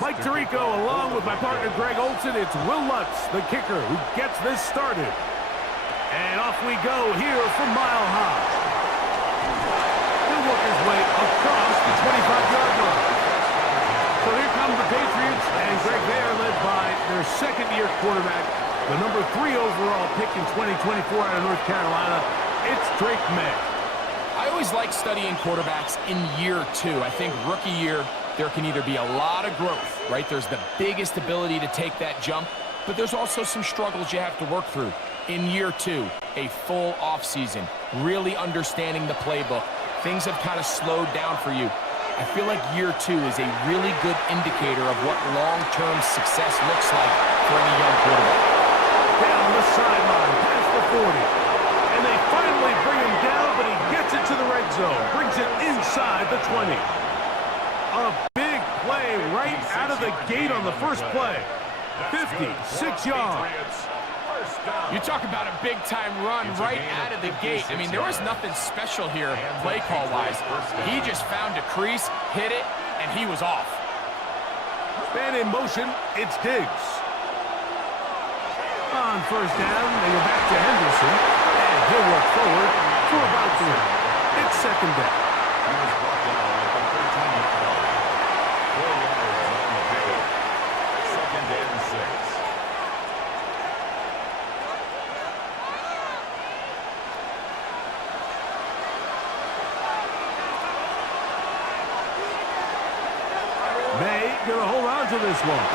Mike Tirico, along with my partner Greg Olson, it's Will Lutz, the kicker, who gets this started. And off we go here from Mile High. He'll work his way across the 25-yard line. So here come the Patriots, and Greg, they are led by their second-year quarterback, the number 3 overall pick in 2024 out of North Carolina. It's Drake May. I always like studying quarterbacks in year 2. I think rookie year, there can either be a lot of growth, right? There's the biggest ability to take that jump, but there's also some struggles you have to work through. In year 2, a full offseason, really understanding the playbook. Things have kind of slowed down for you. I feel like year 2 is a really good indicator of what long-term success looks like for any young quarterback. Down the sideline, past the 40. And they finally bring him down, but he gets it to the red zone. Brings it inside the 20. A big play right out of the gate on the first play. 56 yards. You talk about a big-time run right out of the gate. I mean, there was nothing special here play call-wise. He just found a crease, hit it, and he was off. Man in motion, it's Diggs. On first down, they go back to Henderson, and he'll work forward for about 3. It's second down. He was brought down at the 13-yard line. 4 yards on the play. Second and 6. May gonna hold on to this one.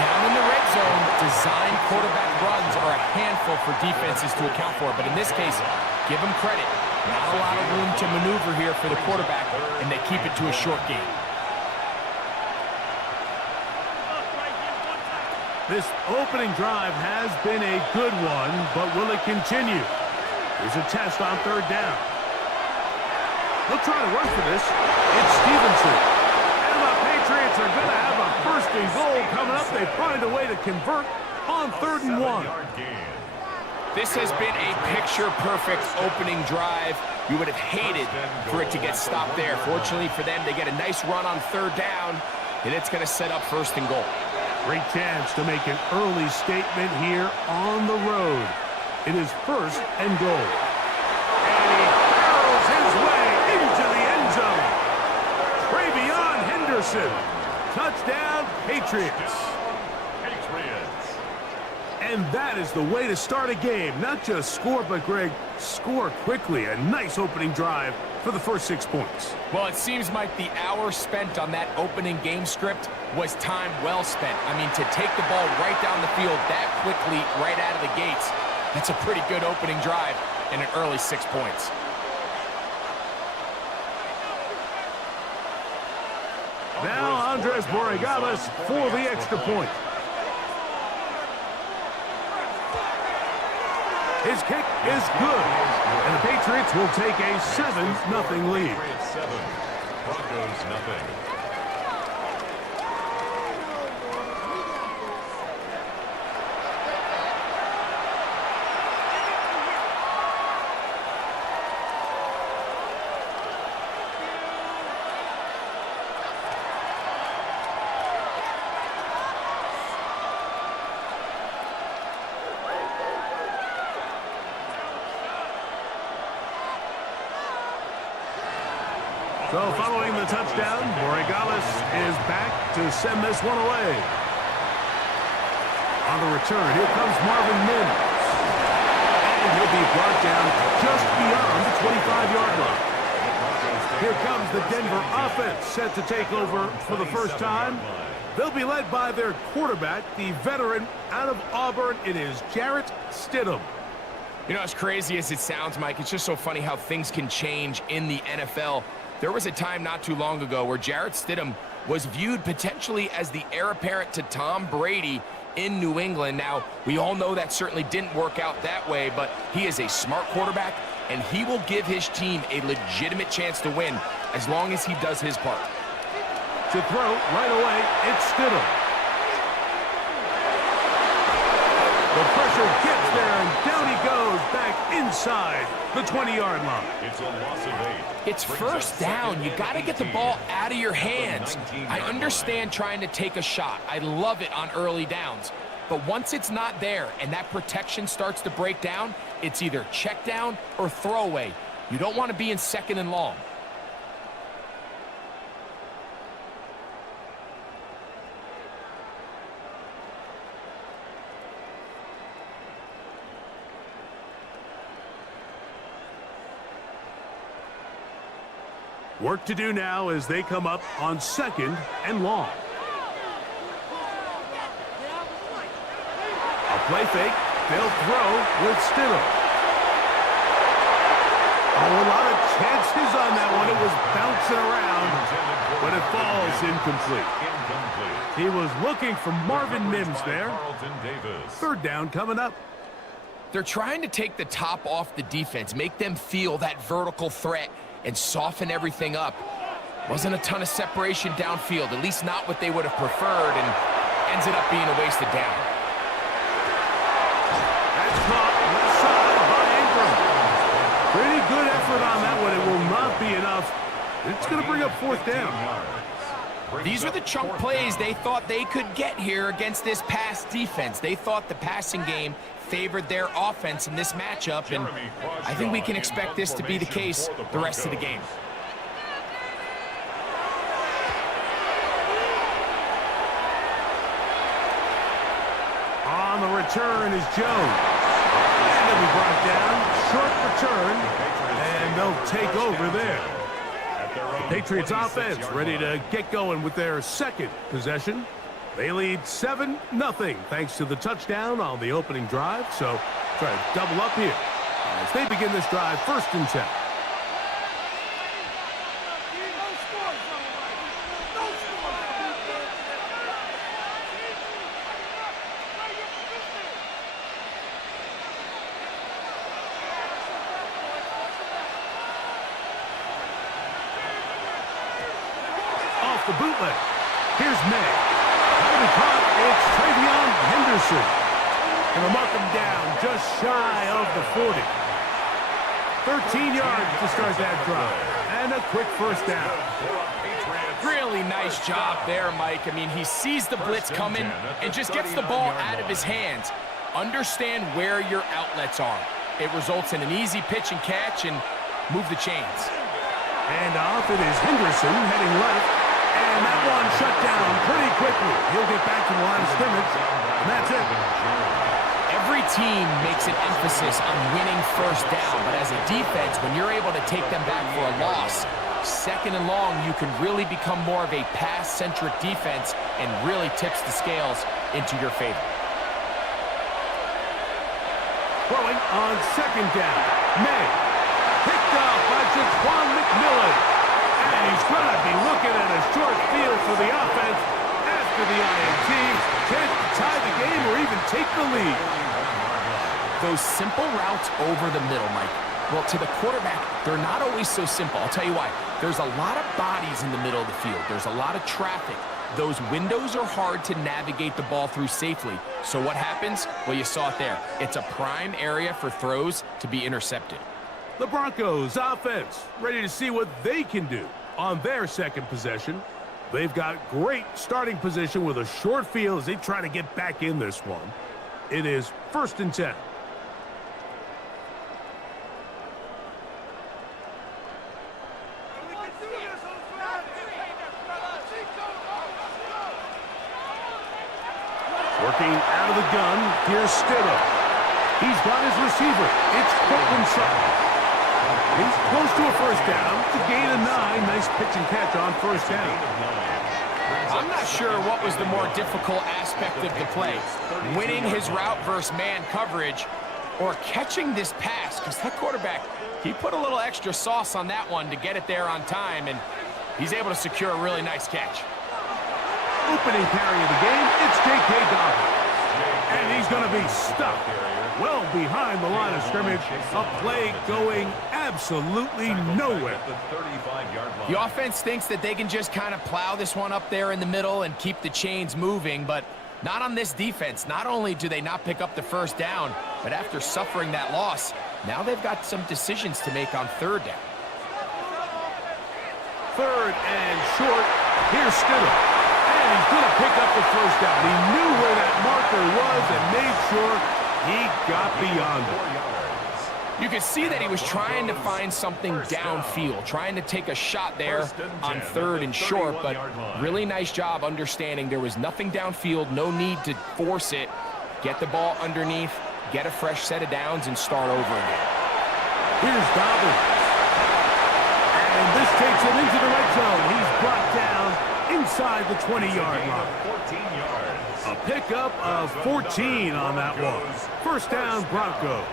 Down in the red zone, design quarterback runs are a handful for defenses to account for. But in this case, give them credit. Not a lot of room to maneuver here for the quarterback, and they keep it to a short game. This opening drive has been a good one, but will it continue? Here's a test on third down. They'll try to run for this. It's Stevenson. Patriots are going to have a first and goal coming up. They find a way to convert on 3rd and 1. This has been a picture-perfect opening drive. You would have hated for it to get stopped there. Fortunately for them, they get a nice run on 3rd down, and it's going to set up 1st and goal. Great chance to make an early statement here on the road. It is 1st and goal. And he barrels his way into the end zone. Henderson. Touchdown, Patriots. And that is the way to start a game. Not just score, but, Greg, score quickly. A nice opening drive for the first 6 points. Well, it seems like the hour spent on that opening game script was time well spent. I mean, to take the ball right down the field that quickly, right out of the gates, that's a pretty good opening drive and an early 6 points. Now Andres Borregales for the extra point. His kick is good, and the Patriots will take a 7-0 lead. Patriots 7, Broncos nothing. So following the touchdown, Borregales is back to send this one away. On the return, here comes Marvin Mims. And he'll be brought down just beyond the 25-yard line. Here comes the Denver offense set to take over for the first time. They'll be led by their quarterback, the veteran out of Auburn. It is Jarrett Stidham. You know, as crazy as it sounds, Mike, it's just so funny how things can change in the NFL. There was a time not too long ago where Jarrett Stidham was viewed potentially as the heir apparent to Tom Brady in New England. Now, we all know that certainly didn't work out that way, but he is a smart quarterback, and he will give his team a legitimate chance to win as long as he does his part. To throw right away, it's Stidham. The pressure gets there, and down he goes back inside the 20-yard line. It's a loss of 8. It's first down. You got to get the ball out of your hands. I understand trying to take a shot. I love it on early downs. But once it's not there and that protection starts to break down, it's either check down or throwaway. You don't want to be in 2nd and long. Work to do now as they come up on 2nd and long. A play fake. They'll throw with Stidham. Oh, a lot of chances on that one. It was bouncing around, but it falls incomplete. He was looking for Marvin Mims there. 3rd down coming up. They're trying to take the top off the defense, make them feel that vertical threat, and soften everything up. Wasn't a ton of separation downfield, at least not what they would have preferred, and ends it up being a wasted down. That's caught left side by Ingram. Pretty good effort on that one. It will not be enough. It's going to bring up 4th down. These are the chunk plays they thought they could get here against this pass defense. They thought the passing game favored their offense in this matchup, and I think we can expect this to be the case the rest of the game. On the return is Jones. And it'll be brought down. Short return, and they'll take over there. The Patriots offense ready to get going with their 2nd possession. They lead 7-0 thanks to the touchdown on the opening drive. So try to double up here as they begin this drive 1st and 10. Off the bootleg. Here's May. Caught, it's Travion Henderson. And they'll mark him down just shy of the 40. 13 yards to start that drive. And a quick 1st down. Really nice job there, Mike. I mean, he sees the blitz coming and just gets the ball out of his hands. Understand where your outlets are. It results in an easy pitch and catch and move the chains. And off it is Henderson heading left. And that one shut down pretty quickly. He'll get back to the line of scrimmage, and that's it. Every team makes an emphasis on winning 1st down, but as a defense, when you're able to take them back for a loss, 2nd and long, you can really become more of a pass-centric defense and really tips the scales into your favor. Throwing on 2nd down. May. Picked up by Jaquan McMillan. And he's going to be looking at a short field for the offense after the INT. Can't tie the game or even take the lead. Those simple routes over the middle, Mike. Well, to the quarterback, they're not always so simple. I'll tell you why. There's a lot of bodies in the middle of the field. There's a lot of traffic. Those windows are hard to navigate the ball through safely. So what happens? Well, you saw it there. It's a prime area for throws to be intercepted. The Broncos offense ready to see what they can do on their 2nd possession. They've got great starting position with a short field as they try to get back in this one. It is 1st and 10. Working out of the gun, here's Stidham. He's got his receiver. It's Cortland Sutton. He's close to a 1st down. It's a gain of 9. Nice pitch and catch on 1st down. I'm not sure what was the more difficult aspect of the play. Winning his route versus man coverage or catching this pass, because that quarterback, he put a little extra sauce on that one to get it there on time, and he's able to secure a really nice catch. Opening carry of the game, it's J.K. Dobbins. And he's going to be stuck well behind the line of scrimmage. A play going absolutely nowhere. The offense thinks that they can just kind of plow this one up there in the middle and keep the chains moving, but not on this defense. Not only do they not pick up the 1st down, but after suffering that loss, Now they've got some decisions to make on third down. Third and short. Here's Stidham. And he's going to pick up the first down. He knew where that marker was and made sure he got beyond it. You could see that he was trying to find something downfield, trying to take a shot there on third and short, but really nice job understanding there was nothing downfield, no need to force it. Get the ball underneath, get a fresh set of downs, and start over again. Here's Dobbins. And this takes him into the red zone. He's brought down inside the 20-yard line. 14 yards. A pickup of 14 on that one. First down, Broncos.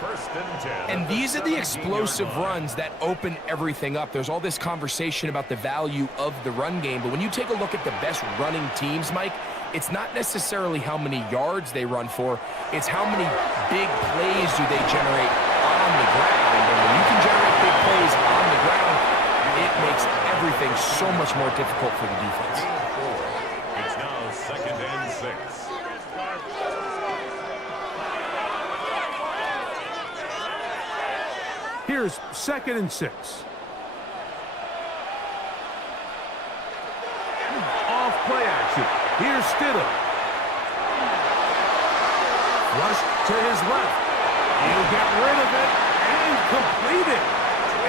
First and 10. And these are the explosive runs that open everything up. There's all this conversation about the value of the run game, but when you take a look at the best running teams, Mike, it's not necessarily how many yards they run for, it's how many big plays do they generate on the ground. And when you can generate big plays on the ground, it makes everything so much more difficult for the defense. It's now second and 6. Here's second and 6. Off play action. Here's Stidham. Rush to his left. He'll get rid of it and complete it.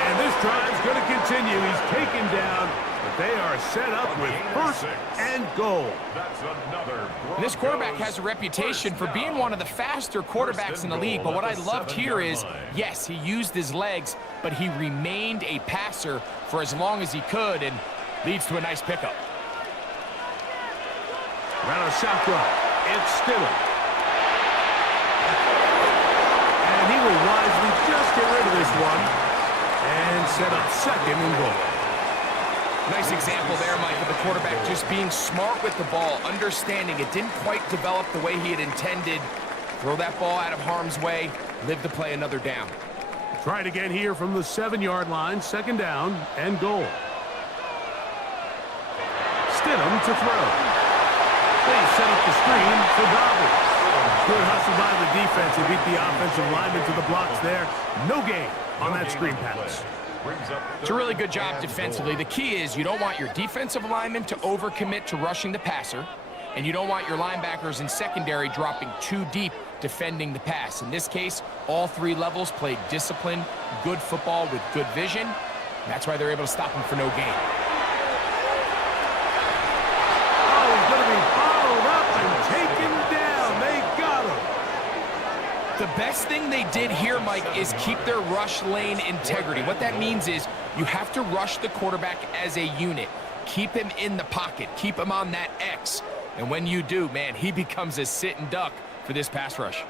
And this drive's going to continue. He's taken down, but they are set up with first and goal. That's another. And this quarterback has a reputation for being one of the faster quarterbacks in the league, but what I loved here is, yes, he used his legs, but he remained a passer for as long as he could, and leads to a nice pickup. Around a shotgun. It's Stidham. And he will wisely just get rid of this one and set up second and goal. Nice example there, Mike, of the quarterback just being smart with the ball, understanding it didn't quite develop the way he had intended. Throw that ball out of harm's way, live to play another down. Try it again here from the 7-yard line, second down and goal. Stidham to throw. They set up the screen for Dobbins. Good hustle by the defense. They beat the offensive lineman to the blocks there. No gain on that screen pass. It's a really good job defensively. The key is you don't want your defensive lineman to overcommit to rushing the passer, and you don't want your linebackers in secondary dropping too deep defending the pass. In this case, all three levels played disciplined, good football with good vision. That's why they're able to stop him for no gain. Oh, he's going to be followed up and taken down. They got him. The best thing they did here, Mike, is keep their rush lane integrity. What that means is you have to rush the quarterback as a unit. Keep him in the pocket. Keep him on that X. And when you do, man, he becomes a sitting duck for this pass rush.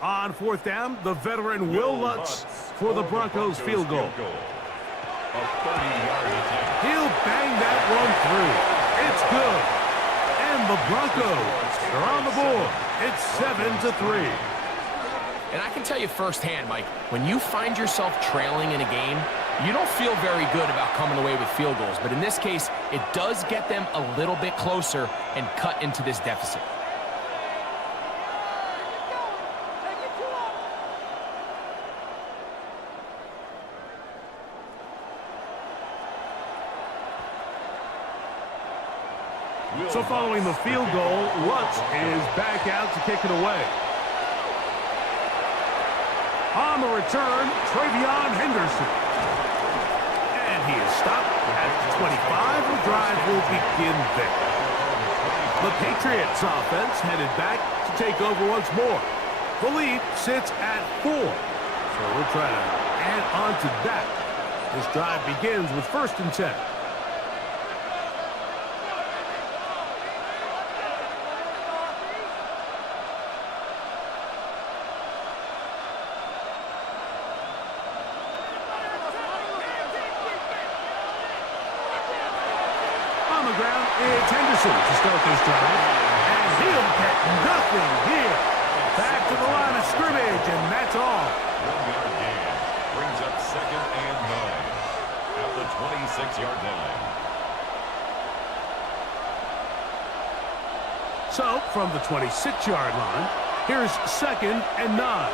On fourth down, the veteran Will Lutz for the Broncos field goal. A 30-yard attempt. He'll bang that one through. It's good. And the Broncos are on the board. It's 7-3. And I can tell you firsthand, Mike, when you find yourself trailing in a game, you don't feel very good about coming away with field goals. But in this case, it does get them a little bit closer and cut into this deficit. So following the field goal, Lutz is back out to kick it away. On the return, Travion Henderson. And he is stopped at 25. The drive will begin there. The Patriots offense headed back to take over once more. The lead sits at 4. So we'll try to add on to that. This drive begins with first and 10. It's Henderson to start this drive, and he'll get nothing here. Back to the line of scrimmage, and that's all. 1-yard gain brings up second and 9 at the 26-yard line. So, from the 26-yard line, here's 2nd and 9.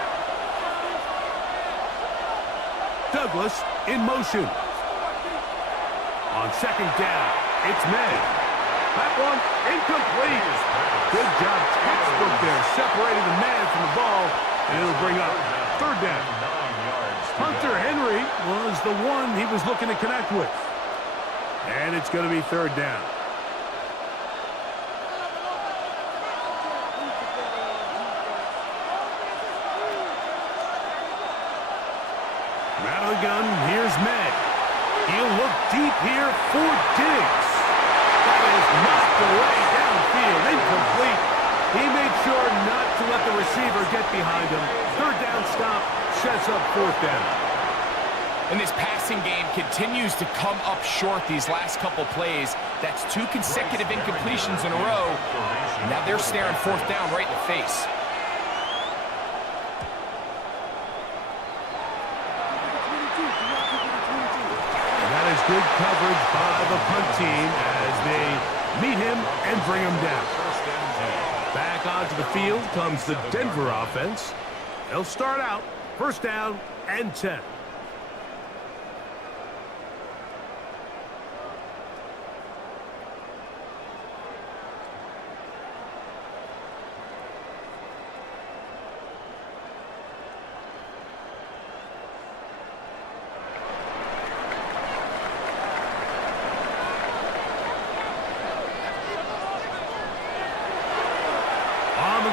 Douglas in motion. On 2nd down, it's May. That one incomplete. Good job, textbook there, separating the man from the ball, and it'll bring up 3rd down. Hunter Henry was the one he was looking to connect with. And it's going to be 3rd down. Out of the gun, here's May. He'll look deep here for Diggs. That is knocked away downfield, incomplete. He made sure not to let the receiver get behind him. 3rd down stop sets up 4th down. And this passing game continues to come up short these last couple plays. That's 2 consecutive incompletions in a row. And now they're staring 4th down right in the face. Good coverage by the punt team as they meet him and bring him down. Back onto the field comes the Denver offense. They'll start out 1st down and 10.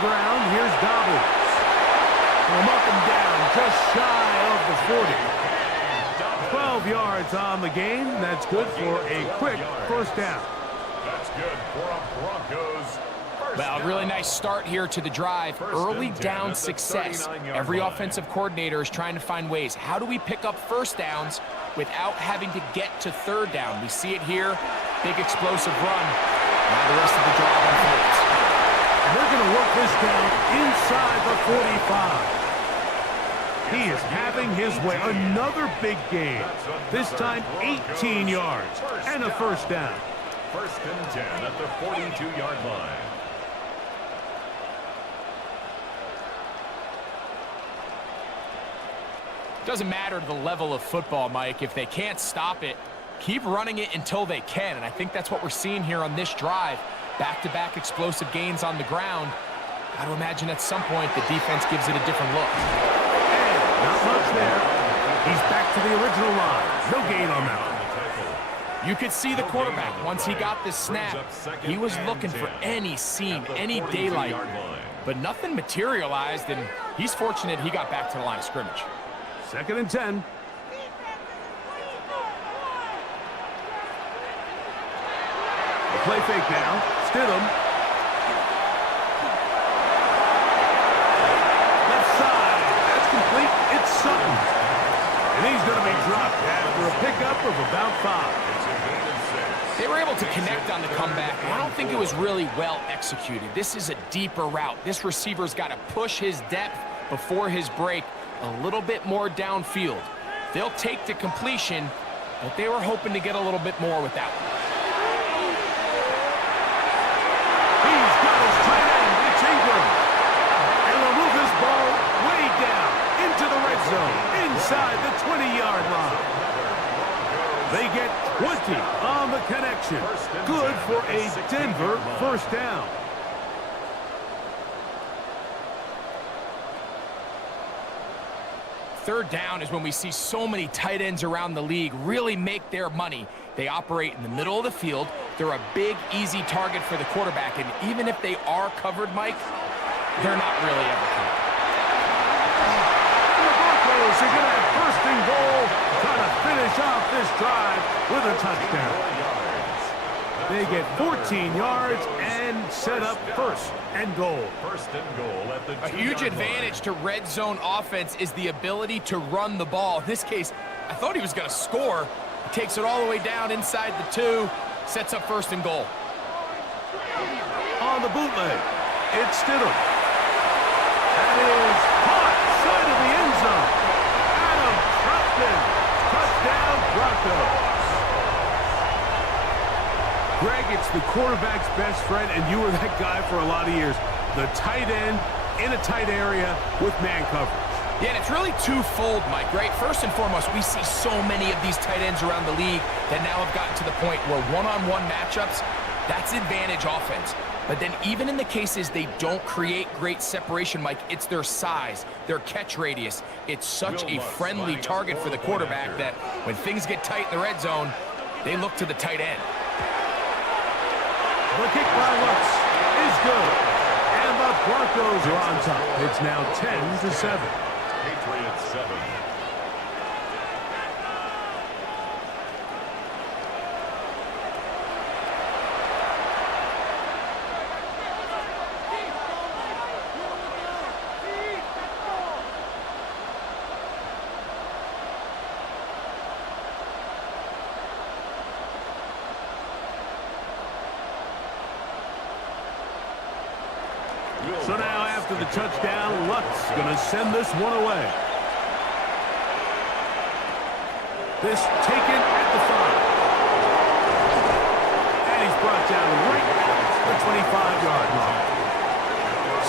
Ground, here's Dobbins. From up and down, just shy of the 40. 12 yards on the game. That's good for a quick 1st down. That's good for a Broncos. Well, really nice start here to the drive. Early down success. Every offensive coordinator is trying to find ways. How do we pick up 1st downs without having to get to 3rd down? We see it here. Big explosive run. Now the rest of the drive unfolds. They're going to work this down inside the 45. He is having his way. Another big game. This time 18 yards and a 1st down. 1st and 10 at the 42-yard line. Doesn't matter the level of football, Mike. If they can't stop it, keep running it until they can. And I think that's what we're seeing here on this drive. Back-to-back explosive gains on the ground. Got to imagine at some point the defense gives it a different look. And not much there. He's back to the original line. No gain on that one. You could see the quarterback, once he got this snap, he was looking for any seam, any daylight. But nothing materialized, and he's fortunate he got back to the line of scrimmage. 2nd and 10. Play fake now. Stidham. Left side. That's complete. It's Sutton. And he's going to be dropped after a pickup of about 5. They were able to connect on the comeback. I don't think it was really well executed. This is a deeper route. This receiver's got to push his depth before his break a little bit more downfield. They'll take to completion, but they were hoping to get a little bit more with that one. Inside the 20-yard line. They get 20 on the connection. Good for a Denver 1st down. Third down is when we see so many tight ends around the league really make their money. They operate in the middle of the field. They're a big, easy target for the quarterback. And even if they are covered, Mike, they're not really ever covered. They're going to have 1st and goal, trying to finish off this drive with a touchdown. They get 14 yards and set up 1st and goal. 1st and goal at the 2-yard line. A huge advantage to red zone offense is the ability to run the ball. In this case, I thought he was going to score. He takes it all the way down inside the 2, sets up 1st and goal. On the bootleg, it's Stidham. That is caught side of the end zone. Touchdown, Broncos. Greg, it's the quarterback's best friend, and you were that guy for a lot of years. The tight end in a tight area with man coverage. Yeah, and it's really twofold, Mike, right? First and foremost, we see so many of these tight ends around the league that now have gotten to the point where one-on-one matchups, that's advantage offense. But then even in the cases they don't create great separation, Mike, it's their size, their catch radius. It's such a friendly target for the quarterback that when things get tight in the red zone, they look to the tight end. The kick by Lutz is good. And the Broncos are on top. It's now 10-7. Patriots 7. So now after the touchdown, Lutz going to send this one away. This taken at the 5. And he's brought down right at the 25-yard line.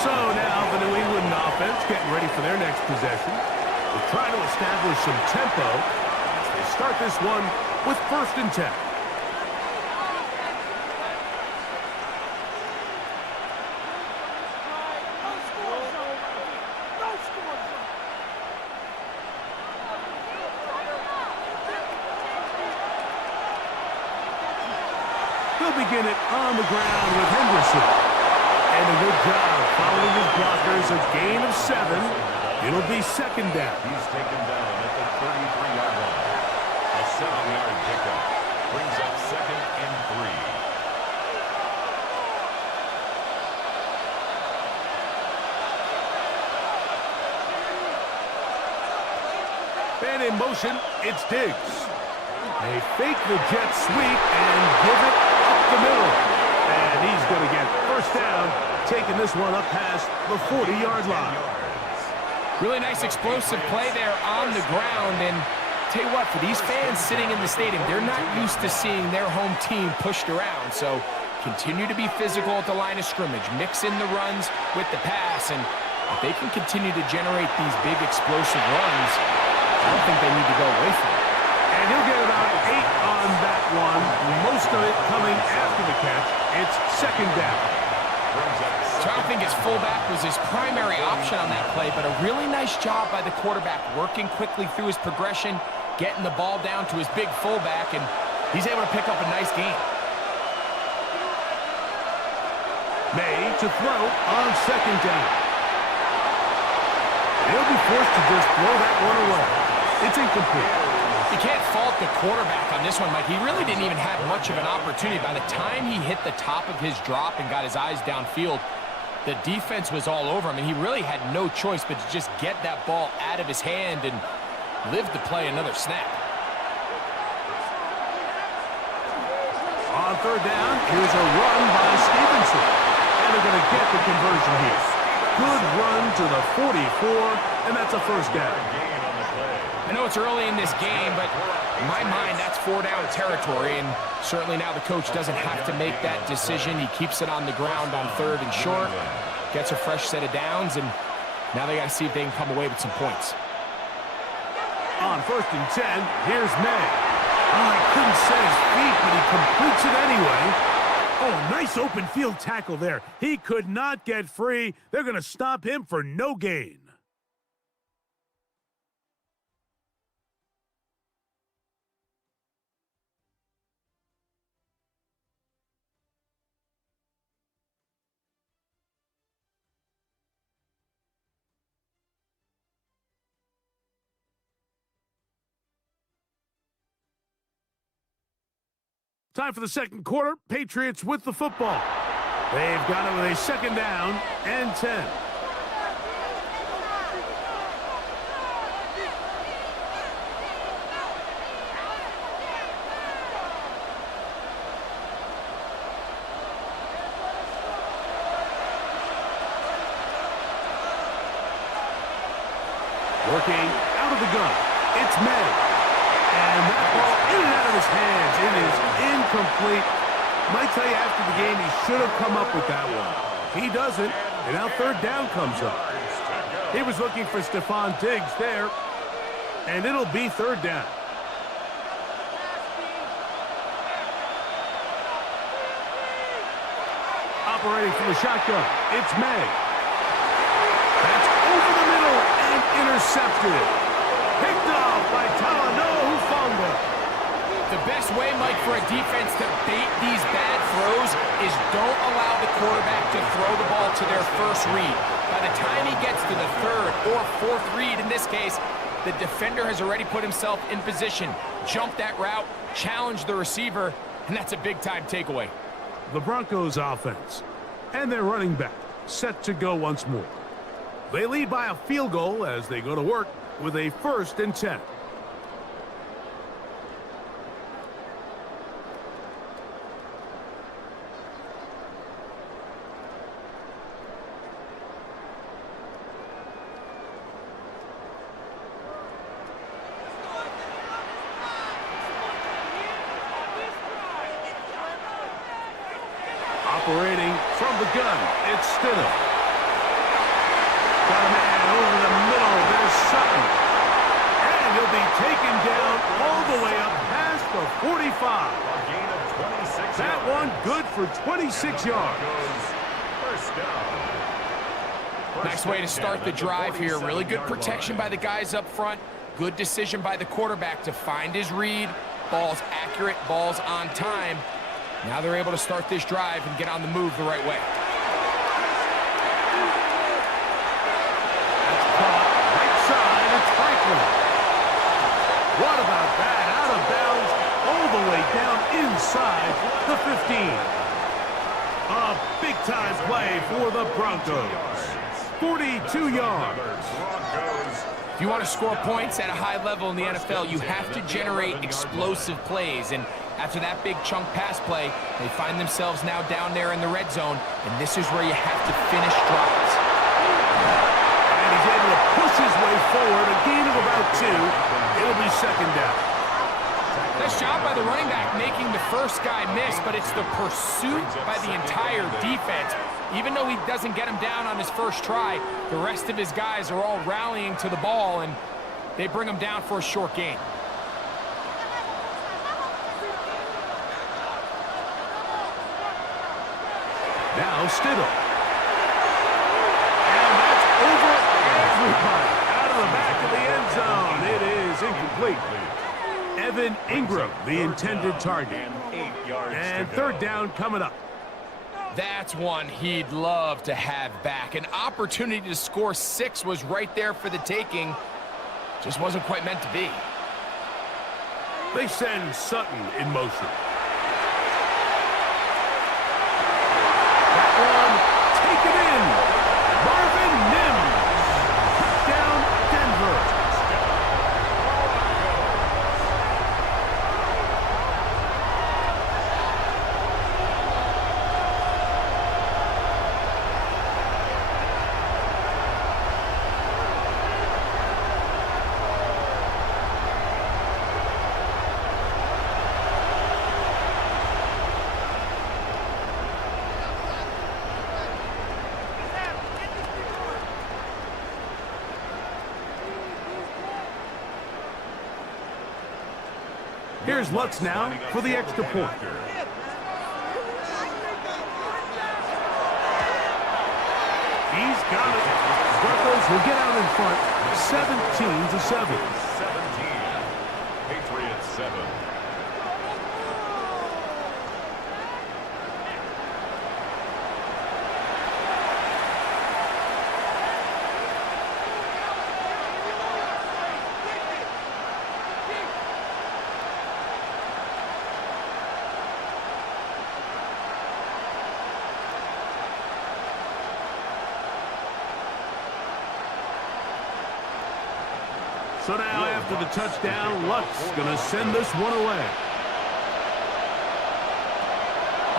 So now the New England offense getting ready for their next possession. They're trying to establish some tempo as they start this one with 1st and 10. He'll begin it on the ground with Henderson. And a good job following his blockers. A gain of 7. It'll be 2nd down. He's taken down at the 33-yard line. A 7-yard pickup brings up 2nd and 3. And in motion, it's Diggs. They fake the jet sweep and give it up the middle. And he's going to get 1st down, taking this one up past the 40-yard line. Really nice explosive play there on the ground. And tell you what, for these fans sitting in the stadium, they're not used to seeing their home team pushed around. So continue to be physical at the line of scrimmage. Mix in the runs with the pass. And if they can continue to generate these big explosive runs, I don't think they need to go away from it. And he'll get about 8 on that one. Most of it coming after the catch. It's 2nd down. So I don't think his fullback was his primary option on that play, but a really nice job by the quarterback working quickly through his progression, getting the ball down to his big fullback, and he's able to pick up a nice gain. May to throw on 2nd down. He'll be forced to just throw that one away. It's incomplete. You can't fault the quarterback on this one, Mike. He really didn't even have much of an opportunity. By the time he hit the top of his drop and got his eyes downfield, the defense was all over him, and he really had no choice but to just get that ball out of his hand and live to play another snap. On 3rd down, here's a run by Stevenson. And they're going to get the conversion here. Good run to the 44, and that's a 1st down. I know it's early in this game, but in my mind, that's 4-down territory, and certainly now the coach doesn't have to make that decision. He keeps it on the ground on 3rd and short, gets a fresh set of downs, and now they got to see if they can come away with some points. On 1st and 10, here's May. Oh, I couldn't set his feet, but he completes it anyway. Oh, nice open field tackle there. He could not get free. They're going to stop him for no gain. Time for the 2nd quarter. Patriots with the football. They've got it with a 2nd down and 10. Working out of the gun. It's May. And that ball in and out of his hands. It is incomplete. Might tell you after the game he should have come up with that one. He doesn't, and now third down comes up. He was looking for Stephon Diggs there, and it'll be third down. Operating from the shotgun, it's May. That's over the middle and intercepted. Picked off by Talanoa Hufanga. The best way, Mike, for a defense to bait these bad throws is don't allow the quarterback to throw the ball to their first read. By the time he gets to the third or fourth read, in this case, the defender has already put himself in position, jumped that route, challenged the receiver, and that's a big-time takeaway. The Broncos offense and their running back set to go once more. They lead by a field goal as they go to work with a 1st and 10. Operating from the gun, it's Stidham. Got a man over the middle, there's Sutton. And he'll be taken down all the way up past the 45. A gain of 26 That one good for 26 yards. First down. Nice way to start the drive here. Really good protection by the guys up front. Good decision by the quarterback to find his read. Ball's accurate, ball's on time. Now they're able to start this drive and get on the move the right way. That's caught right side, it's Franklin. What about that? Out of bounds, all the way down inside the 15. A big-time play for the Broncos. 42 yards. If you want to score points at a high level in the NFL, you have to generate explosive plays. And after that big chunk pass play, they find themselves now down there in the red zone, and this is where you have to finish drives. And he's able to push his way forward, a gain of about 2. It'll be second down. Nice job by the running back making the first guy miss, but it's the pursuit by the entire defense. Even though he doesn't get him down on his first try, the rest of his guys are all rallying to the ball, and they bring him down for a short gain. Now Stidham. And that's over everybody. Out of the back of the end zone. It is incomplete. Evan Ingram, the intended target. And third down coming up. That's one he'd love to have back. An opportunity to score 6 was right there for the taking. Just wasn't quite meant to be. They send Sutton in motion. That one, taken in. Marvin Mims. Down Denver. Here's Lutz now for the extra point. He's got it. Broncos will get out in front, 17-7. 17. Patriots 7. So now, after the touchdown, Lutz going to send this one away.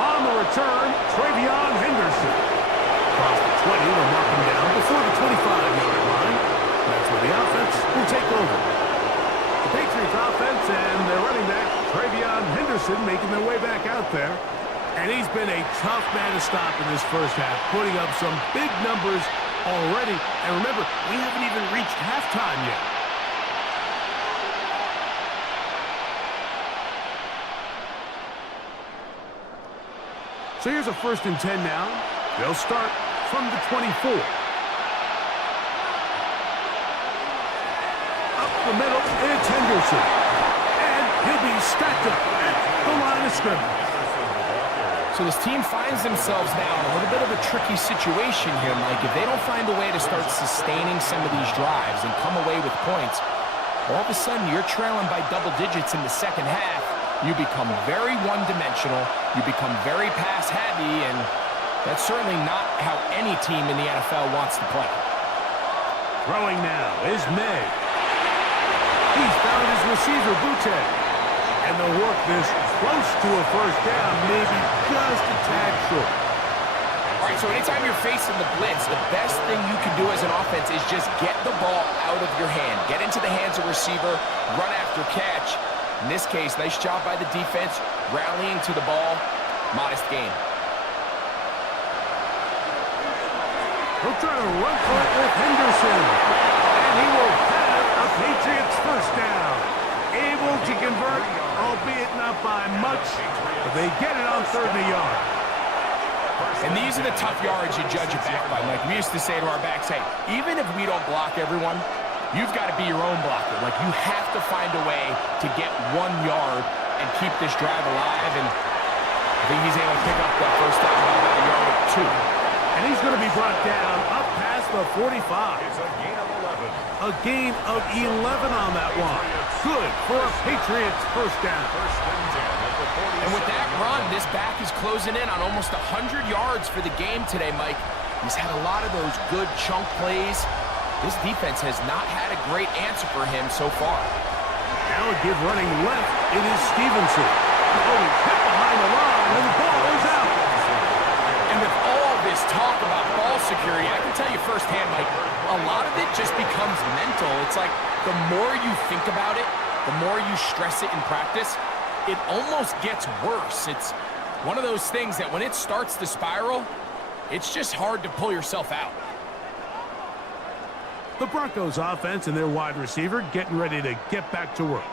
On the return, Travion Henderson. Across the 20, they'll mark him down before the 25-yard line. That's where the offense will take over. The Patriots offense and their running back, Travion Henderson, making their way back out there. And he's been a tough man to stop in this first half, putting up some big numbers already. And remember, we haven't even reached halftime yet. So here's a 1st and 10 now. They'll start from the 24. Up the middle, it's Henderson. And he'll be stacked up at the line of scrimmage. So this team finds themselves now in a little bit of a tricky situation here, Mike. If they don't find a way to start sustaining some of these drives and come away with points, all of a sudden you're trailing by double digits in the second half. You become very one-dimensional. You become very pass-heavy, and that's certainly not how any team in the NFL wants to play. Throwing now is May. He's found his receiver, Butte. And they'll work this close to a first down, maybe just a tad short. All right, so anytime you're facing the blitz, the best thing you can do as an offense is just get the ball out of your hand. Get into the hands of receiver, run after catch. In this case, nice job by the defense, rallying to the ball. Modest gain. He'll try to run for it with Henderson. And he will have a Patriots first down. Able to convert, albeit not by much, but they get it on 3rd and a yard. And these are the tough yards you judge a back by. Like we used to say to our backs, hey, even if we don't block everyone, you've got to be your own blocker. Like you have to find a way to get 1 yard and keep this drive alive. And I think he's able to pick up that first down by about a yard or 2. And he's going to be brought down up past the 45. It's a gain of 11. A gain of 11 on that one. Good for a Patriots first down. First and 10 at the 47. And with that run, this back is closing in on almost 100 yards for the game today, Mike. He's had a lot of those good chunk plays. This defense has not had a great answer for him so far. Now a give running left. It is Stevenson. Oh, he's hit behind the line, and the ball is out. And with all this talk about ball security, I can tell you firsthand, Mike, a lot of it just becomes mental. It's like the more you think about it, the more you stress it in practice, it almost gets worse. It's one of those things that when it starts to spiral, it's just hard to pull yourself out. The Broncos offense and their wide receiver getting ready to get back to work.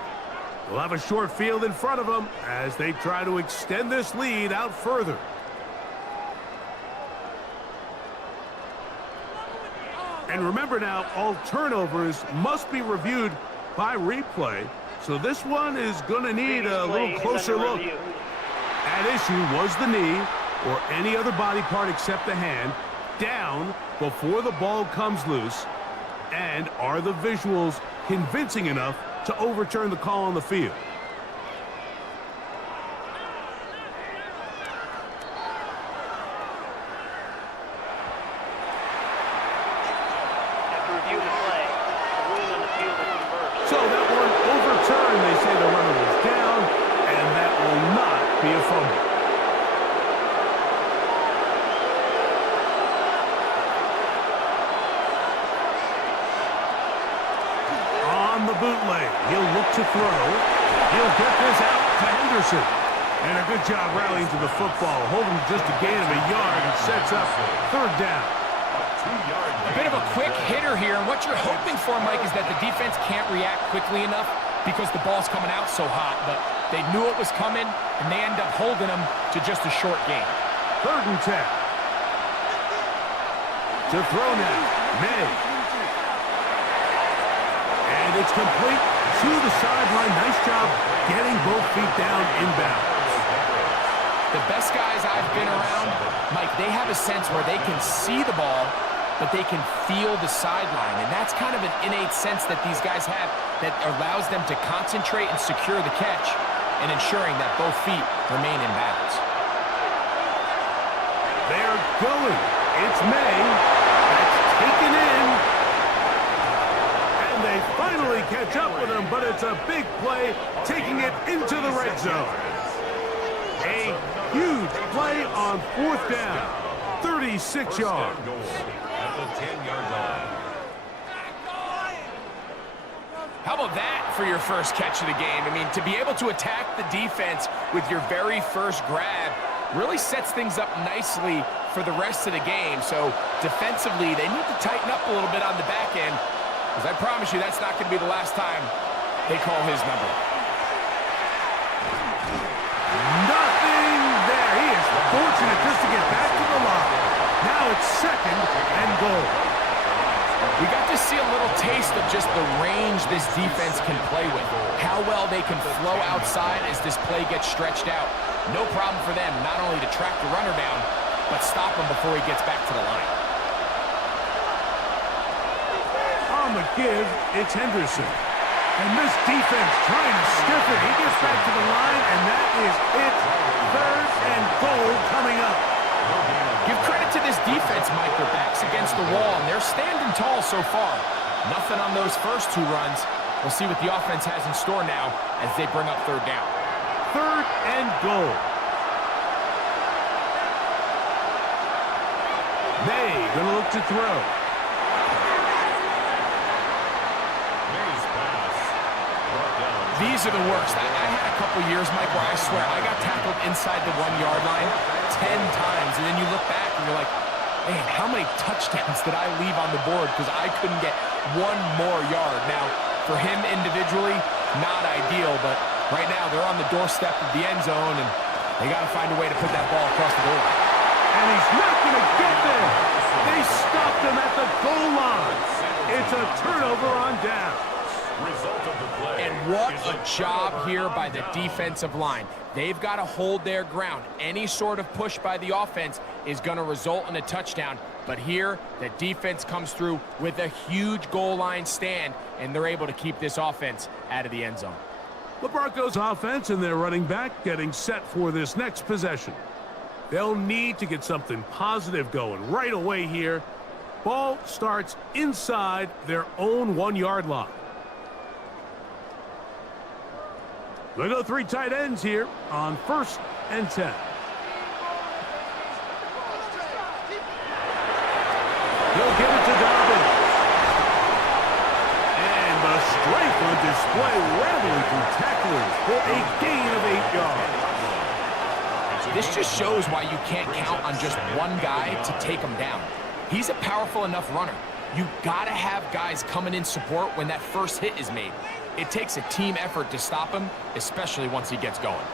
They'll have a short field in front of them as they try to extend this lead out further. And remember now, all turnovers must be reviewed by replay. So this one is going to need a little closer look. At issue was the knee or any other body part except the hand down before the ball comes loose. And are the visuals convincing enough to overturn the call on the field? So that one overturned. They say the runner was down, and that will not be a fumble. On the bootleg, he'll look to throw. He'll get this out to Henderson. And a good job rallying to the football, holding just a gain of a yard and sets up 3rd down. A bit of a quick hitter here, and what you're hoping for, Mike, is that the defense can't react quickly enough because the ball's coming out so hot. But they knew it was coming, and they end up holding them to just a short gain. 3rd and 10. To throw now, May. And it's complete to the sideline. Nice job getting both feet down inbound. The best guys I've been around, Mike, they have a sense where they can see the ball, but they can feel the sideline. And that's kind of an innate sense that these guys have that allows them to concentrate and secure the catch and ensuring that both feet remain in bounds. They're going. It's May. That's taken in. And they finally catch up with him, but it's a big play, taking it into the red zone. A huge play on 4th down, 36 yards. At the 10-yard line. How about that for your first catch of the game? I mean, to be able to attack the defense with your very first grab, really sets things up nicely for the rest of the game. So defensively, they need to tighten up a little bit on the back end, because I promise you that's not going to be the last time they call his number. Nothing there. He is fortunate just to get back to the line. Now it's 2nd and goal. We got to see a little taste of just the range this defense can play with. How well they can flow outside as this play gets stretched out. No problem for them not only to track the runner down, but stop him before he gets back to the line. On the give, it's Henderson. And this defense trying to stiff it. He gets back to the line, and that is it. 3rd and goal coming up. Give credit to this defense, Mike. Their backs against the wall, and they're standing tall so far. Nothing on those first 2 runs. We'll see what the offense has in store now as they bring up 3rd down. 3rd and goal. May gonna look to throw. These are the worst. I had a couple years, Mike, where I swear I got tackled inside the 1-yard line 10 times, and then you look back and you're like, man, how many touchdowns did I leave on the board because I couldn't get 1 more yard? Now, for him individually, not ideal, but right now they're on the doorstep of the end zone, and they got to find a way to put that ball across the goal line. And he's not going to get there. They stopped him at the goal line. It's a turnover on down. And what a job here by the defensive line. They've got to hold their ground. Any sort of push by the offense is going to result in a touchdown. But here, the defense comes through with a huge goal line stand, and they're able to keep this offense out of the end zone. The Broncos offense and their running back getting set for this next possession. They'll need to get something positive going right away here. Ball starts inside their own 1-yard line. They go 3 tight ends here on 1st and 10. He'll give it to Dobbins. And the strength on display, rambling through tacklers for a gain of 8 yards. This just shows why you can't count on just one guy to take him down. He's a powerful enough runner. You gotta have guys coming in support when that first hit is made. It takes a team effort to stop him, especially once he gets going.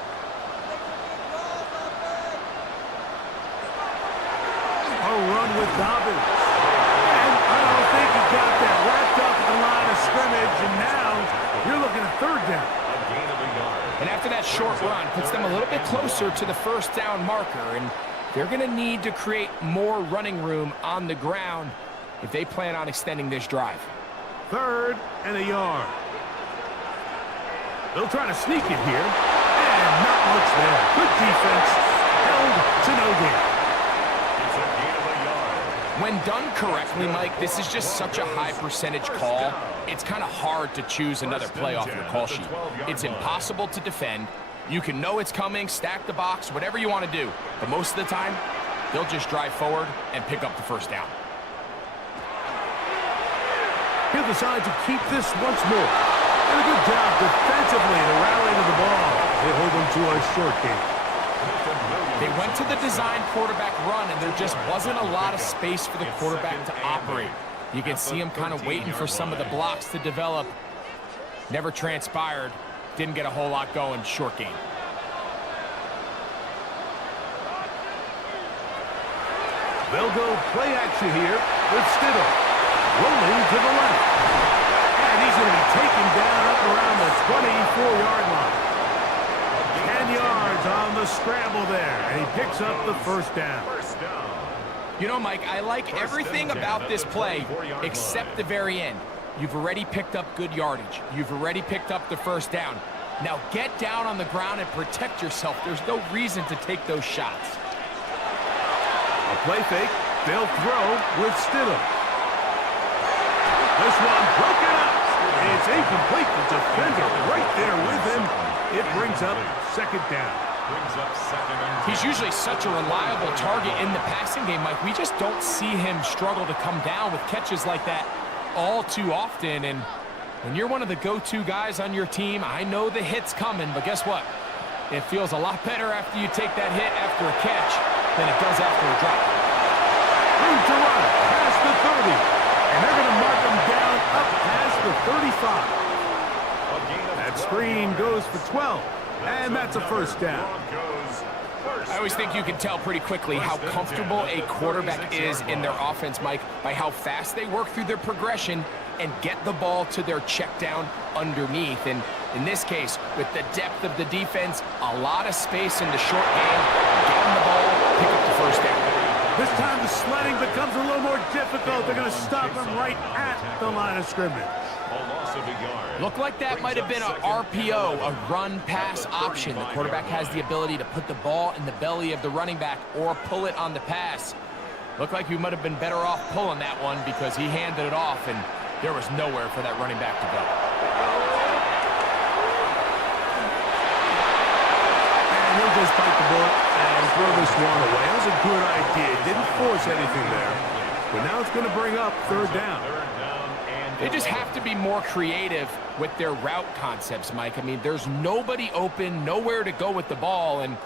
A run with Dobbins. And I don't think he got that wrapped up at the line of scrimmage, and now you're looking at 3rd down. And after that short run, puts them a little bit closer to the 1st down marker, and they're going to need to create more running room on the ground if they plan on extending this drive. 3rd and a yard. They'll try to sneak it here, and not much there. Good defense, held to no gain. It's a gain of a yard. When done correctly, Mike, this is just such a high percentage call. It's kind of hard to choose another play off your call sheet. It's impossible to defend. You can know it's coming, stack the box, whatever you want to do. But most of the time, they'll just drive forward and pick up the 1st down. He'll decide to keep this once more. And a good job defensively to rally to the ball. They hold them to a short game. They went to the design quarterback run, and there just wasn't a lot of space for the quarterback to operate. You can see him kind of waiting for some of the blocks to develop. Never transpired. Didn't get a whole lot going. Short game. They'll go play action here with Stidham. Rolling to the left. And he's going to be taken down up around the 24-yard line. 10 yards on the scramble there. And he picks up the 1st down. You know, Mike, I like everything about this play except the very end. You've already picked up good yardage. You've already picked up the 1st down. Now get down on the ground and protect yourself. There's no reason to take those shots. A play fake. They'll throw with Stidham. This one broken up. It's incomplete. The defender right there with him. It brings up 2nd down. He's usually such a reliable target in the passing game, Mike. We just don't see him struggle to come down with catches like that all too often. And when you're one of the go-to guys on your team, I know the hit's coming, but guess what? It feels a lot better after you take that hit after a catch than it does after a drop. Room to run past the 30. And they're going to mark him down up past the 35. That screen goes for 12. And that's a first down. I always think you can tell pretty quickly how comfortable a quarterback is in their offense, Mike, by how fast they work through their progression and get the ball to their check down underneath. And in this case, with the depth of the defense, a lot of space in the short game, get them the ball, pick up the first down. This time the sledding becomes a little more difficult. They're going to stop him right at the line of scrimmage. Looked like that might have been an RPO, a run-pass option. The quarterback has the ability to put the ball in the belly of the running back or pull it on the pass. Looked like he might have been better off pulling that one because he handed it off, and there was nowhere for that running back to go. And he'll just bite the bullet and throw this one away. That was a good idea. Didn't force anything there. But now it's going to bring up third down. They just have to be more creative with their route concepts, Mike. I mean, there's nobody open, nowhere to go with the ball, and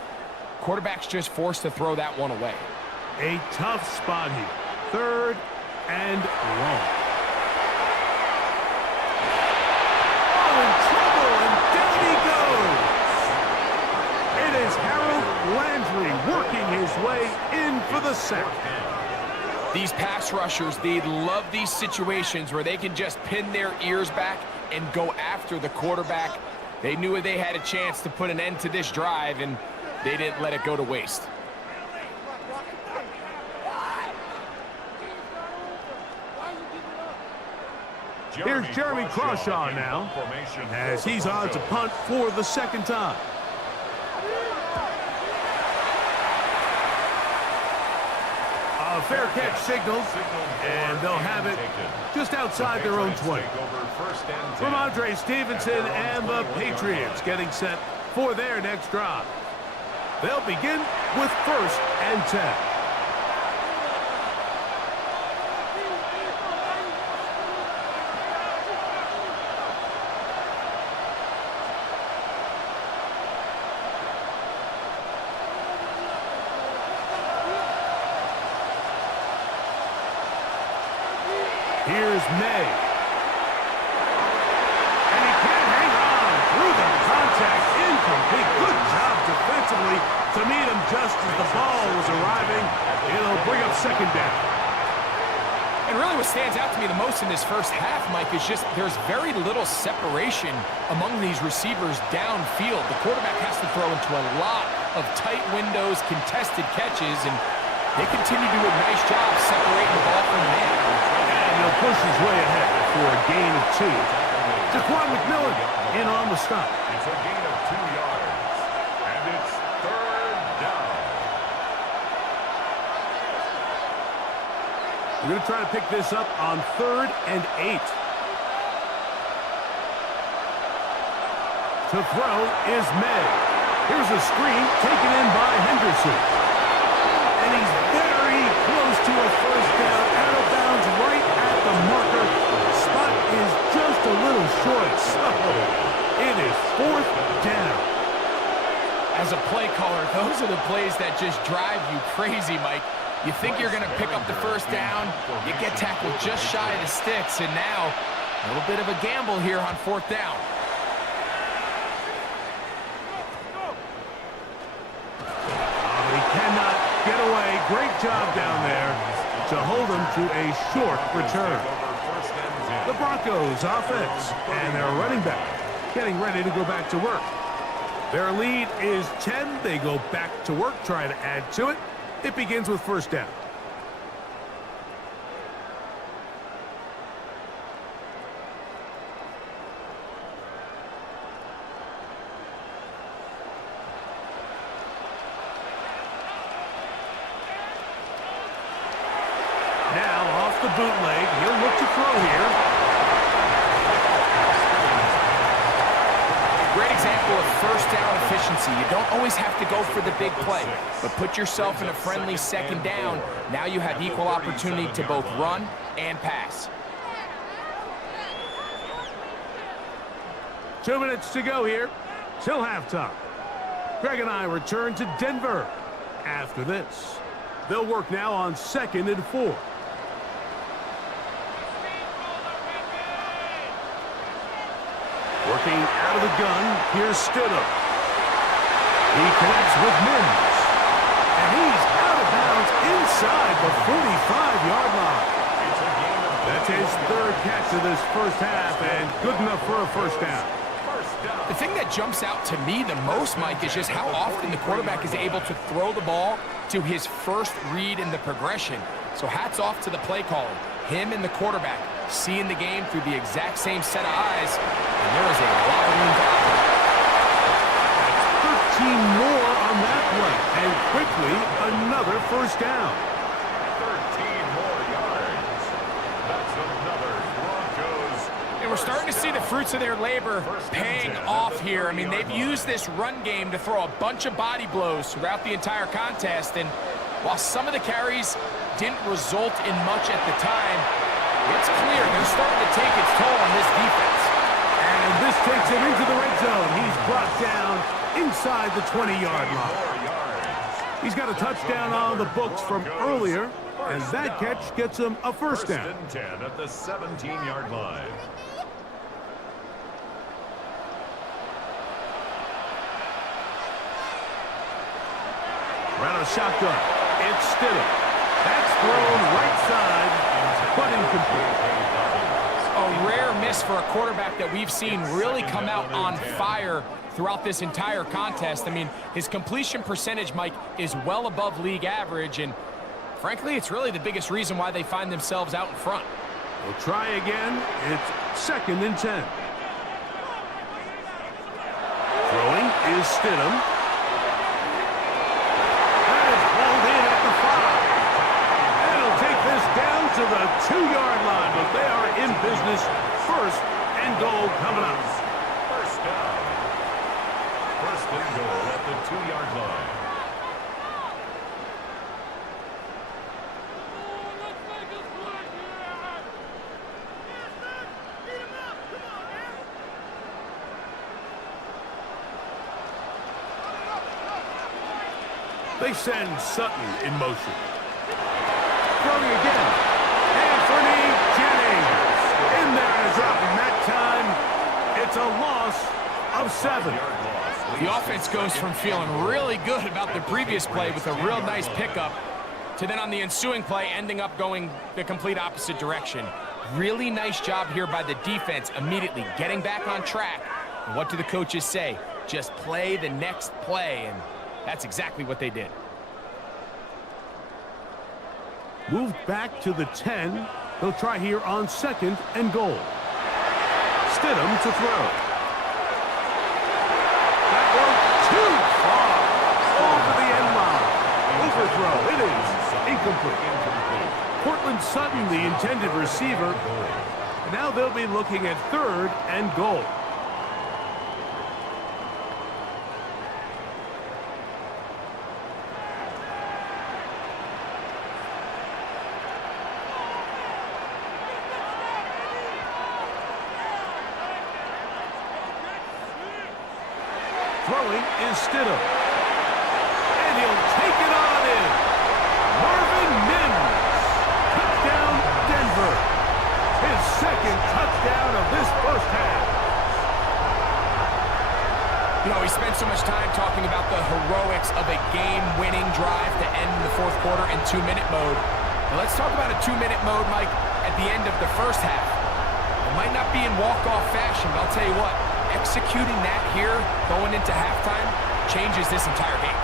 quarterback's just forced to throw that one away. A tough spot here. Third and long. Oh, in trouble, and down he goes. It is Harold Landry working his way in for the sack. These pass rushers, they love these situations where they can just pin their ears back and go after the quarterback. They knew they had a chance to put an end to this drive, and they didn't let it go to waste. Here's Jeremy Crawshaw now, as he's on to punt for the second time. A fair catch signaled, and they'll have it just outside their own 20. From Andre Stevenson and the Patriots getting set for their next drive. They'll begin with 1st and 10. Here's May. And he can't hang on through the contact. Incomplete. Good job defensively to meet him just as the ball was arriving. It'll bring up second down. And really what stands out to me the most in this first half, Mike, is just there's very little separation among these receivers downfield. The quarterback has to throw into a lot of tight windows, contested catches, and they continue to do a nice job separating the ball from man. He'll push his way ahead for a gain of 2. Jaquan McMillan in on the stop. It's a gain of 2 yards. And it's third down. We're going to try to pick this up on 3rd and 8. To throw is May. Here's a screen taken in by Henderson. And he's very close to a first down. Out of bounds right at the marker. Spot is just a little short, so it is 4th down. As a play caller, those are the plays that just drive you crazy, Mike. You think you're going to pick up the first down, you get tackled just shy of the sticks, and now a little bit of a gamble here on 4th down. He cannot get away. Great job down there to hold him to a short return. The Broncos offense and their running back getting ready to go back to work. Their lead is 10. They go back to work, try to add to it. It begins with 1st down. Now off the bootleg, he'll look to throw here. Great example of first down efficiency. You don't always have to go for the big play, but put yourself in a friendly second down. Now you have equal opportunity to both run and pass. 2 minutes to go here till halftime. Greg and I return to Denver after this. They'll work now on 2nd and 4. Working out of the gun, here's Stidham. He connects with Mims. And he's out of bounds inside the 45-yard line. That's his 3rd catch of this first half, and good enough for a first down. The thing that jumps out to me the most, Mike, is just how often the quarterback is able to throw the ball to his first read in the progression. So hats off to the play caller. Him and the quarterback seeing the game through the exact same set of eyes, and there is a lot of room to operate. That's 13 more on that play, and quickly another first down. 13 more yards. That's another Broncos. And we're starting to see the fruits of their labor paying off here. I mean, they've used this run game to throw a bunch of body blows throughout the entire contest, and while some of the carries didn't result in much at the time, it's clear they're starting to take its toll on this defense. And this takes him into the red zone. He's brought down inside the 20-yard line. He's got a touchdown on the books from earlier, and that catch gets him a first down. 1st and 10 at the 17-yard line. Run a shotgun. It's Stidham. That's thrown right side, but incomplete. A rare miss for a quarterback that we've seen really come out on fire throughout this entire contest. I mean, his completion percentage, Mike, is well above league average, and frankly, it's really the biggest reason why they find themselves out in front. We'll try again. It's 2nd and 10. Throwing is Stidham. To the 2-yard line, but they are in business. 1st and goal coming up. First down. 1st and goal at the 2-yard line. They send Sutton in motion. Throwing again. In there and a drop, and that time it's a loss of 7. The offense goes from feeling really good about the previous play with a real nice pickup to then on the ensuing play ending up going the complete opposite direction. Really nice job here by the defense immediately getting back on track. And what do the coaches say? Just play the next play, and that's exactly what they did. Moved back to the 10. They'll try here on 2nd and goal. Stidham to throw. That one too far. Over the end line. Overthrow. It is incomplete. Cortland Sutton, the intended receiver. Now they'll be looking at 3rd and goal. Throwing is Stidham. And he'll take it on in. Marvin Mims. Touchdown, Denver. His 2nd touchdown of this first half. You know, we spent so much time talking about the heroics of a game-winning drive to end the 4th quarter in 2-minute mode. Now let's talk about a 2-minute mode, Mike, at the end of the first half. It might not be in walk-off fashion, but I'll tell you what. Executing that here, going into halftime, changes this entire game.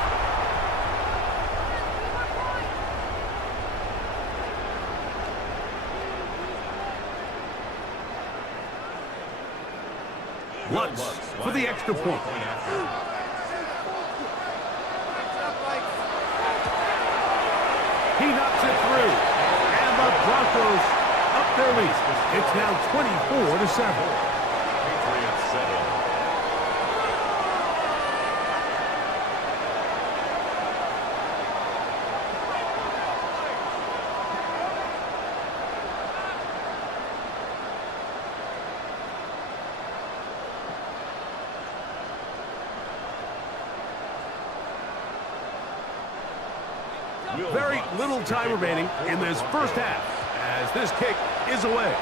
Lutz for the extra point. He knocks it through. And the Broncos up their lead. It's now 24-7. Patriots 7. Very little time remaining in this first half as this kick is away.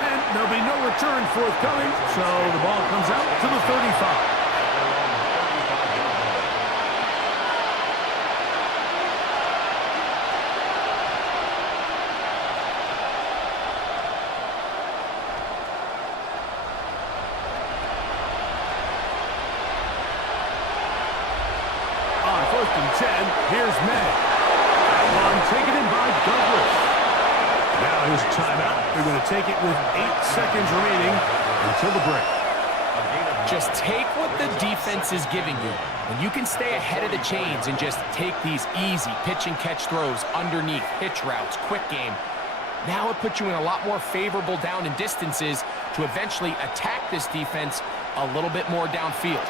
And there'll be no return forthcoming, so the ball comes out to the 35. On 1st and 10, here's May. That one taken in by Douglas. Now here's a timeout. They're going to take it with 8 seconds remaining until the break. Just take what the defense is giving you. When you can stay ahead of the chains and just take these easy pitch and catch throws underneath, hitch routes, quick game, now it puts you in a lot more favorable down and distances to eventually attack this defense a little bit more downfield.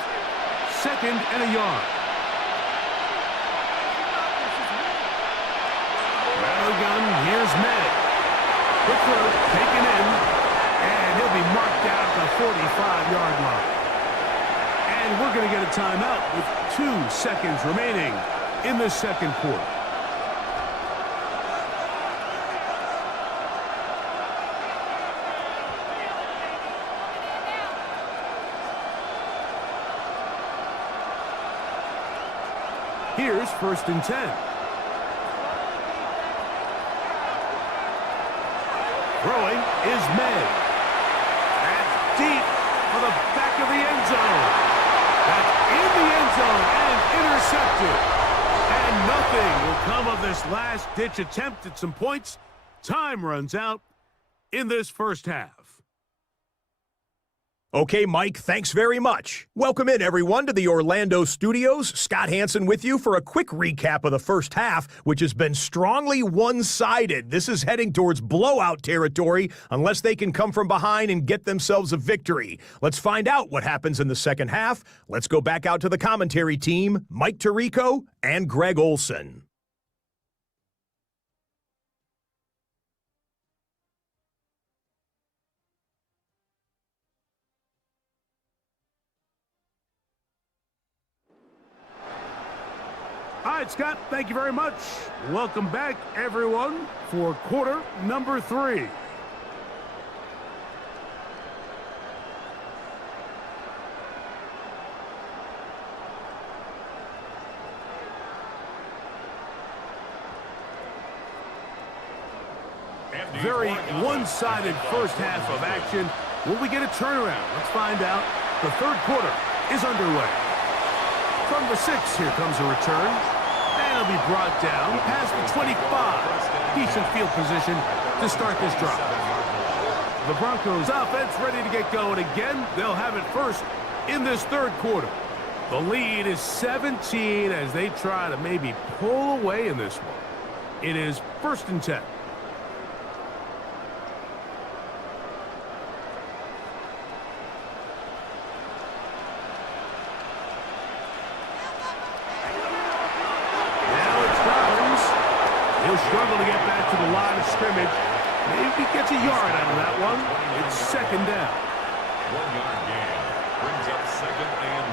2nd and a yard. Rattle gun, here's May. Quick throw, taken in, and he'll be marked out at the 45-yard line. And we're going to get a timeout with 2 seconds remaining in the second quarter. Here's 1st and 10. Throwing is May. That's deep for the back of the end zone. That's in the end zone and intercepted. And nothing will come of this last-ditch attempt at some points. Time runs out in this first half. Okay, Mike, thanks very much. Welcome in, everyone, to the Orlando studios. Scott Hansen with you for a quick recap of the first half, which has been strongly one-sided. This is heading towards blowout territory unless they can come from behind and get themselves a victory. Let's find out what happens in the second half. Let's go back out to the commentary team, Mike Tirico and Greg Olson. All right, Scott, thank you very much. Welcome back, everyone, for quarter number 3. Very one-sided first half of action. Will we get a turnaround? Let's find out. The third quarter is underway. From the 6, here comes a return. And it'll be brought down past the 25. Decent field position to start this drive. The Broncos offense ready to get going again. They'll have it first in this third quarter. The lead is 17 as they try to maybe pull away in this one. It is 1st and 10. Struggle to get back to the line of scrimmage. Maybe gets a yard out of that one. It's 2nd down. 1-yard gain brings up 2nd and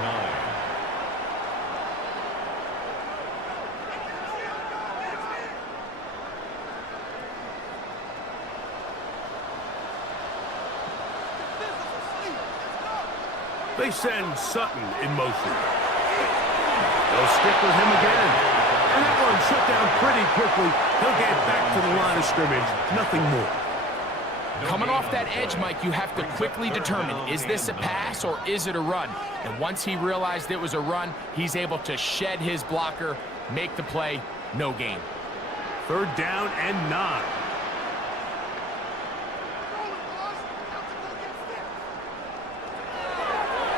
9. They send Sutton in motion. They'll stick with him again. And that one shut down pretty quickly. He'll get back to the line of scrimmage. Nothing more. Coming off that edge, Mike, you have to quickly determine, is this a pass or is it a run? And once he realized it was a run, he's able to shed his blocker, make the play, no gain. 3rd down and 9.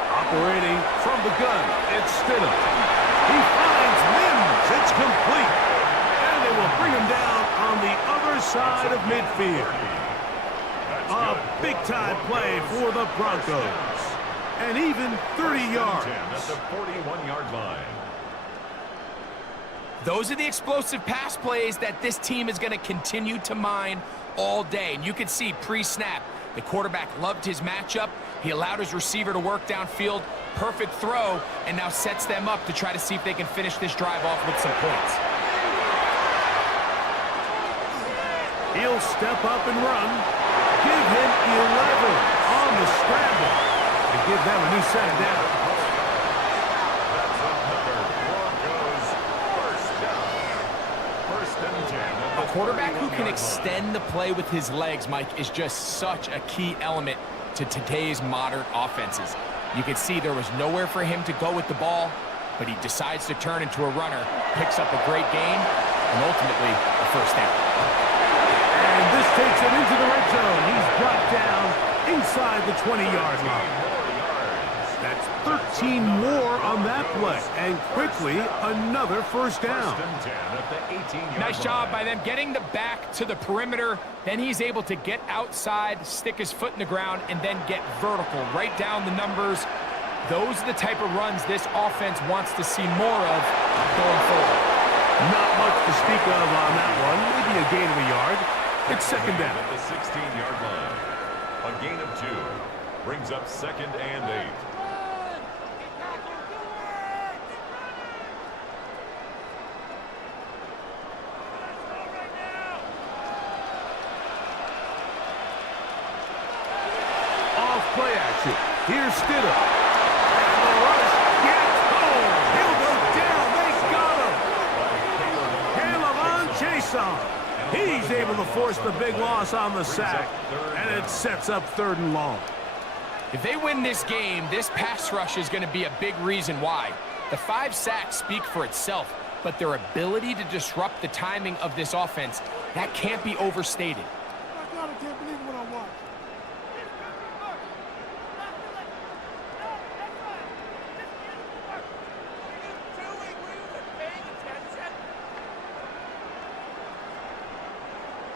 Operating from the gun, it's Stidham. He finds Mims. It's complete. And they will bring him down on the other side of midfield. A big-time play for the Broncos. And even 30 yards. At the 41-yard line. Those are the explosive pass plays that this team is going to continue to mine all day. And you can see pre-snap, the quarterback loved his matchup, He allowed his receiver to work downfield, perfect throw, and now sets them up to try to see if they can finish this drive off with some points. He'll step up and run. Give him 11 on the scramble and give them a new set of down. That's another Broncos first down. First and 10. A quarterback who can extend the play with his legs, Mike, is just such a key element to today's modern offenses. You can see there was nowhere for him to go with the ball, but he decides to turn into a runner, picks up a great gain, and ultimately a first down. And this takes him into the red zone. He's brought down inside the 20-yard line. That's 13 more on that play. And quickly, another first down. Nice job by them getting the back to the perimeter. Then he's able to get outside, stick his foot in the ground, and then get vertical. Right down the numbers. Those are the type of runs this offense wants to see more of going forward. Not much to speak of on that one. Maybe a gain of a yard. It's second down. At the 16-yard line. A gain of 2. Brings up second and 8. Off play action. Here's Stidham. And the rush gets home. He'll go down. They got him. Caleb on Chason. He's able to force the big loss on the sack, and it sets up 3rd and long. If they win this game, this pass rush is going to be a big reason why. The 5 sacks speak for itself, but their ability to disrupt the timing of this offense, that can't be overstated. My God, I can't believe what I watched.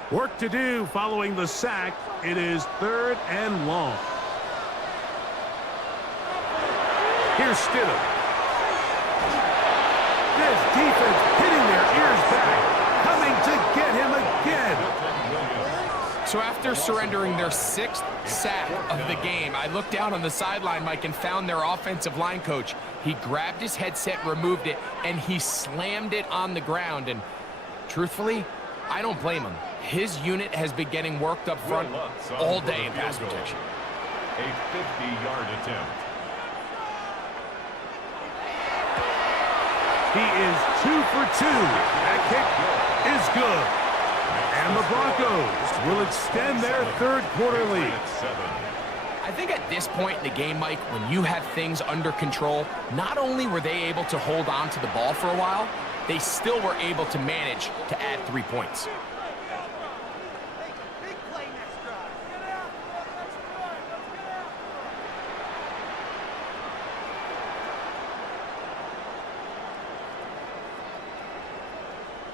Work to do following the sack. It is 3rd and long. Here's Stidham. This defense hitting their ears back, coming to get him again. So after surrendering their 6th sack of the game, I looked down on the sideline, Mike, and found their offensive line coach. He grabbed his headset, removed it, and he slammed it on the ground. And truthfully, I don't blame him. His unit has been getting worked up front all day in pass protection. A 50-yard attempt. He is 2 for 2. That kick is good. And the Broncos will extend their 3rd quarter lead. I think at this point in the game, Mike, when you have things under control, not only were they able to hold on to the ball for a while, they still were able to manage to add 3 points.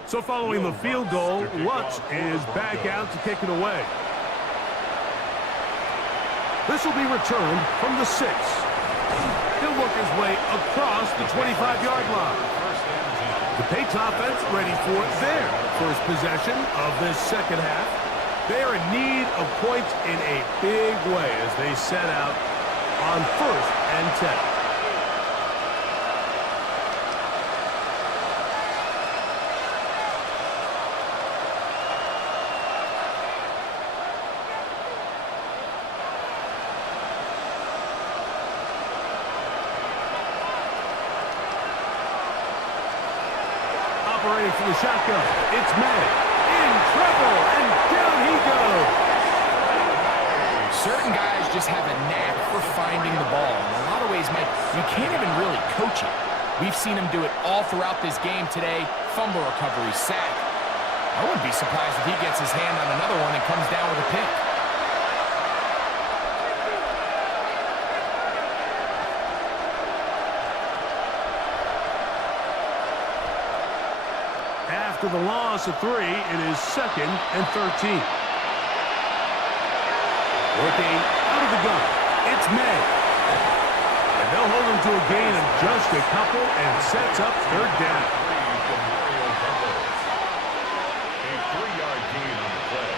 So following the field goal, Lutz is back out to kick it away. This will be returned from the 6. He'll work his way across the 25-yard line. The Patriots offense ready for their first possession of this second half. They are in need of points in a big way as they set out on 1st and 10. Operating from the shotgun, it's May in trouble, and down he goes. Certain guys just have a knack for finding the ball. In a lot of ways, Mike, you can't even really coach it. We've seen him do it all throughout this game today. Fumble recovery, sack. I wouldn't be surprised if he gets his hand on another one and comes down with a pick. After the loss of 3, it is 2nd and 13. Working out of the gun, it's May. And they'll hold him to a gain of just a couple and sets up 3rd down. A 3-yard gain on the play.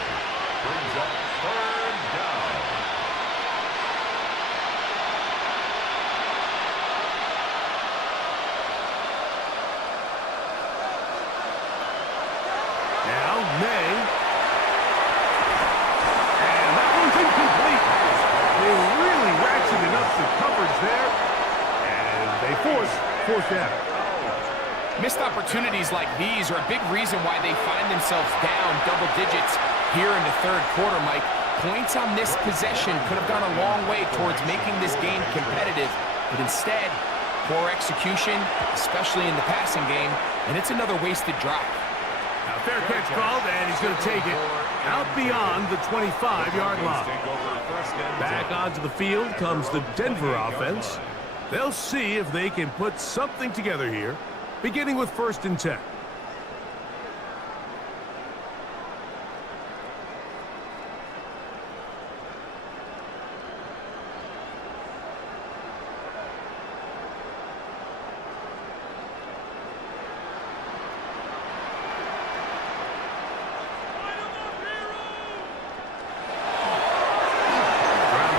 Brings up 3rd down. May. And that one's incomplete. They really ratcheted up the coverage there. And they force fourth down. Missed opportunities like these are a big reason why they find themselves down double digits here in the third quarter, Mike. Points on this possession could have gone a long way towards making this game competitive, but instead, poor execution, especially in the passing game, and it's another wasted drive. Now, fair catch called, and he's going to take it out beyond the 25-yard line. Back onto the field comes the Denver offense. They'll see if they can put something together here, beginning with 1st and 10.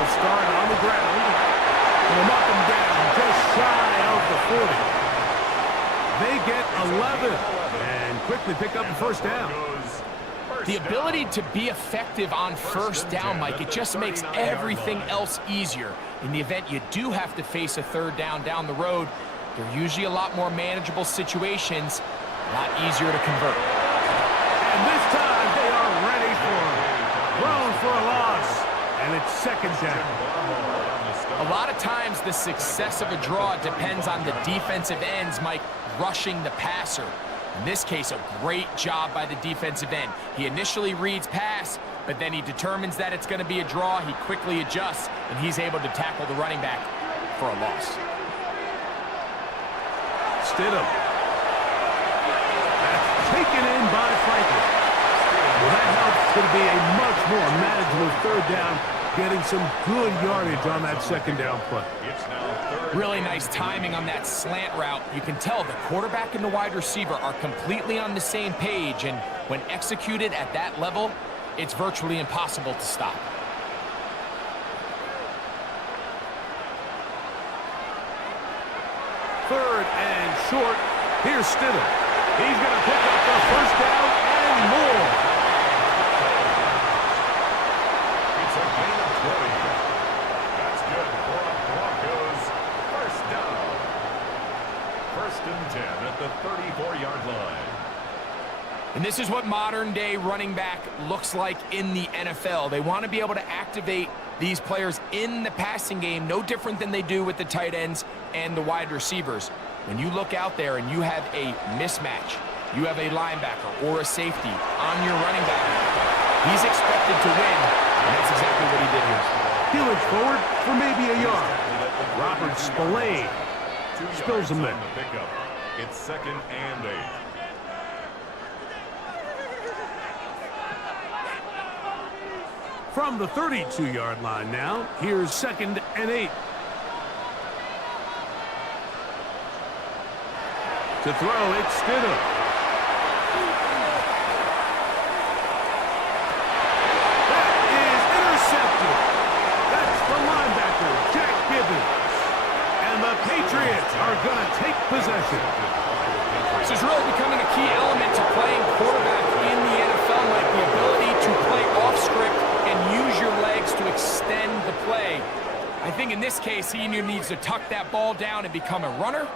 Start on the ground. They'll knock them down just shy of the 40. They get 11 and quickly pick up the first down. The ability to be effective on first down, Mike, it just makes everything else easier. In the event you do have to face a third down the road, they're usually a lot more manageable situations, a lot easier to convert. And this time they are ready for it. Thrown for a loss. And it's 2nd down. A lot of times the success of a draw depends on the defensive ends, Mike, rushing the passer. In this case, a great job by the defensive end. He initially reads pass, but then he determines that it's going to be a draw. He quickly adjusts, and he's able to tackle the running back for a loss. Stidham. That's taken in by Franklin. Well, that helps to be a much more manageable third down, getting some good yardage on that 2nd down play. Really nice timing on that slant route. You can tell the quarterback and the wide receiver are completely on the same page, and when executed at that level, it's virtually impossible to stop. Third and short. Here's Stidham. He's going to pick up the first down and more. It's a gain of 20. That's good for the Broncos. First down. 1st and 10 at the 34-yard line. And this is what modern-day running back looks like in the NFL. They want to be able to activate these players in the passing game, no different than they do with the tight ends and the wide receivers. When you look out there and you have a mismatch, you have a linebacker or a safety on your running back, he's expected to win, and that's exactly what he did here. Heelage forward for maybe a yard. Robert Spillane spills him there. It's 2nd and 8. From the 32-yard line now, here's 2nd and 8. To throw, it's Stidham. That is intercepted. That's the linebacker, Jack Gibbons. And the Patriots are going to take possession. This is really becoming a key element to playing quarterback in the NFL, like the ability to play off script and use your legs to extend the play. I think in this case, he either needs to tuck that ball down and become a runner,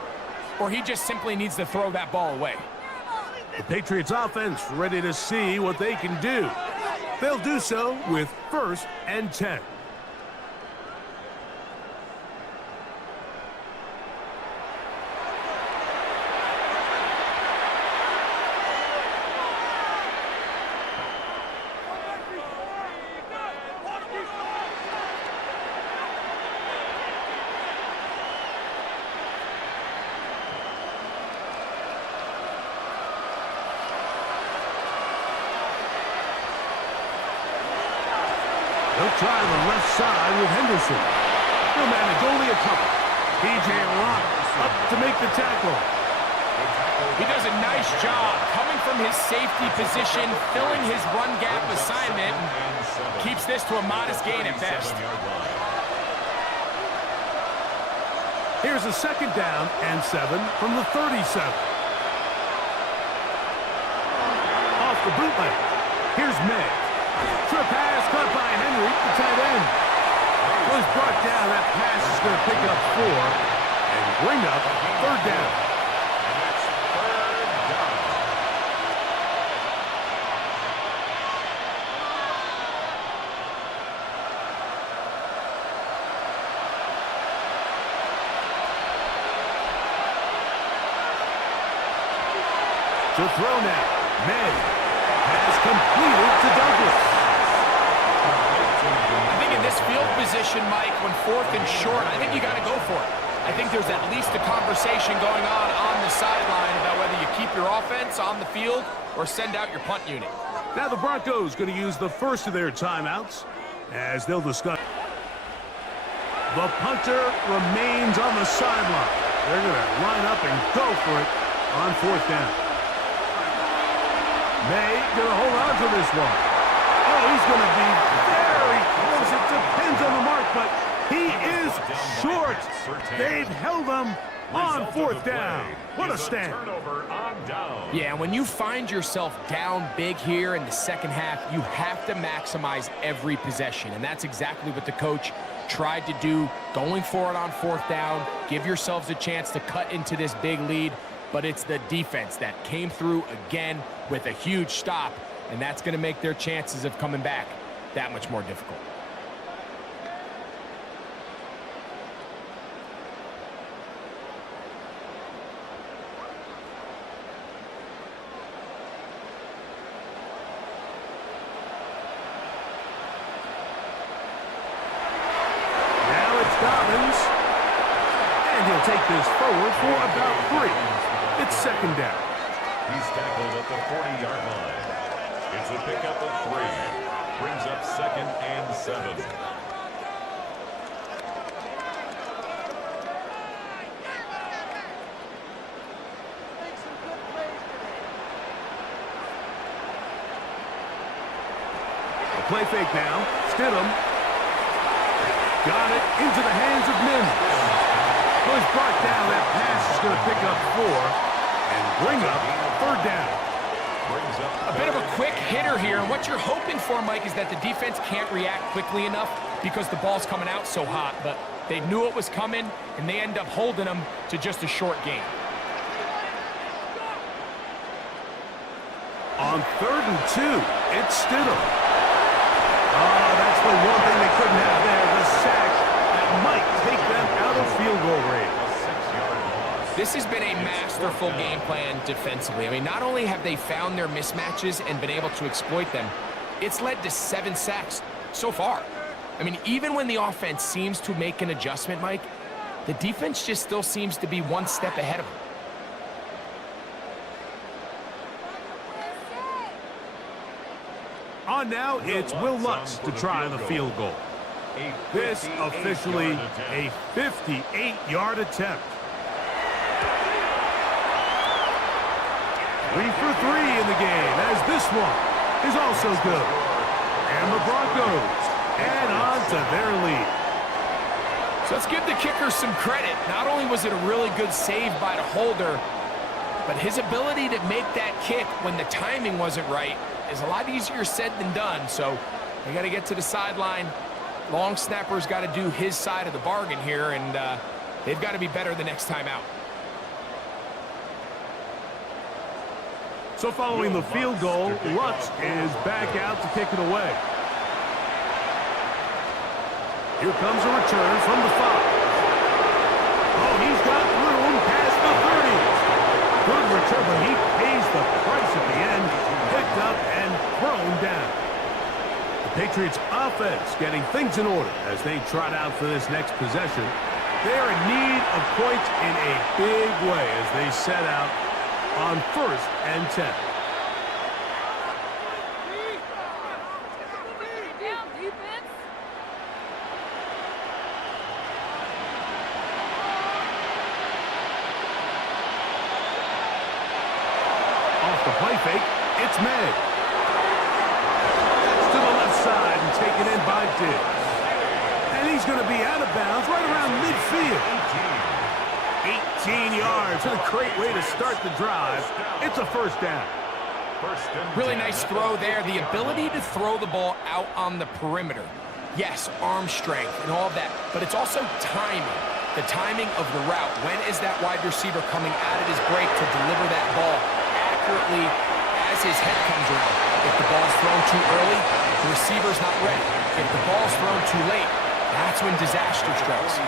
or he just simply needs to throw that ball away. The Patriots offense ready to see what they can do. They'll do so with 1st and 10. They'll try the left side with Henderson. He'll manage only a couple. P.J. Watt up to make the tackle. He does a nice job coming from his safety position, filling his run gap assignment, and keeps this to a modest gain at best. Here's a 2nd down and 7 from the 37. Off the bootleg. Here's May. Trip pass caught by Henry, the tight end. Was brought down. That pass is going to pick up 4 and bring up 3rd down. To throw now. May has completed to Douglas. I think in this field position, Mike, when 4th and short, I think you got to go for it. I think there's at least a conversation going on the sideline about whether you keep your offense on the field or send out your punt unit. Now the Broncos going to use the first of their timeouts as they'll discuss. The punter remains on the sideline. They're going to line up and go for it on 4th down. May going to hold on to this one. Oh, he's going to be very close. It depends on the mark, but he is short. They've held him on 4th down. What a stand. Yeah, when you find yourself down big here in the second half, you have to maximize every possession, and that's exactly what the coach tried to do, going for it on 4th down. Give yourselves a chance to cut into this big lead. But it's the defense that came through again with a huge stop, and that's going to make their chances of coming back that much more difficult. Now it's Dobbins, and he'll take this forward for about 3. It's 2nd down. He's tackled at the 40-yard line. It's a pickup of 3. Brings up 2nd and 7. A play fake now. Stidham. Got it into the hands of Mims. Was brought down. That pass is going to pick up 4 and bring up 3rd down. A bit of a quick hitter here, and what you're hoping for, Mike, is that the defense can't react quickly enough because the ball's coming out so hot, but they knew it was coming, and they end up holding them to just a short gain. On 3rd and 2, it's Stidham. Oh, that's the one thing they couldn't have there, the sack that might take them out of field goal range. This has been a masterful game plan defensively. I mean, not only have they found their mismatches and been able to exploit them, it's led to 7 sacks so far. I mean, even when the offense seems to make an adjustment, Mike, the defense just still seems to be one step ahead of them. On now, it's Will Lutz to try the field goal. This officially a 58-yard attempt. 3 for 3 in the game, as this one is also good. And the Broncos add on to their lead. So let's give the kicker some credit. Not only was it a really good save by the holder, but his ability to make that kick when the timing wasn't right is a lot easier said than done. So they got to get to the sideline. Long snapper's got to do his side of the bargain here, and they've got to be better the next time out. So following the field goal, Lutz is back out to kick it away. Here comes a return from the 5. Oh, he's got room past the 30. Good return, but he pays the price at the end. Picked up and thrown down. The Patriots offense getting things in order as they trot out for this next possession. They're in need of points in a big way as they set out on 1st and 10. Off the play fake, it's May. That's to the left side and taken in by Diggs. And he's going to be out of bounds right around midfield. 18 yards. What a great way to start the drive. It's a 1st down. Really nice throw there. The ability to throw the ball out on the perimeter. Yes, arm strength and all of that, but it's also timing. The timing of the route. When is that wide receiver coming out of his break to deliver that ball accurately as his head comes around? If the ball's thrown too early, the receiver's not ready. If the ball's thrown too late, that's when disaster strikes.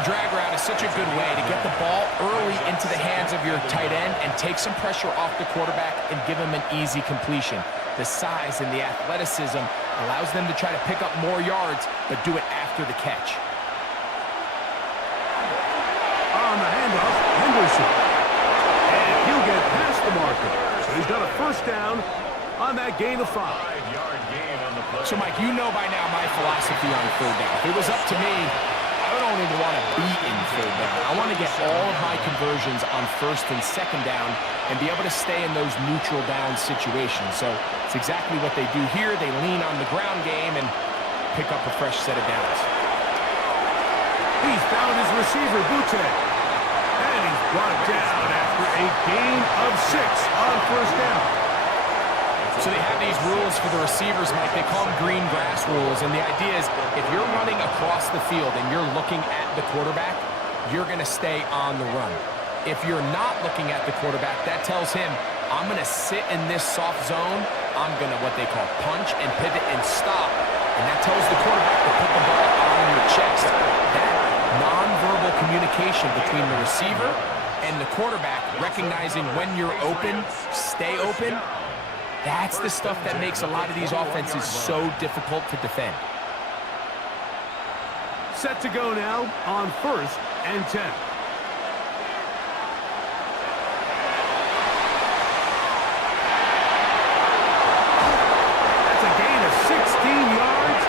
The drag route is such a good way to get the ball early into the hands of your tight end and take some pressure off the quarterback and give him an easy completion. The size and the athleticism allows them to try to pick up more yards, but do it after the catch. On the handoff, Henderson. And he'll get past the marker. So he's got a first down on that gain of 5. 5-yard gain on the play. So, Mike, you know by now my philosophy on third down. If it was up to me, I don't even want to be in third down. I want to get all of my conversions on first and second down and be able to stay in those neutral down situations. So it's exactly what they do here. They lean on the ground game and pick up a fresh set of downs. He's found his receiver, Butte. And he's brought down after a gain of 6 on first down. So they have these rules for the receivers, Mike. They call them green grass rules. And the idea is if you're running across the field and you're looking at the quarterback, you're going to stay on the run. If you're not looking at the quarterback, that tells him, I'm going to sit in this soft zone. I'm going to what they call punch and pivot and stop. And that tells the quarterback to put the ball on your chest. That nonverbal communication between the receiver and the quarterback, recognizing when you're open, stay open, that's the stuff that makes a lot of these offenses so difficult to defend. Set to go now on first and 10. That's a gain of 16 yards,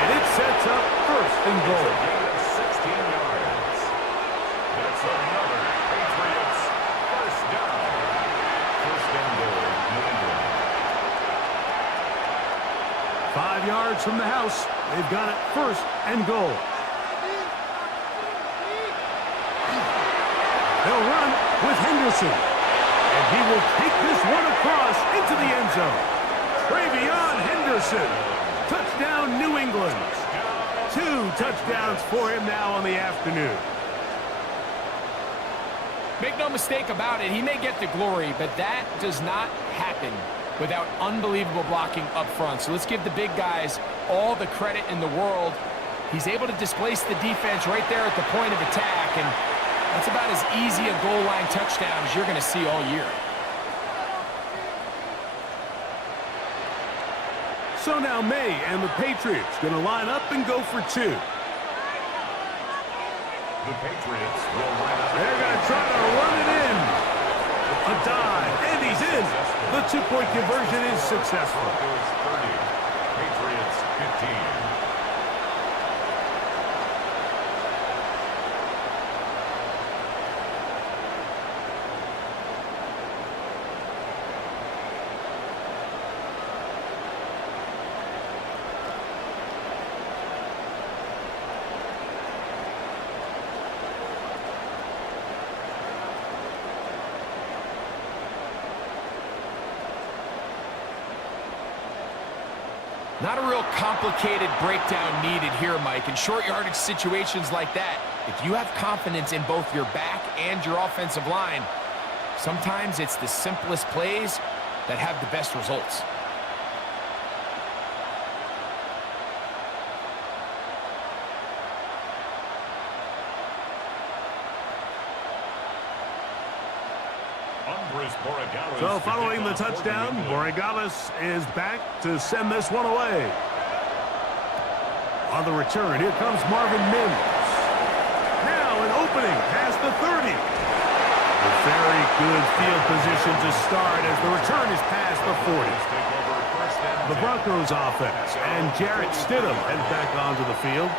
and it sets up first and goal. 16 yards. That's another Patriots first down. First and goal, New England. 5 yards from the house. They've got it first and goal. They'll run with Henderson. And he will take this one across into the end zone. Travion Henderson. Touchdown, New England. 2 touchdowns for him now on the afternoon. Make no mistake about it, he may get the glory, but that does not happen without unbelievable blocking up front. So let's give the big guys all the credit in the world. He's able to displace the defense right there at the point of attack, and that's about as easy a goal line touchdown as you're going to see all year. So now May and the Patriots going to line up and go for 2. The Patriots will line up. They're going to try to run it in. A dive, and he's in. The 2-point conversion is successful. Broncos 30, Patriots 15. Not a real complicated breakdown needed here, Mike. In short yardage situations like that, if you have confidence in both your back and your offensive line, sometimes it's the simplest plays that have the best results. So following the touchdown, Borregales is back to send this one away. On the return, here comes Marvin Mims. Now an opening past the 30. A very good field position to start as the return is past the 40. The Broncos offense and Jarrett Stidham head back onto the field.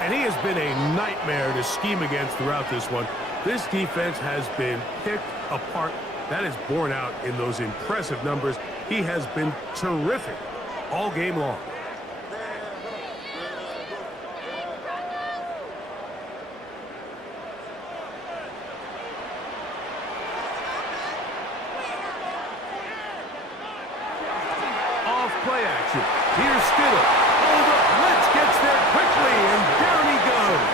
And he has been a nightmare to scheme against throughout this one. This defense has been picked apart. That is borne out in those impressive numbers. He has been terrific all game long. play action. Here's Stidham. Oh, the blitz gets there quickly, and down he goes.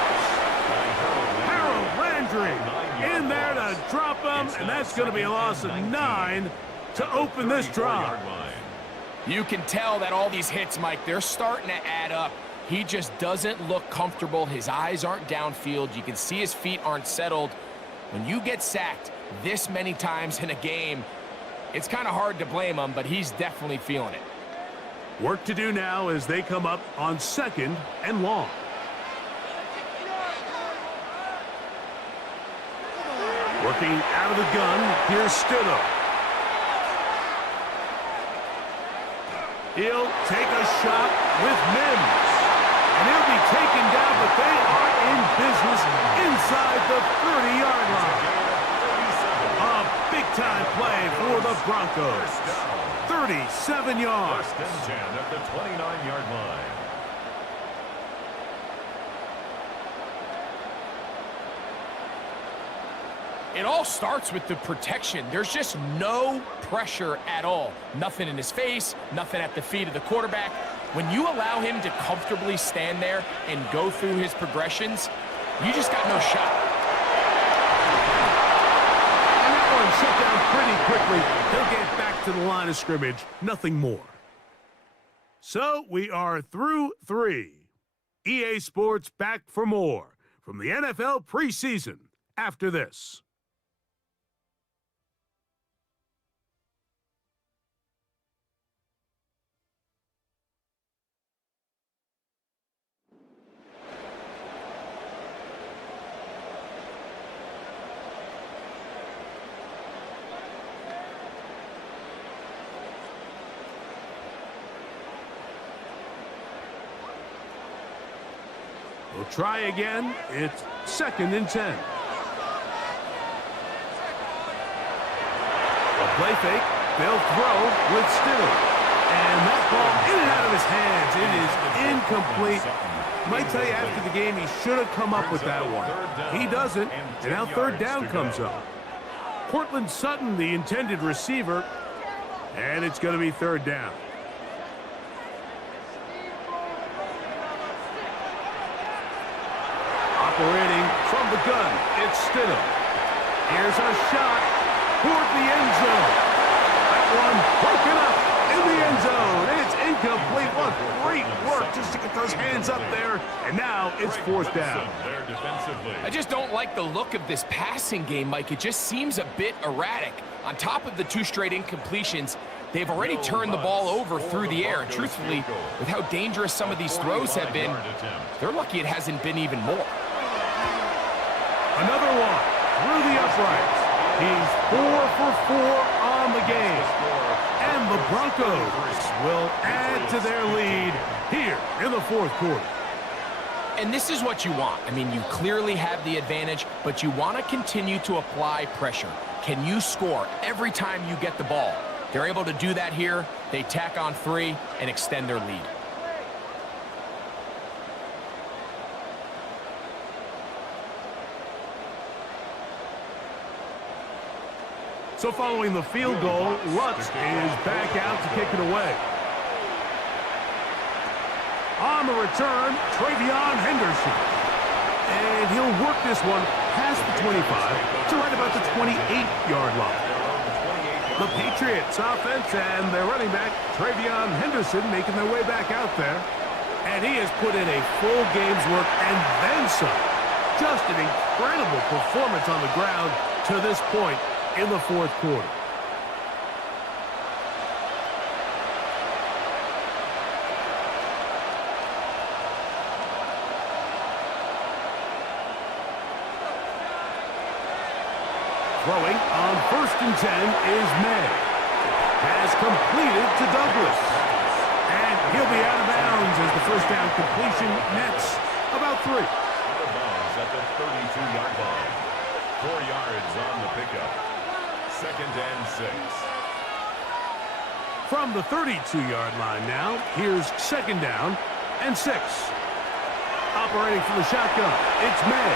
Harold Landry in there to drop him, and that's going to be a loss of 9 to open this drive. You can tell that all these hits, Mike, they're starting to add up. He just doesn't look comfortable. His eyes aren't downfield. You can see his feet aren't settled. When you get sacked this many times in a game, it's kind of hard to blame him, but he's definitely feeling it. Work to do now as they come up on 2nd and long. Working out of the gun, here's Stidham. He'll take a shot with Mims. And he'll be taken down, but they are in business inside the 30-yard line. A big-time play for the Broncos. 37 yards. 1st and 10 at the 29-yard line. It all starts with the protection. There's just no pressure at all. Nothing in his face, nothing at the feet of the quarterback. When you allow him to comfortably stand there and go through his progressions, you just got no shot. And that one shut down pretty quickly. He'll get back to the line of scrimmage, nothing more. So we are through 3. EA Sports back for more from the NFL preseason after this. We'll try again. It's 2nd and 10. A play fake. They'll throw with Stidham. And that ball in and out of his hands. It is incomplete. Might tell you after the game he should have come up with that one. He doesn't, and now 3rd down comes up. Cortland Sutton, the intended receiver, and it's going to be 3rd down. Operating from the gun, it's Stidham. Here's a shot toward the end zone. That one broken up in the end zone. It's incomplete. What great work just to get those hands up there. And now it's 4th down. I just don't like the look of this passing game, Mike. It just seems a bit erratic. On top of the 2 straight incompletions, they've already turned the ball over through the air. And truthfully, with how dangerous some of these throws have been, they're lucky it hasn't been even more. Another one through the uprights. He's 4 for 4 on the game. And the Broncos will add to their lead here in the 4th quarter. And this is what you want. I mean, you clearly have the advantage, but you want to continue to apply pressure. Can you score every time you get the ball? They're able to do that here. They tack on 3 and extend their lead. So following the field goal, Lutz is back out to kick it away. On the return, Travion Henderson. And he'll work this one past the 25 to right about the 28-yard line. The Patriots offense and their running back, Travion Henderson, making their way back out there. And he has put in a full game's work and then some. Just an incredible performance on the ground to this point in the 4th quarter. Throwing on 1st and 10 is May. Has completed to Douglas. And he'll be out of bounds as the 1st down completion nets about 3. Out of bounds at the 32-yard line. 4 yards on the pickup. 2nd and 6. From the 32-yard line now, here's 2nd down and 6. Operating from the shotgun, it's May.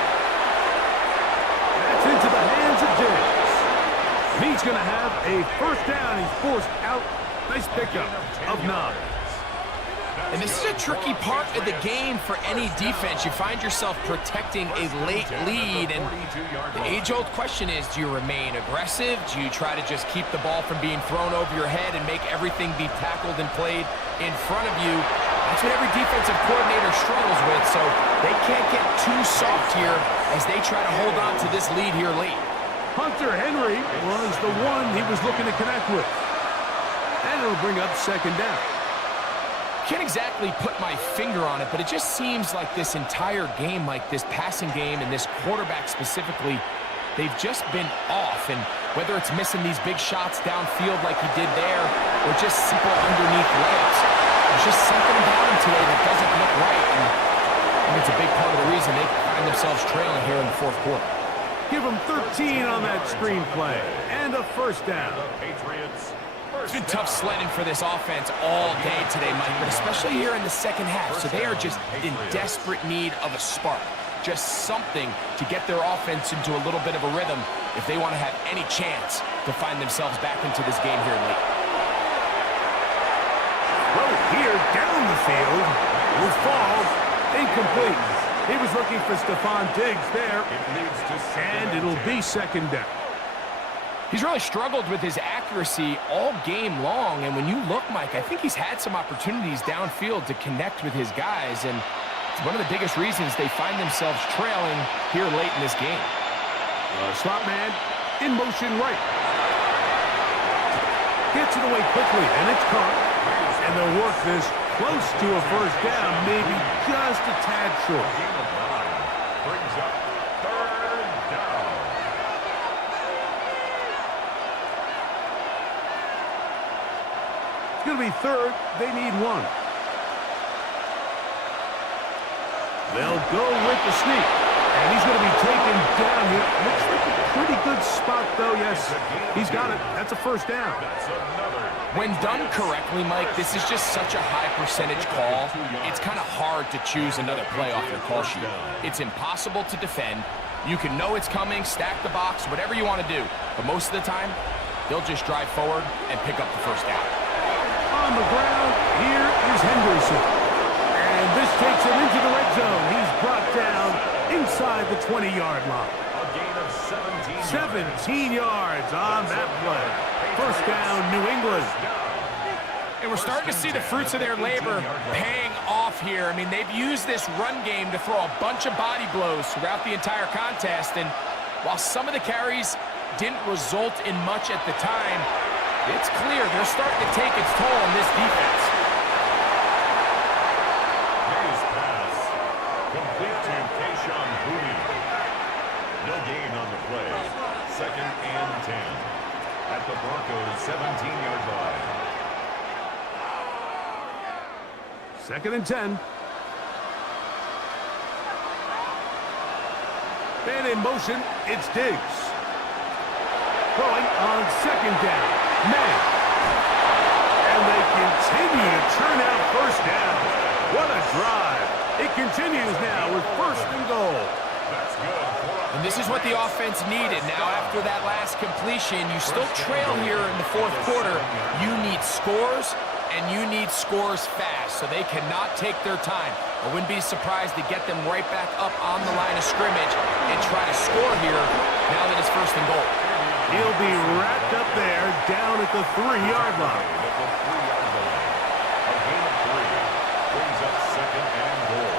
That's into the hands of Diggs. He's going to have a first down. He's forced out. Nice pickup of 9. And this is a tricky part of the game for any defense. You find yourself protecting a late lead, and the age-old question is, do you remain aggressive? Do you try to just keep the ball from being thrown over your head and make everything be tackled and played in front of you? That's what every defensive coordinator struggles with, so they can't get too soft here as they try to hold on to this lead here late. Hunter Henry was the one he was looking to connect with. And it'll bring up second down. Can't exactly put my finger on it, but it just seems like this entire game, like this passing game and this quarterback specifically, they've just been off. And whether it's missing these big shots downfield like he did there or just simple underneath layups, there's just something about him today that doesn't look right. And I think it's a big part of the reason they find themselves trailing here in the fourth quarter. Give him 13 on that screenplay and a first down. Patriots. It's been tough sledding for this offense all day today, Mike, but especially here in the second half. So they are just in desperate need of a spark, just something to get their offense into a little bit of a rhythm if they want to have any chance to find themselves back into this game here late. Well, here down the field will fall incomplete. He was looking for Stephon Diggs there, and it'll be second down. He's really struggled with his accuracy all game long, and when you look, Mike, I think he's had some opportunities downfield to connect with his guys, and it's one of the biggest reasons they find themselves trailing here late in this game. Slot man in motion right. Gets it away quickly, and it's caught. And they'll work this close to a first down, maybe just a tad short. Brings up third down. It's going to be third. They need 1. They'll go with the sneak. And he's going to be taken down here. Looks like a pretty good spot, though. Yes, he's got it. That's a first down. When done correctly, Mike, this is just such a high percentage call. It's kind of hard to choose another play off your call sheet. It's impossible to defend. You can know it's coming, stack the box, whatever you want to do. But most of the time, they'll just drive forward and pick up the first down. On the ground, here is Henderson. And this takes him into the red zone. He's brought down inside the 20-yard line. A gain of 17 yards on that play. First down, New England. And we're starting to see the fruits of their labor paying off here. I mean, they've used this run game to throw a bunch of body blows throughout the entire contest. And while some of the carries didn't result in much at the time, it's clear they're starting to take its toll on this defense. Nice pass. Complete to Kayshawn Boutte. No gain on the play. Second and 10. At the Broncos' 17-yard line. Second and 10. And in motion, it's Diggs. Throwing on second down. May. And they continue to turn out first down. What a drive. It continues now with first and goal. That's good. And this is what the offense needed. Now, after that last completion, you still trail here in the fourth quarter. You need scores, and you need scores fast, so they cannot take their time. I wouldn't be surprised to get them right back up on the line of scrimmage and try to score here now that it's first and goal. He'll be wrapped up there down at the 3-yard line. At the 3-yard line. A gain of 3. Brings up second and goal.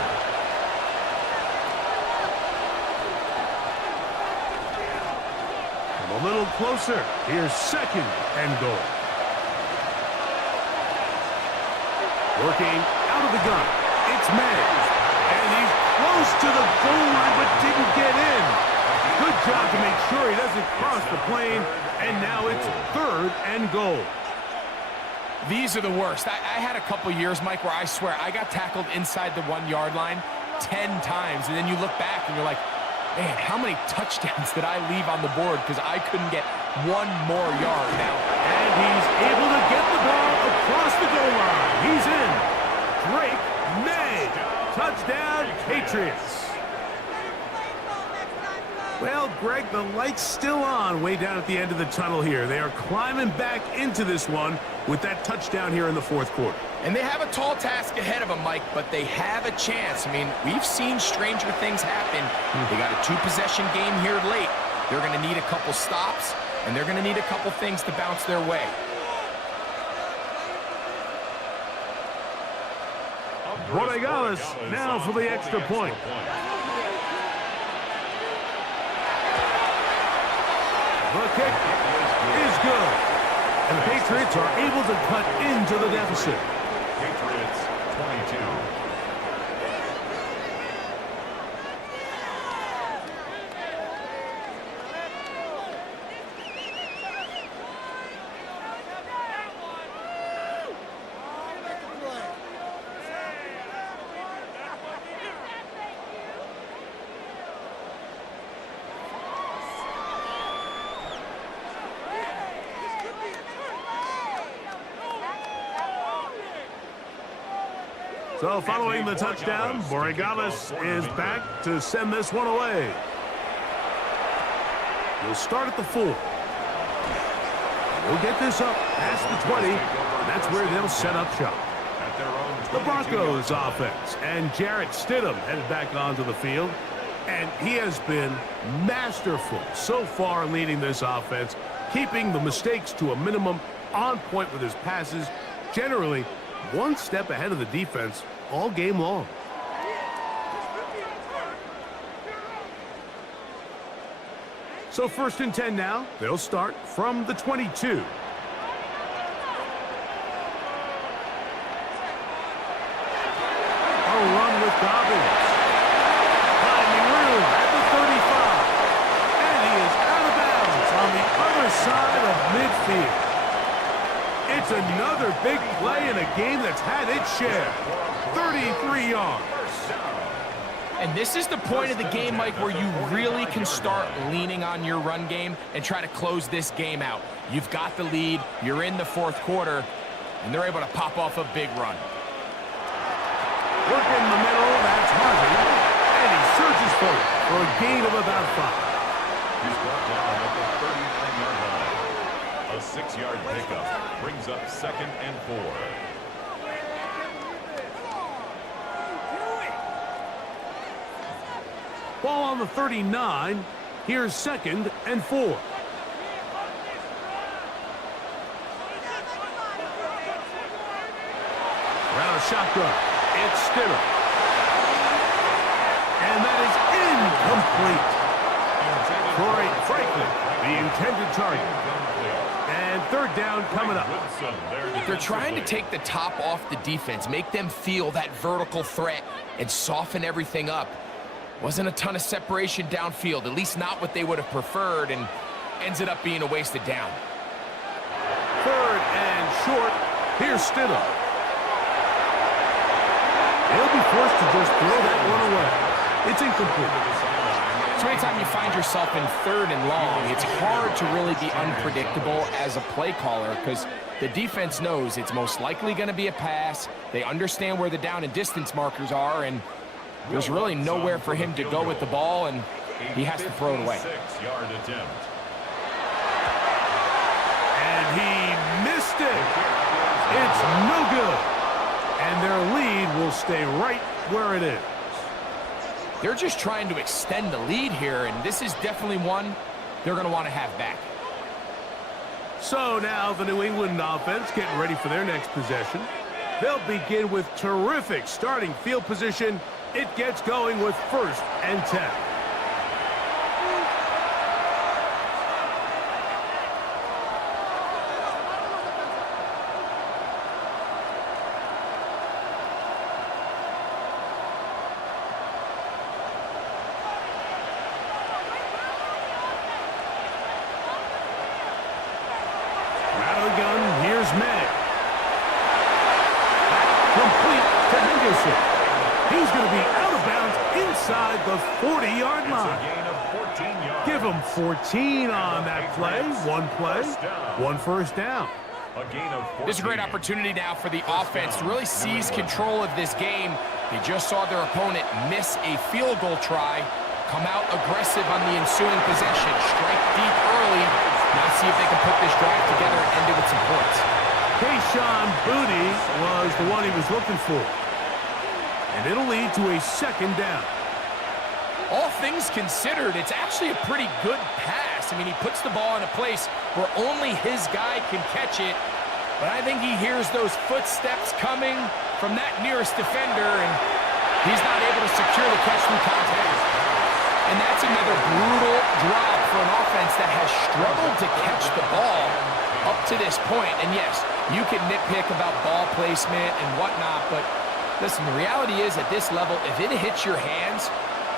Come a little closer. Here's second and goal. Working out of the gun. It's May. And he's close to the goal line but didn't get in. Good job to make sure he doesn't cross the plane. And now it's third and goal. These are the worst. I had a couple years, Mike, where I swear I got tackled inside the 1-yard line 10 times. And then you look back and you're like, man, how many touchdowns did I leave on the board because I couldn't get one more yard now? And he's able to get the ball across the goal line. He's in. Drake May. Touchdown, Patriots. Well, Greg, the light's still on way down at the end of the tunnel here. They are climbing back into this one with that touchdown here in the fourth quarter. And they have a tall task ahead of them, Mike, but they have a chance. I mean, we've seen stranger things happen. They got a two-possession game here late. They're going to need a couple stops, and they're going to need a couple things to bounce their way. Broncos now for the extra point. The kick is good. And the Patriots are able to cut into the deficit. Patriots 22. So following the touchdown, Broncos is back to send this one away. He'll start at the 4. He'll get this up past the 20, and that's where they'll set up shop. The Broncos offense, and Jarrett Stidham headed back onto the field, and he has been masterful so far leading this offense, keeping the mistakes to a minimum, on point with his passes, generally one step ahead of the defense all game long. So 1st and 10 now. They'll start from the 22. A run with Dobbins. Finding room at the 35. And he is out of bounds on the other side of midfield. It's another big play in a game that's had its share. 33 yards. And this is the point of the game, Mike, where you really can start leaning on your run game and try to close this game out. You've got the lead, you're in the fourth quarter, and they're able to pop off a big run. Work in the middle, that's Harvey, and he surges forward for a gain of about 5. He's brought down at the 39-yard line. A 6-yard pickup brings up 2nd and 4. Ball on the 39. Here's 2nd and 4. Around a shotgun. It's Stidham. And that is incomplete. Corey Franklin, the intended target. And 3rd down coming up. They're trying to take the top off the defense, make them feel that vertical threat, and soften everything up. Wasn't a ton of separation downfield, at least not what they would have preferred, and ends it up being a wasted down. 3rd and short. Here's Stidham. He'll be forced to just throw that one away. It's incomplete. So anytime you find yourself in 3rd and long, it's hard to really be unpredictable as a play caller because the defense knows it's most likely going to be a pass. They understand where the down and distance markers are, and there's really nowhere for him to go with the ball, and he has to throw it away. 6-yard attempt. And he missed it. It's no good. And their lead will stay right where it is. They're just trying to extend the lead here, and this is definitely one they're going to want to have back. So now the New England offense getting ready for their next possession. They'll begin with terrific starting field position. It gets going with 1st and 10. Gun, here's May. Complete to Henderson. He's going to be out of bounds inside the 40-yard line. Give him 14 on that play. One play, 1 first down. This is a great opportunity now for the offense to really seize control of this game. They just saw their opponent miss a field goal try. come out aggressive on the ensuing possession. Strike deep early. Now see if they can put this drive together and end it with some points. Kayshawn Boutte was the one he was looking for. And it'll lead to a second down. All things considered, it's actually a pretty good pass. I mean, he puts the ball in a place where only his guy can catch it. But I think he hears those footsteps coming from that nearest defender, and he's not able to secure the catch through contact. And that's another brutal drop for an offense that has struggled to catch the ball up to this point. And yes, you can nitpick about ball placement and whatnot, but listen, the reality is at this level, if it hits your hands,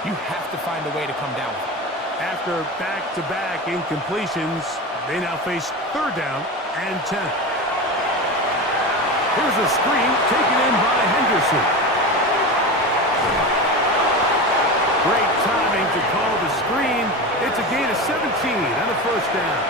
you have to find a way to come down with it. After back-to-back incompletions, they now face third down and 10. Here's a screen taken in by Henderson. Great timing to call the screen. It's a gain of 17 and a first down.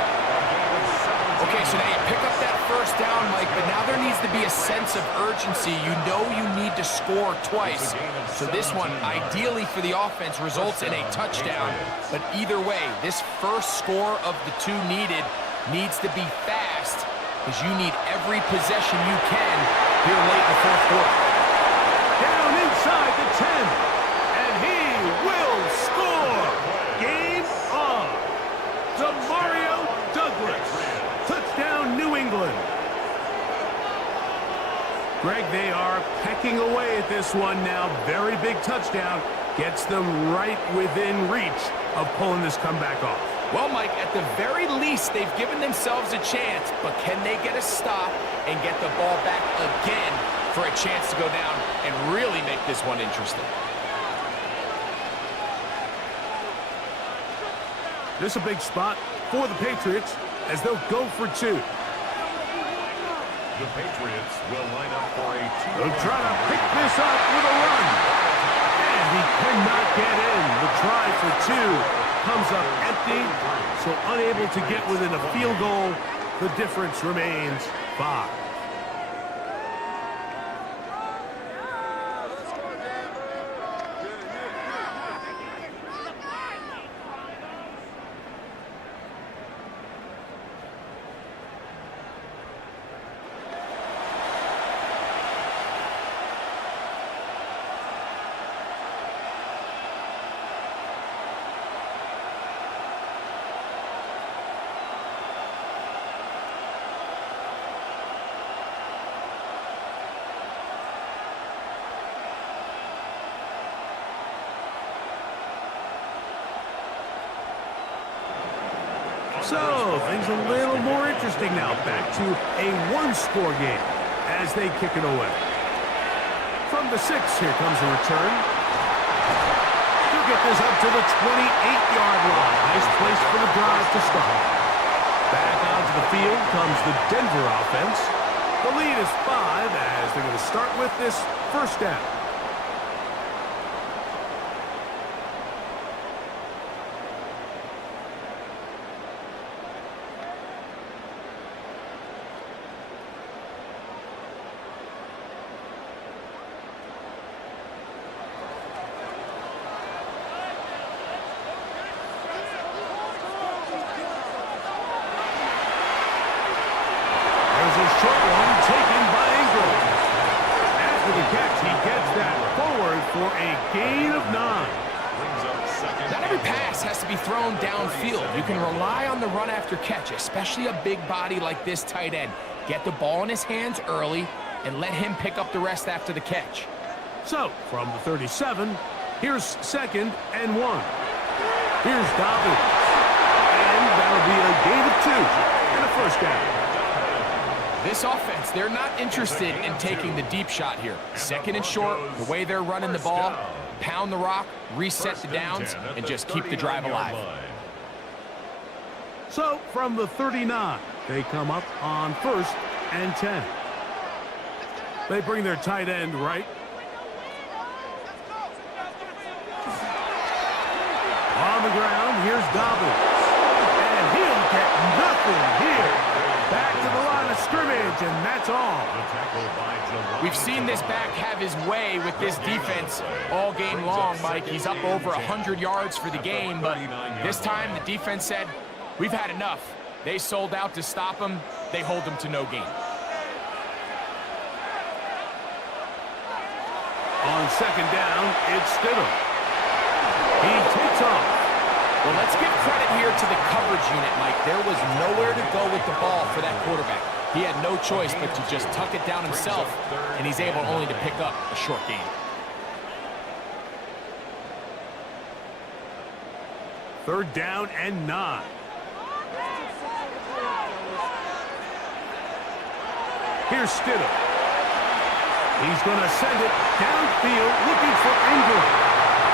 Okay, so now you pick up that first down, Mike, but now there needs to be a sense of urgency. You know you need to score twice. So this one, ideally for the offense, results in a touchdown. But either way, this first score of the two needed needs to be fast, because you need every possession you can here late in the fourth quarter. Down inside the 10, and he will score. Game on. Demario Douglas. Touchdown, New England. Greg, they are pecking away at this one now. Very big touchdown. Gets them right within reach of pulling this comeback off. Well, Mike, at the very least, they've given themselves a chance, but can they get a stop and get the ball back again for a chance to go down and really make this one interesting? This is a big spot for the Patriots as they'll go for two. The Patriots will line up for a two. They'll try to pick this up with a run. And he cannot get in. The try for two comes up empty, so unable to get within a field goal. The difference remains 5. So, things a little more interesting now. Back to a one-score game as they kick it away. From the 6, here comes a return. He'll get this up to the 28-yard line. Nice place for the drive to start. Back onto the field comes the Denver offense. The lead is 5 as they're going to start with this first down. For a gain of 9. Not every pass has to be thrown downfield. You can rely on the run after catch, especially a big body like this tight end. Get the ball in his hands early and let him pick up the rest after the catch. So, from the 37, here's 2nd and 1. Here's Dobbins. And that'll be a gain of 2 and a first down. This offense, they're not interested in taking the deep shot here. 2nd and short, the way they're running the ball, pound the rock, reset the downs, and just keep the drive alive. So, from the 39, they come up on 1st and 10. They bring their tight end right. On the ground, here's Dobbins. And he'll get nothing here. Back to the line of scrimmage, and that's all. We've seen this back have his way with this defense all game long, Mike. He's up over 100 yards for the game, but this time the defense said, we've had enough. They sold out to stop him. They hold him to no gain. On second down, it's Stidham. He takes off. Well, let's give credit here to the coverage unit, Mike. There was nowhere to go with the ball for that quarterback. He had no choice but to just tuck it down himself, and he's able only to pick up a short gain. Third down and 9. Here's Stidham. He's going to send it downfield looking for Ingram.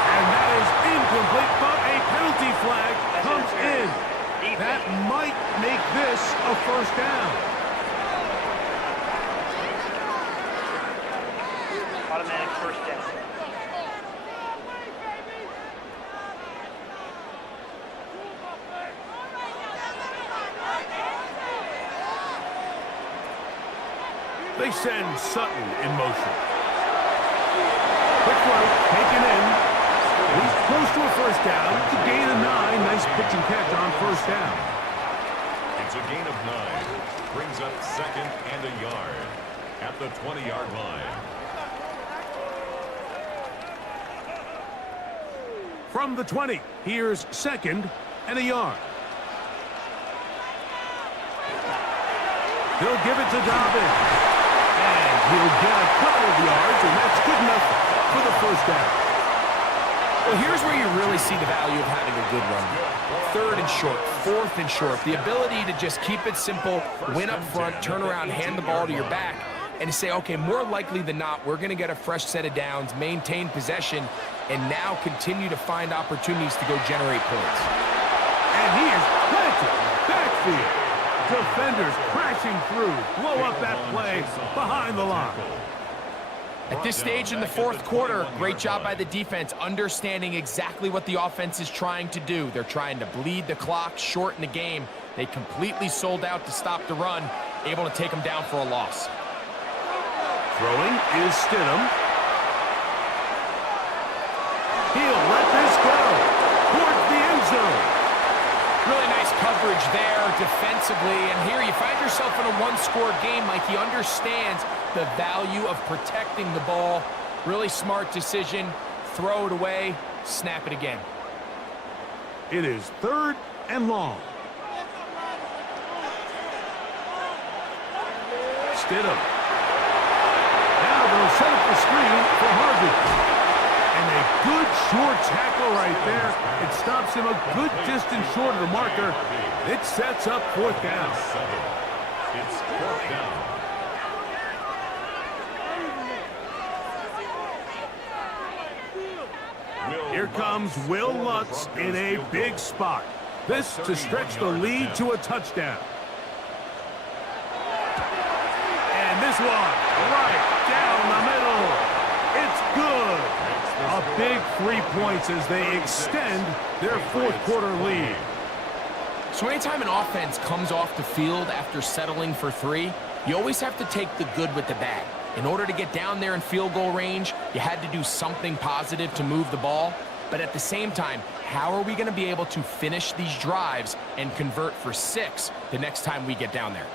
And that is incomplete, but a penalty flag comes in. That might make this a first down. Automatic first down. They send Sutton in motion. Quick throw, taken in. He's close to a first down. It's a gain of 9. Nice pitch and catch on first down. It's a gain of 9. Brings up second and a yard at the 20-yard line. From the 20, here's second and a yard. He'll give it to Dobbins. And he'll get a couple of yards, and that's good enough for the first down. Well, here's where you really see the value of having a good run. Third and short, fourth and short. The ability to just keep it simple, win up front, turn around, hand the ball to your back, and to say, okay, more likely than not, we're going to get a fresh set of downs, maintain possession, and now continue to find opportunities to go generate points. And he is planted backfield. Defenders crashing through, blow up that play behind the line. At this stage in the fourth quarter, great job by the defense, understanding exactly what the offense is trying to do. They're trying to bleed the clock, shorten the game. They completely sold out to stop the run, able to take them down for a loss. Throwing is Stidham. He'll let this go towards the end zone. Really nice coverage there defensively, and here you find yourself in a one-score game. Like, he understands the value of protecting the ball. Really smart decision. Throw it away, snap it again. It is third and long. Stidham. Now they'll set up the screen for Harvey. And a good short tackle right there. It stops him a good distance short of the marker. It sets up fourth down. It's fourth down. Here comes Will Lutz in a big spot. This to stretch the lead to a touchdown. And this one right down the middle. It's good. A big 3 points as they extend their fourth quarter lead. So anytime an offense comes off the field after settling for 3, you always have to take the good with the bad. In order to get down there in field goal range, you had to do something positive to move the ball. But at the same time, how are we going to be able to finish these drives and convert for 6 the next time we get down there?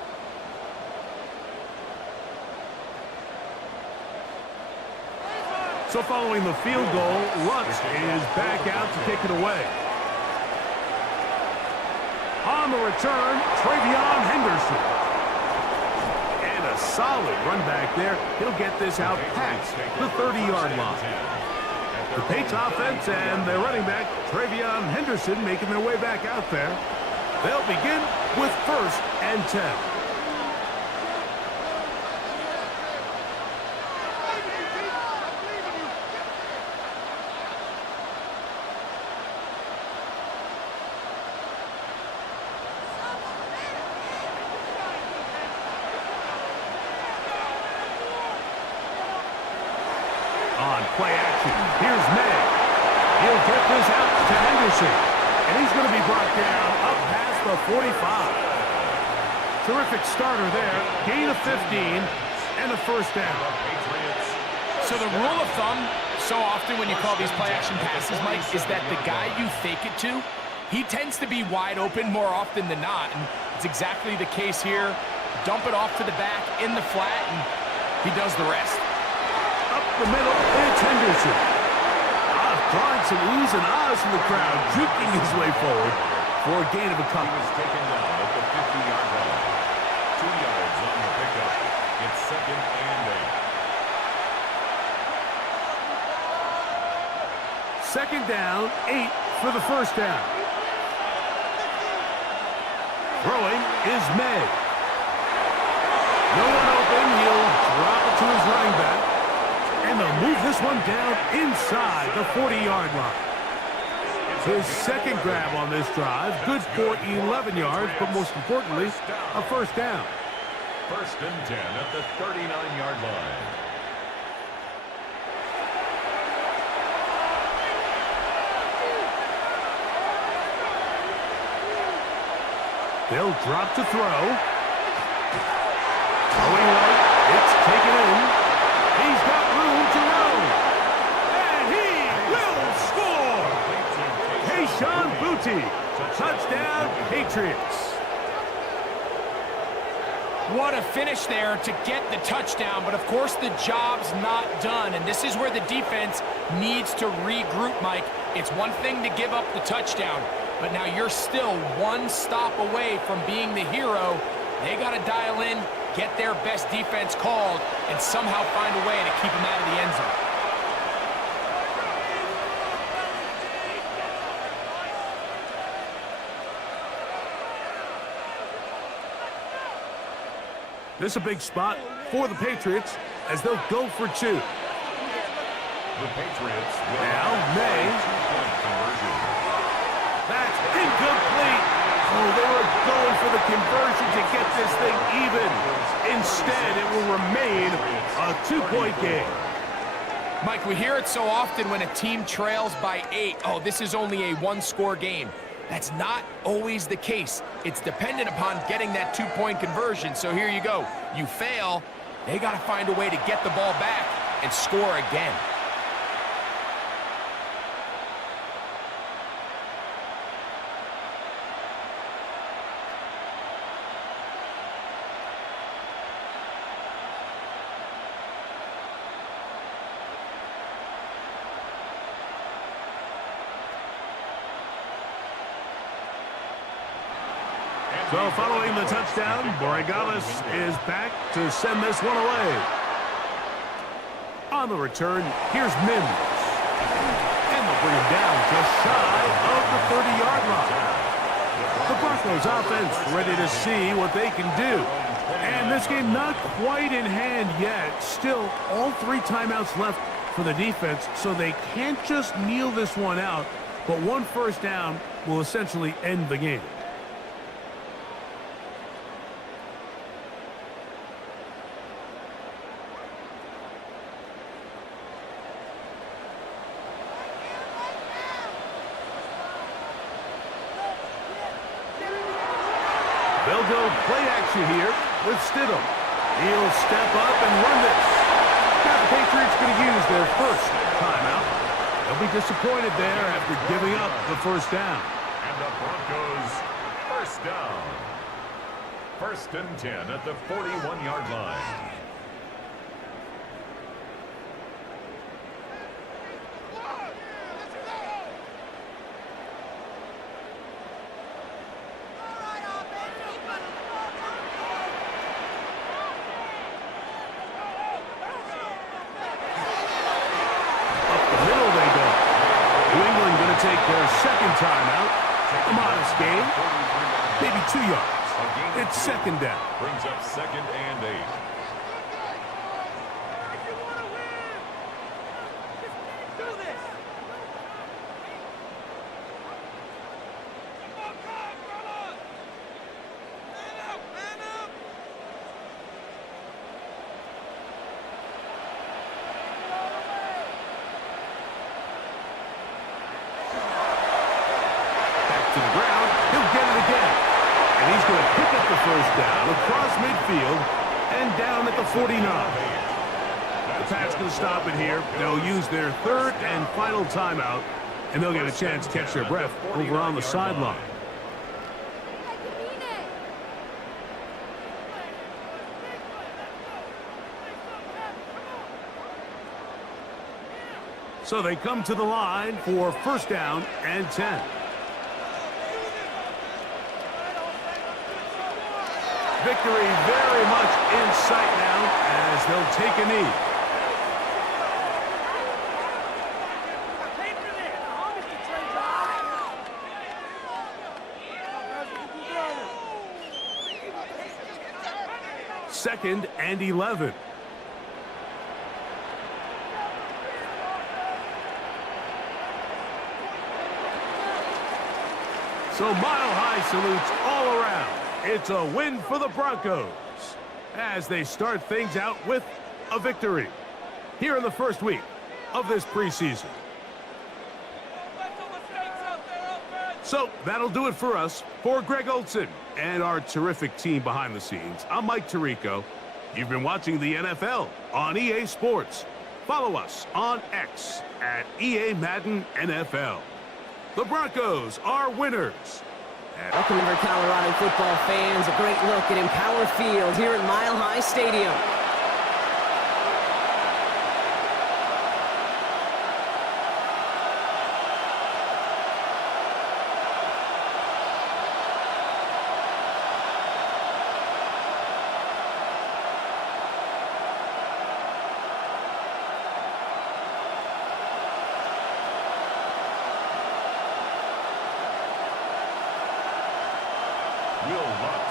So following the field goal, Lutz is back out to kick it away. On the return, Travion Henderson. And a solid run back there. He'll get this out past the 30-yard line. The Patriots offense and their running back, Travion Henderson, making their way back out there. They'll begin with first and 10. On play action, here's May. He'll get this out to Henderson. And he's going to be brought down up past the 45. Terrific starter there. Gain of 15. And and a first down. Patriots. So the rule of thumb, so often when you call these play-action passes, Mike, is that the guy you fake it to, he tends to be wide open more often than not, and it's exactly the case here. Dump it off to the back in the flat, and he does the rest. Up the middle, it's Henderson. Drawing some oohs and ahs from the crowd, juking his way forward for a gain of a He couple. was taken down at the 50-yard line. 2 yards on the pickup. It's second and 8. Second down, 8 for the first down. Throwing is May. No one open. He'll drop it to his running back. And they'll move this one down inside the 40-yard line. His second grab on this drive, good for 11 yards, but most importantly, a first down. First and 10 at the 39-yard line. They'll drop to throw. Throwing right, it's taken in. He's got room to roam. And he will score! Keyshawn Boutte. Touchdown, Patriots. What a finish there to get the touchdown, but of course the job's not done, and this is where the defense needs to regroup, Mike. It's one thing to give up the touchdown, but now you're still one stop away from being the hero. They got to dial in, get their best defense called, and somehow find a way to keep them out of the end zone. This is a big spot for the Patriots as they'll go for 2. The Patriots will Now May. two-point conversion. That's incomplete. Oh, they were going for the conversion to get this thing even. Instead, it will remain a 2-point game. Mike, we hear it so often when a team trails by 8. Oh, this is only a one-score game. That's not always the case. It's dependent upon getting that 2-point conversion. So here you go. You fail, they got to find a way to get the ball back and score again. So following the touchdown, Borregales is back to send this one away. On the return, here's Mims. And they'll bring him down just shy of the 30-yard line. The Broncos offense ready to see what they can do. And this game not quite in hand yet. Still, all 3 timeouts left for the defense, so they can't just kneel this one out. But one first down will essentially end the game. They'll go play action here with Stidham. He'll step up and run this. Now the Patriots going to use their first timeout. They'll be disappointed there after giving up the first down. And the Broncos first down. First and 10 at the 41-yard line. Take their second timeout. A modest gain. Maybe 2 yards. It's second down. Brings up second and 8. To the ground, he'll get it again. And he's going to pick up the first down across midfield And down at the 49. The Pats can stop it here. They'll use their third and final timeout, and they'll get a chance to catch their breath over on the sideline. So they come to the line for first down and 10. Victory very much in sight now as they'll take a knee. Second and 11. So Mile High salutes all around. It's a win for the Broncos as they start things out with a victory here in the first week of this preseason. So that'll do it for us. For Greg Olson and our terrific team behind the scenes, I'm Mike Tirico. You've been watching the NFL on EA Sports. Follow us on X at EA Madden NFL. The Broncos are winners. Welcome to Colorado football fans. A great look at Empower Field here at Mile High Stadium.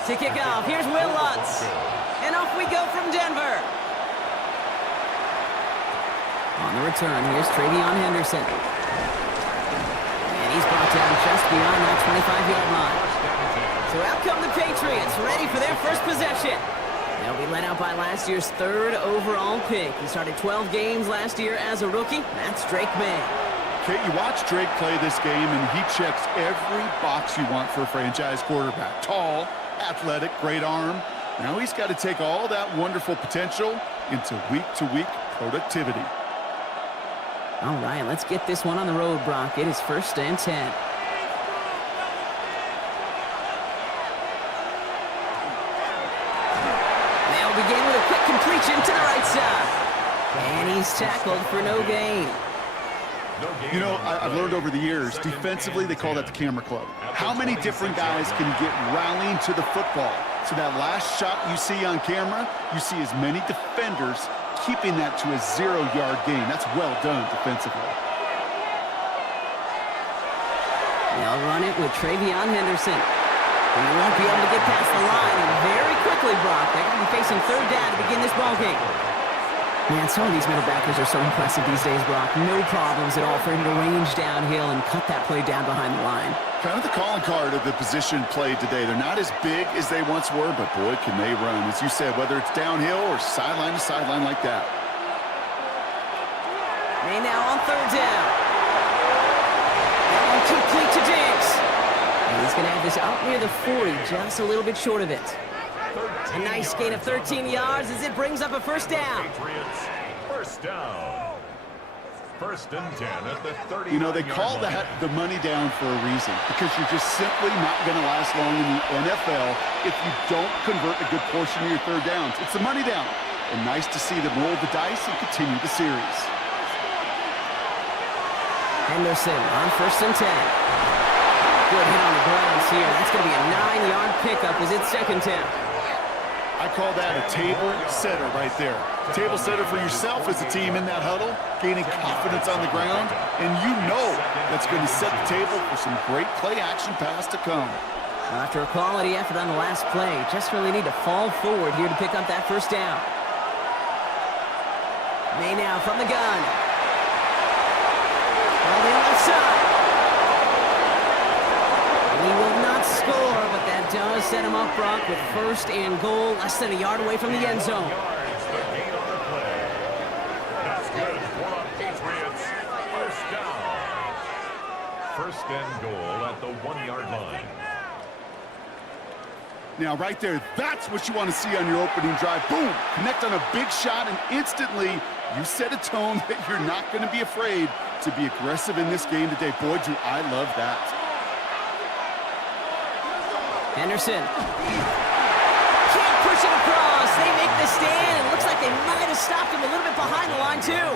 To kick off, here's Will Lutz. And off we go from Denver. On the return, here's Travion Henderson. And he's brought down just beyond that 25-yard line. So out come the Patriots, ready for their first possession. They'll be led out by last year's third overall pick. He started 12 games last year as a rookie. That's Drake May. Kate, you watch Drake play this game, and he checks every box you want for a franchise quarterback. Tall, athletic, great arm. Now he's got to take all that wonderful potential into week-to-week productivity. All right, let's get this one on the road, Brock. It is first and 10. They'll begin with a quick completion to the right side. And he's tackled for no gain. You know, I've learned over the years, defensively, they call that the camera club. How many different guys can get rallying to the football? So that last shot you see on camera, you see as many defenders keeping that to a 0-yard gain. That's well done defensively. They'll run it with Travion Henderson. He won't be able to get past the line, and very quickly, Brock, they're going to be facing third down to begin this ballgame. Man, some of these middle backers are so impressive these days, Brock. No problems at all for him to range downhill and cut that play down behind the line. Kind of the calling card of the position played today. They're not as big as they once were, but boy, can they run. As you said, whether it's downhill or sideline to sideline like that. May now on third down. And complete to Diggs. And he's going to have this out near the 40, just a little bit short of it. A nice gain of 13 yards as it brings up a first down. Patriots, first down. First and 10 at the 30. You know, they call that the money down for a reason, because you're just simply not going to last long in the NFL if you don't convert a good portion of your third downs. It's the money down. And nice to see them roll the dice and continue the series. Henderson on first and 10. Good hit on the grounds here. That's going to be a 9-yard pickup as it's second down. I call that a table setter right there. Table setter for yourself as a team in that huddle, gaining confidence on the ground, and you know that's going to set the table for some great play-action pass to come. After a quality effort on the last play, just really need to fall forward here to pick up that first down. May now from the gun. On the left side. He will not score, but that does set him up, Brock, with first and goal, less than a yard away from the end zone. That's good for the Patriots. First down. First and goal at the 1-yard line. Now, right there, that's what you want to see on your opening drive. Boom! Connect on a big shot, and instantly you set a tone that you're not going to be afraid to be aggressive in this game today. Boy, do I love that. Henderson. Can't push it across. They make the stand. It looks like they might have stopped him a little bit behind the line, too.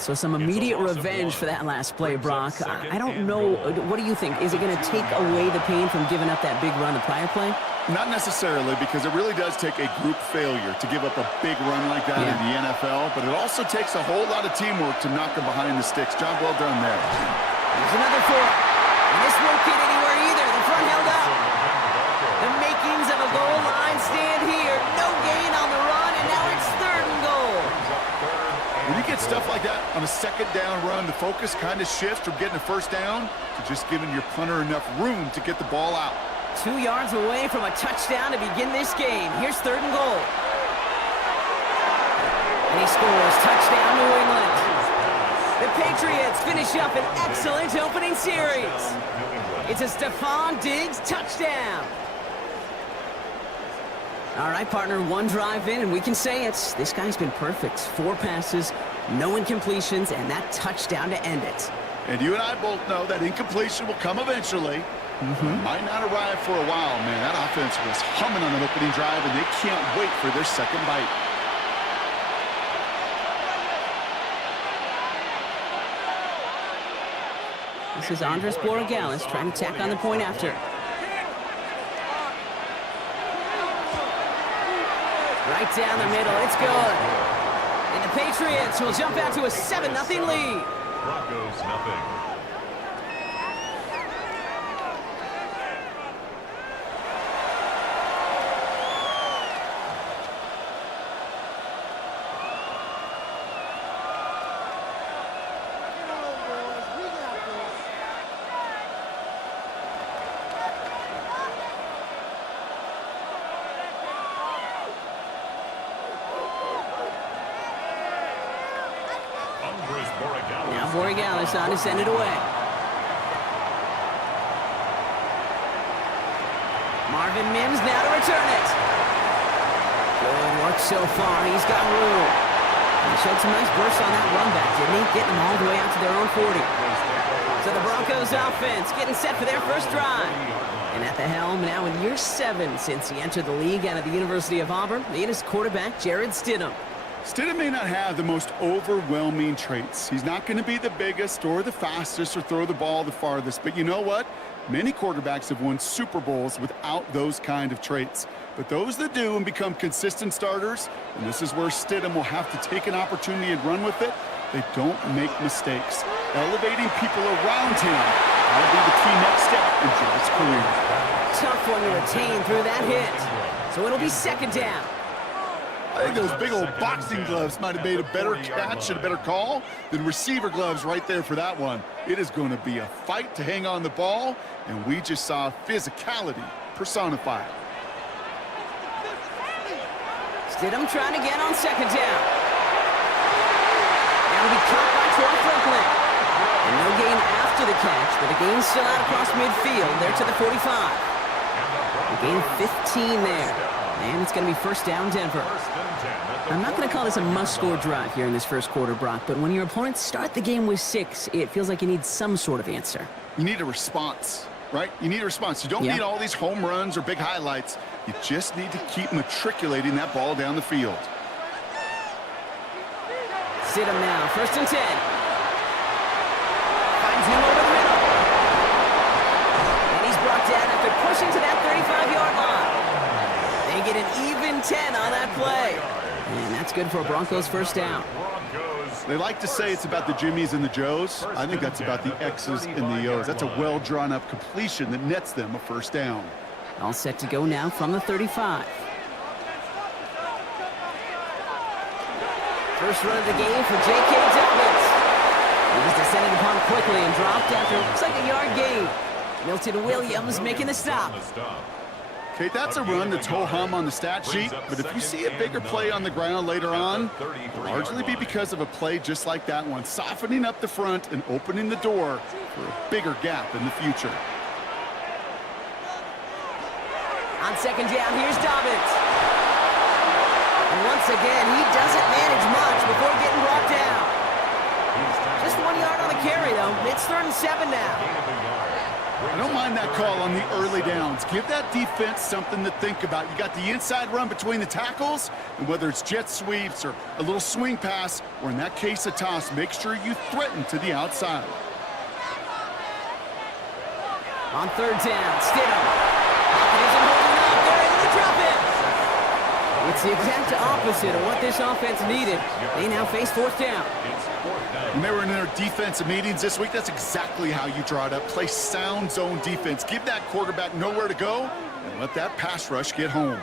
So some immediate revenge for that last play, Brock. I don't know. What do you think? Is it going to take away the pain from giving up that big run the prior play? Not necessarily, because it really does take a group failure to give up a big run like that in the NFL, but it also takes a whole lot of teamwork to knock them behind the sticks. Job well done there. There's another 4. And this won't get anywhere either. The front held up. The makings of a goal line stand here. No gain on the run, and now it's 3rd and goal. When you get stuff like that on a 2nd down run, the focus kind of shifts from getting a 1st down to just giving your punter enough room to get the ball out. 2 yards away from a touchdown to begin this game. Here's 3rd and goal. And he scores. Touchdown, New England. The Patriots finish up an excellent opening series. It's a Stephon Diggs touchdown. All right, partner, 1 drive in, and we can say it's this guy's been perfect. 4 passes, no incompletions, and that touchdown to end it. And you and I both know that incompletion will come eventually. Might not arrive for a while, man. That offense was humming on an opening drive, and they can't wait for their 2nd bite. This is Andres Borregales trying to tack on the point after. Right down the middle, it's good. And the Patriots will jump out to a 7-0 lead. Broncos, nothing. Now Borregales on to send it away. Marvin Mims now to return it. Good work so far. He's got room. He showed some nice bursts on that run back, didn't he? Getting them all the way out to their own 40. So the Broncos offense getting set for their first drive. And at the helm now in year 7 since he entered the league out of the University of Auburn, he and his quarterback, Jarrett Stidham. Stidham may not have the most overwhelming traits. He's not going to be the biggest or the fastest or throw the ball the farthest. But you know what? Many quarterbacks have won Super Bowls without those kind of traits. But those that do and become consistent starters, and this is where Stidham will have to take an opportunity and run with it, they don't make mistakes. Elevating people around him, that'll be the key next step in Jarrett's career. Tough one to retain through that hit. So it'll be 2nd down. I think those big old boxing gloves might have made a better catch and a better call than receiver gloves right there for that one. It is going to be a fight to hang on the ball, and we just saw physicality personified. Stidham trying to get on 2nd down. That'll be caught by Troy Franklin. And no gain after the catch, but a gain still out across midfield. There to the 45. A gain of 15 there. And it's going to be 1st down, Denver. I'm not going to call this a must-score drive here in this first quarter, Brock, but when your opponents start the game with 6, it feels like you need some sort of answer. You need a response, right? You need a response. You don't need all these home runs or big highlights. You just need to keep matriculating that ball down the field. Stidham now, 1st and 10. Finds him over the middle. And he's brought down after pushing to that 35-yard line. They get an even 10 on that play. And that's good for a Broncos 1st down. They like to say it's about the Jimmies and the Joes. I think that's about the X's and the O's. That's a well-drawn-up completion that nets them a 1st down. All set to go now from the 35. First run of the game for J.K. Douglas. He was descended upon quickly and dropped after it looks like a yard gain. Milton Williams making the stop. Okay, that's a run that's ho-hum on the stat sheet, but if you see a bigger play on the ground later on, it'll largely be because of a play just like that one, softening up the front and opening the door for a bigger gap in the future. On second down, here's Dobbins. And once again, he doesn't manage much before getting brought down. Just 1 yard on the carry, though. It's 3rd and 7 now. I don't mind that call on the early downs. Give that defense something to think about. You got the inside run between the tackles, and whether it's jet sweeps or a little swing pass, or in that case a toss, make sure you threaten to the outside. On 3rd down, Stidham. Isn't holding up. They're able to drop it. It's the exact opposite of what this offense needed. They now face 4th down. When they were in their defensive meetings this week, that's exactly how you draw it up. Play sound zone defense. Give that quarterback nowhere to go, and let that pass rush get home.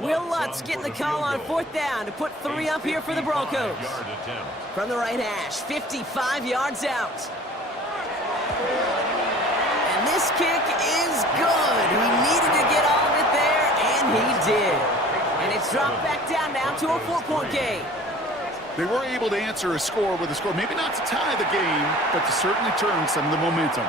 Will Lutz getting the call on 4th down to put 3 up here for the Broncos. From the right hash, 55 yards out. And this kick is good. He needed to get all of it there, and he did. And it's dropped back down now to a 4-point game. They were able to answer a score with a score. Maybe not to tie the game, but to certainly turn some of the momentum.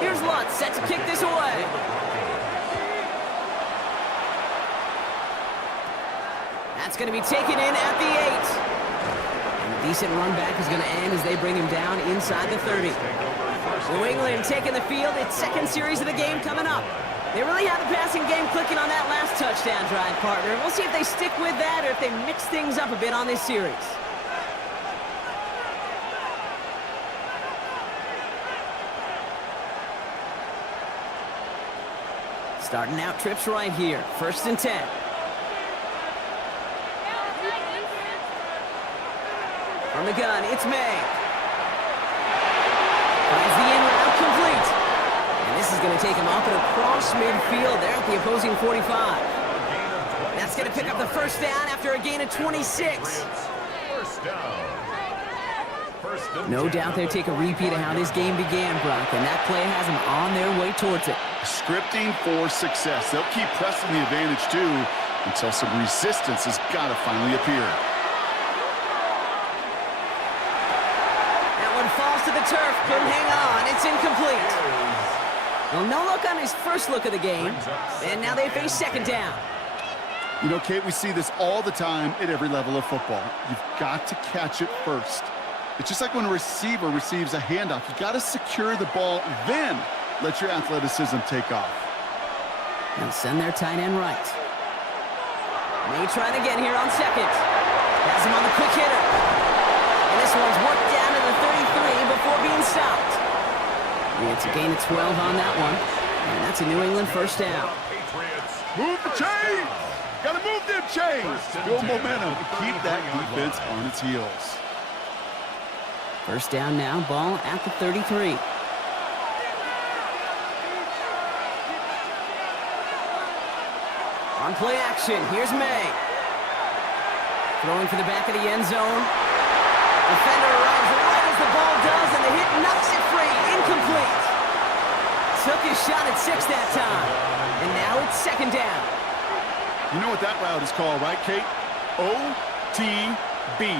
Here's Lutz, set to kick this away. That's going to be taken in at the 8. And a decent run back is going to end as they bring him down inside the 30. New England taking the field. Its 2nd series of the game coming up. They really have the passing game clicking on that last touchdown drive, partner. We'll see if they stick with that or if they mix things up a bit on this series. Starting out trips right here. 1st and 10. From the gun, it's May. Finds the in route complete. And this is going to take him off and across midfield there at the opposing 45. That's going to pick up the 1st down after a gain of 26. No doubt they'll take a repeat of how this game began, Brock, and that play has them on their way towards it. Scripting for success. They'll keep pressing the advantage, too, until some resistance has got to finally appear. That one falls to the turf. Couldn't hang on. It's incomplete. Well, no look on his first look of the game, and now they face 2nd down. You know, Kate, we see this all the time at every level of football. You've got to catch it first. It's just like when a receiver receives a handoff. You've got to secure the ball, then let your athleticism take off. They'll send their tight end right. May trying again here on 2nd. Has him on the quick hitter. And this one's worked down to the 33 before being stopped. It's a gain of 12 on that one. And that's a New England 1st down. Move the chains! Gotta move them chains! Build momentum to keep that defense on its heels. 1st down now, ball at the 33. On play action, here's May. Throwing for the back of the end zone. Defender arrives right as the ball does, and the hit knocks it free. Incomplete. Took his shot at 6 that time. And now it's 2nd down. You know what that route is called, right, Kate? OTB.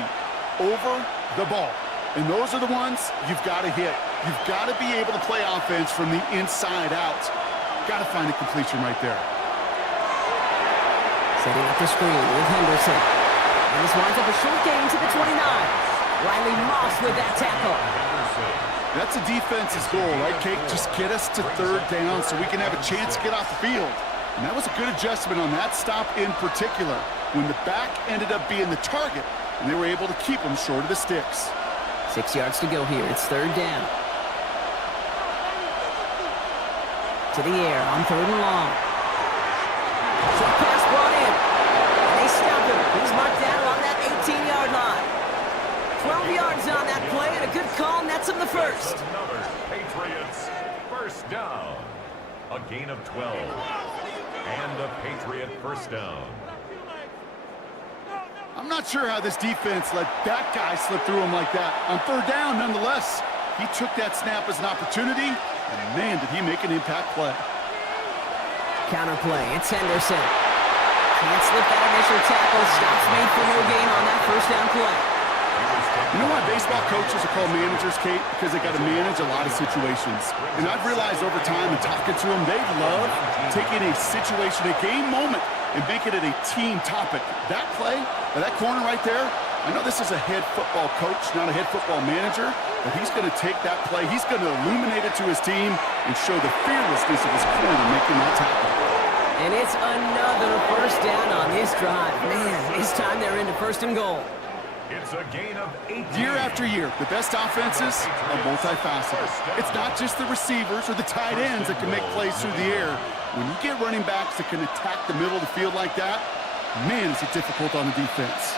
Over the ball. And those are the ones you've got to hit. You've got to be able to play offense from the inside out. Got to find a completion right there. Setting up the screen with Henderson. And this winds up a short gain to the 29. Riley Moss with that tackle. That's a defense's goal, right, Kate? Just get us to 3rd down so we can have a chance to get off the field. And that was a good adjustment on that stop in particular, when the back ended up being the target, and they were able to keep him short of the sticks. 6 yards to go here. It's 3rd down. To the air on 3rd and long. Short pass brought in. And they stop him. He's marked down along that 18-yard line. 12 yards on that play, and a good call nets him the 1st. Another Patriots 1st down. A gain of 12. And a Patriot 1st down. I'm not sure how this defense let that guy slip through him like that. On third down, nonetheless, he took that snap as an opportunity, and man, did he make an impact play. Counter play, it's Henderson. Can't slip that initial tackle. Stops made for no gain on that first down play. You know why baseball coaches are called managers, Kate? Because they got to manage a lot of situations. And I've realized over time and talking to them, they love taking a situation, a game moment, and making it a team topic. That play, or that corner right there, I know this is a head football coach, not a head football manager, but he's going to take that play, he's going to illuminate it to his team and show the fearlessness of his corner making that tackle. And it's another first down on this drive. Man, this time they're into first and goal. It's a gain of 8. Year after year, the best offenses are multifaceted. It's not just the receivers or the tight ends that can make plays through the air. When you get running backs that can attack the middle of the field like that, man, is it difficult on the defense.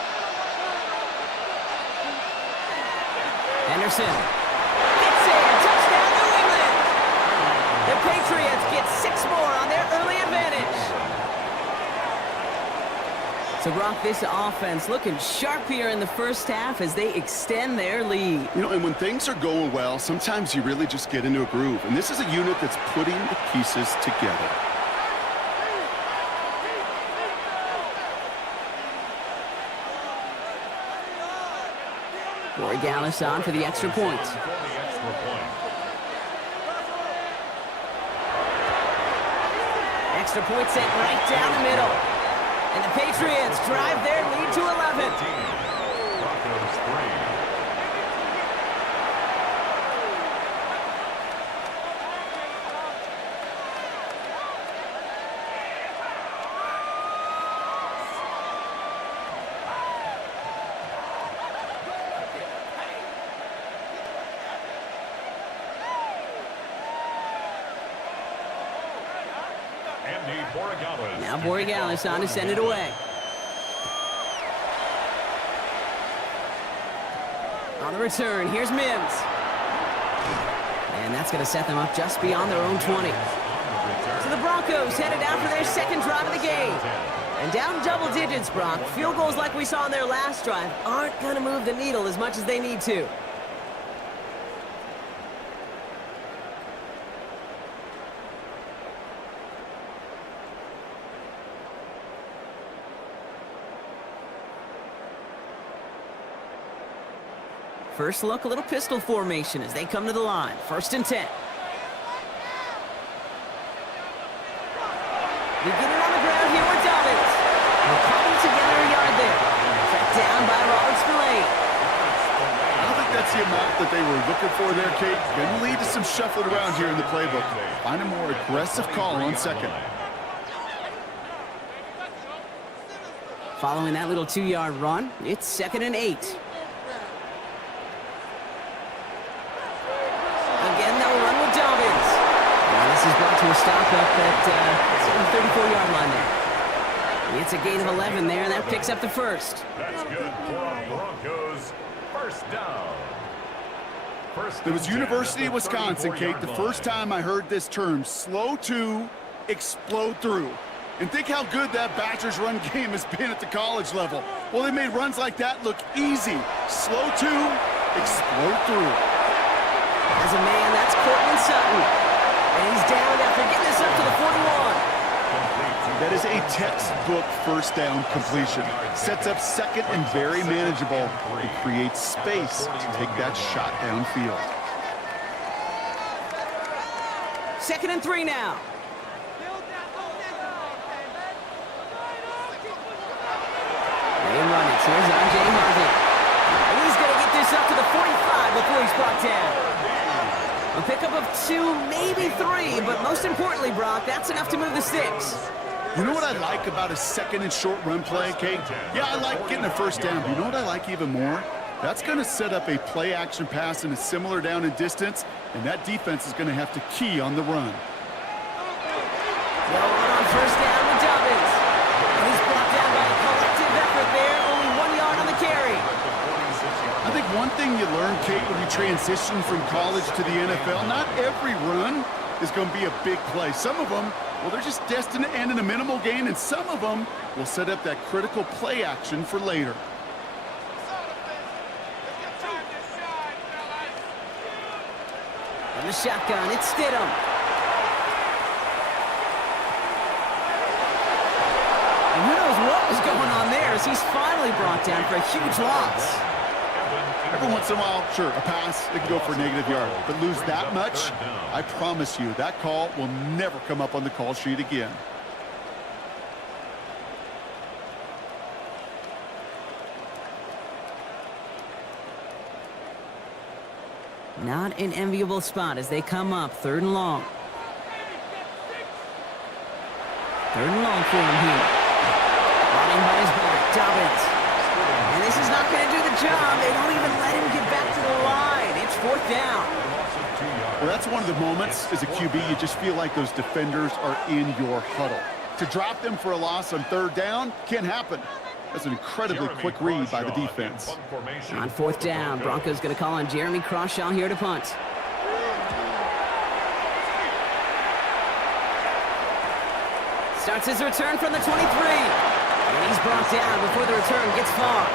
Henderson gets in. Touchdown, New England. The Patriots get 6 more on their early advantage. So, Brock, this offense looking sharp here in the first half as they extend their lead. You know, and when things are going well, sometimes you really just get into a groove. And this is a unit that's putting the pieces together. Corey Gallis on for the extra point. Extra point sent right down the middle. And the Patriots drive their lead to 11. Broncos 3. Now Borregales on to send it away. On the return, here's Mims. And that's going to set them up just beyond their own 20. So the Broncos headed out for their second drive of the game. And down double digits, Brock. Field goals like we saw in their last drive aren't going to move the needle as much as they need to. First look, a little pistol formation as they come to the line. 1st and 10. Beginning on the ground here with Dobbins. They're coming together a yard there. Tracked down by Robert Spillane. I don't think that's the amount that they were looking for there, Kate. Going to lead to some shuffling around here in the playbook. Find a more aggressive call on second. Following that little 2-yard run, it's 2nd and 8. Again, they'll run with Dobbins. And this is brought to a stop up at the 34-yard line there. It's a gain of 11 there, and that picks up the first. That's good for Broncos. First down. It was University of Wisconsin, Kate, the first time I heard this term, slow to explode through. And think how good that Badgers run game has been at the college level. Well, they made runs like that look easy. Slow to explode through. As a man, that's Cortland Sutton. And he's down after getting this up to the 41. That is a textbook first down completion. Sets up second and very manageable. It creates space to take that shot downfield. 2nd and 3 now. They run it. Here's R.J. Harvey. And he's going to get this up to the 45 before he's brought down. A pickup of 2, maybe 3, but most importantly, Brock, that's enough to move the sticks. You know what I like about a second and short run play, Kate? Yeah, I like getting a first down, but you know what I like even more? That's going to set up a play-action pass in a similar down and distance, and that defense is going to have to key on the run. Well, on first down with Dobbins. And he's brought down by a collective effort there, only 1 yard on the carry. I think one thing you learn, Kate, when you transition from college to the NFL, not every run is going to be a big play. Some of them, Well, they're just destined to end in a minimal gain, and some of them will set up that critical play action for later. From the shotgun, it's Stidham. And who knows what was going on there as he's finally brought down for a huge loss. Every once in a while, sure, a pass, it can go for a negative yard. But lose that much, I promise you, that call will never come up on the call sheet again. Not an enviable spot as they come up, 3rd and long. 3rd and long for him here. Running by his back, Dobbins. And this is not going to do the job. They don't even let him get back to the line. It's 4th down. Well, that's one of the moments as a QB you just feel like those defenders are in your huddle. To drop them for a loss on 3rd down can't happen. That's an incredibly quick read by the defense. On 4th down, Broncos going to call on Jeremy Crawshaw here to punt. Starts his return from the 23. And he's brought down before the return gets far.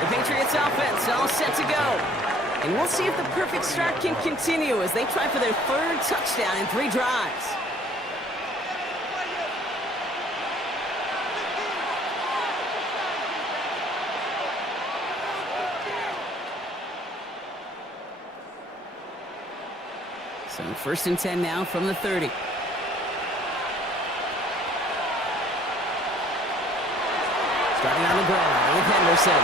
The Patriots offense all set to go. And we'll see if the perfect start can continue as they try for their 3rd touchdown in 3 drives. So 1st and 10 now from the 30. Starting on the ground with Henderson.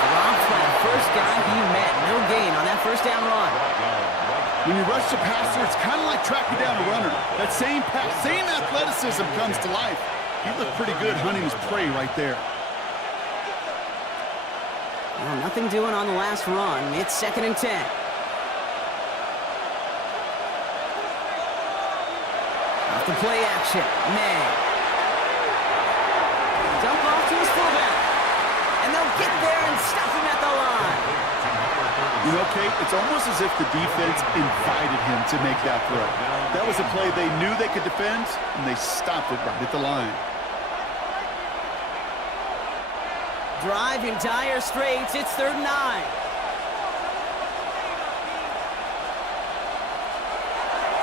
Dropped by the first guy he met. No gain on that 1st down run. When you rush the passer, it's kind of like tracking down a runner. That same pass, same athleticism comes to life. He looked pretty good hunting his prey right there. Well, nothing doing on the last run. It's 2nd and 10. Off the play action, May. Dump off to his fullback. And they'll get there and stop him at the line. You know, Kate, it's almost as if the defense invited him to make that throw. That was a play they knew they could defend, and they stopped it right at the line. Drive in dire straits. It's 3rd and 9.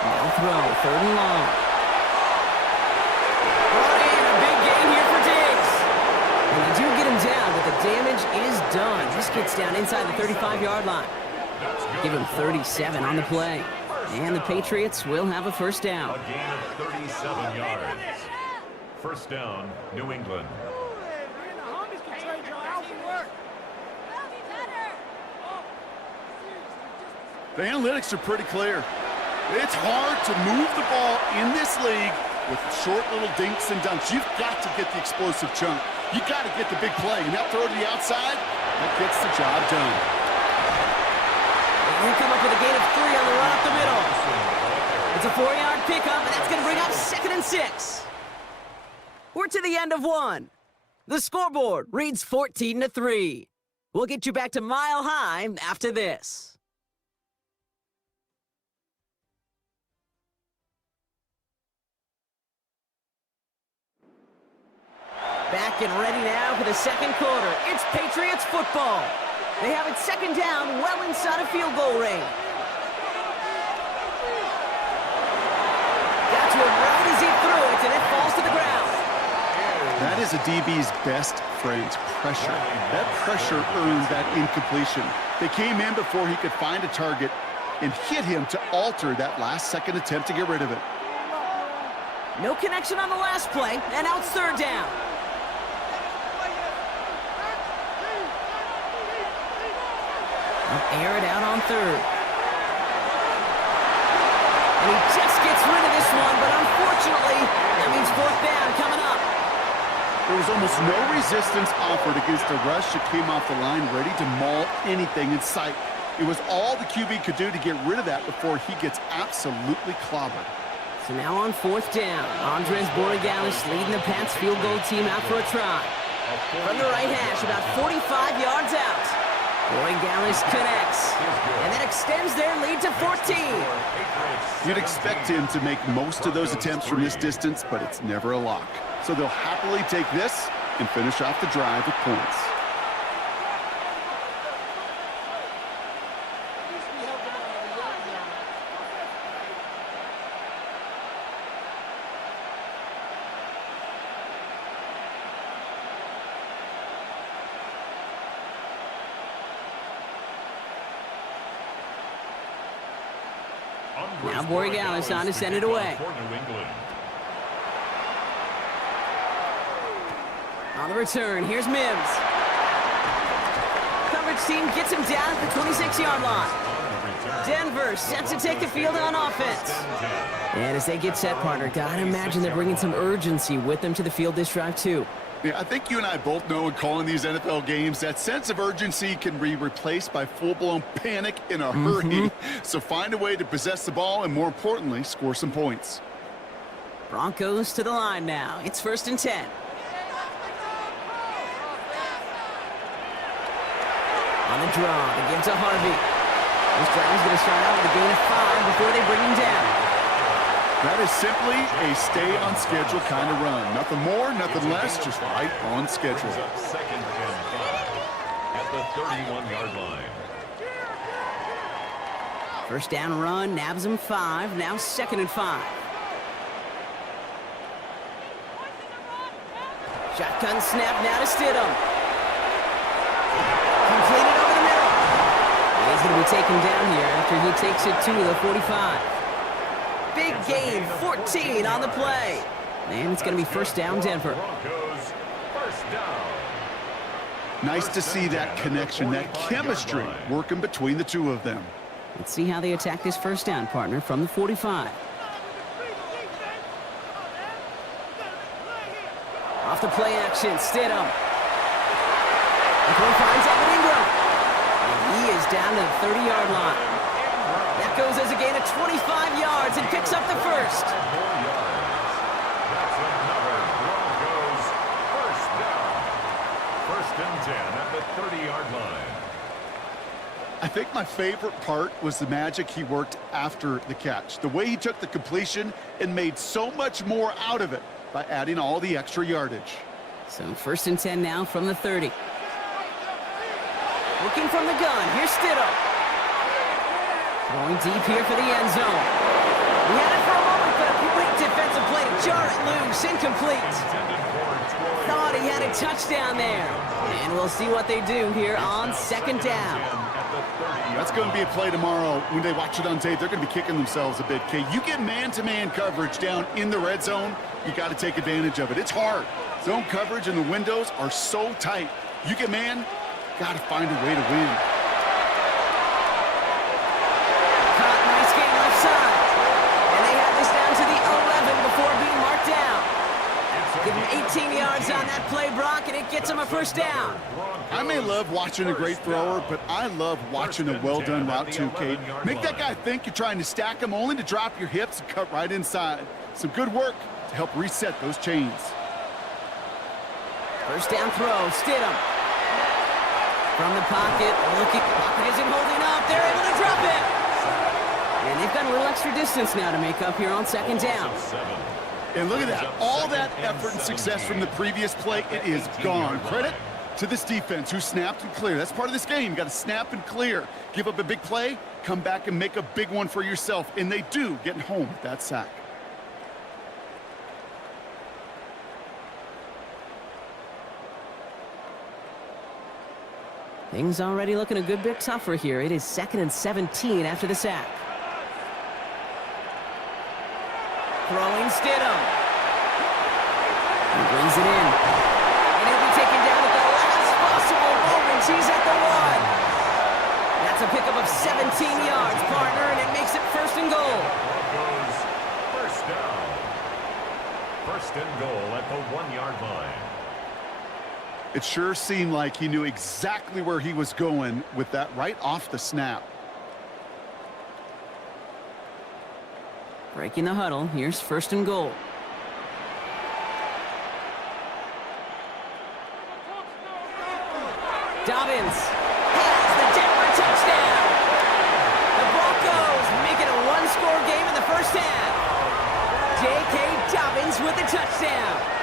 Now throw, 3rd and long. Damage is done. Just gets down inside the 35-yard line. Give him 37 on the play. And the Patriots will have a 1st down. A gain of 37 yards. 1st down, New England. The analytics are pretty clear. It's hard to move the ball in this league with short little dinks and dunks. You've got to get the explosive chunk. You got to get the big play. And that throw to the outside, that gets the job done. And they come up with a gain of 3 on the run up the middle. It's a 4-yard pickup, and that's going to bring up 2nd and 6. We're to the end of 1. The scoreboard reads 14-3. We'll get you back to Mile High after this. Back and ready now for the 2nd quarter. It's Patriots football. They have it 2nd down, well inside of field goal range. Got to him right as he threw it, and it falls to the ground. That is a DB's best friend, pressure. That pressure earned that incompletion. They came in before he could find a target and hit him to alter that last-second attempt to get rid of it. No connection on the last play, and now it's 3rd down. Air it out on 3rd. And he just gets rid of this one, but unfortunately, that means 4th down coming up. There was almost no resistance offered against the rush that came off the line ready to maul anything in sight. It was all the QB could do to get rid of that before he gets absolutely clobbered. So now on 4th down, Andres Borregales leading the Pats field goal team out for a try. From the right hash, about 45 yards out. Borregales connects, and then extends extends their lead to 14. You'd expect him to make most of those attempts from this distance, but it's never a lock. So they'll happily take this and finish off the drive with points. Now Borregales on to send it away. On the return, here's Mims. Coverage team gets him down at the 26-yard line. Denver set to take the field on offense. And as they get set, partner, gotta imagine they're bringing some urgency with them to the field this drive, too. Yeah, I think you and I both know in calling these NFL games, that sense of urgency can be replaced by full-blown panic in a hurry. So find a way to possess the ball and, more importantly, score some points. Broncos to the line now. It's 1st and 10. On the draw, they give to Harvey. This drive is going to start out with a gain of 5 before they bring him down. That is simply a stay-on-schedule kind of run. Nothing more, nothing less, just right on schedule. Up 2nd and 5 at the 31-yard line. First down run, nabs him 5. Now 2nd and 5. Shotgun snap now to Stidham. Completed over the middle. And he's going to be taken down here after he takes it to the 45. Big gain, 14 on the play. And it's going to be 1st down, Denver. Broncos, 1st down. Nice to see that connection, that chemistry working between the two of them. Let's see how they attack this 1st down, partner, from the 45. Off the play action, Stidham. The throw finds Evan Ingram. And he is down to the 30-yard line. That goes as a gain of 25 yards and picks up the 1st. 4 yards. That's another Broncos 1st down. 1st and 10 at the 30-yard line. I think my favorite part was the magic he worked after the catch. The way he took the completion and made so much more out of it by adding all the extra yardage. So 1st and 10 now from the 30. Looking from the gun, here's Stidham. Going deep here for the end zone. He had it for a moment, but a great defensive play to jar it loose, incomplete. Thought he had a touchdown there. And we'll see what they do here on 2nd down. That's going to be a play tomorrow. When they watch it on tape, they're going to be kicking themselves a bit. Okay, you get man-to-man coverage down in the red zone, you got to take advantage of it. It's hard. Zone coverage and the windows are so tight. You get man, got to find a way to win. Nice game offside. And they have this down to the 11 before being marked down. Give him 18 yards on that play, Brock, and it gets him a 1st down. I may love watching a great thrower, but I love watching a well-done route too, Kate. Make that guy think you're trying to stack him only to drop your hips and cut right inside. Some good work to help reset those chains. 1st down throw, Stidham. From the pocket, looking, pocket isn't holding up, they're able to drop it. And they've got a little extra distance now to make up here on 2nd down. And look at that, all that effort and success from the previous play, it is gone. Credit to this defense who snapped and cleared. That's part of this game. You got to snap and clear. Give up a big play, come back and make a big one for yourself. And they do, getting home with that sack. Things already looking a good bit tougher here. It is 2nd and 17 after the sack. Throwing Stidham. He brings it in. And he'll be taken down at the last possible moment. He's at the 1. That's a pickup of 17 yards, partner, and it makes it 1st and goal. Broncos 1st down. 1st and goal at the 1-yard line. It sure seemed like he knew exactly where he was going with that right off the snap. Breaking the huddle. Here's 1st and goal. Dobbins has the Denver touchdown. The touchdown.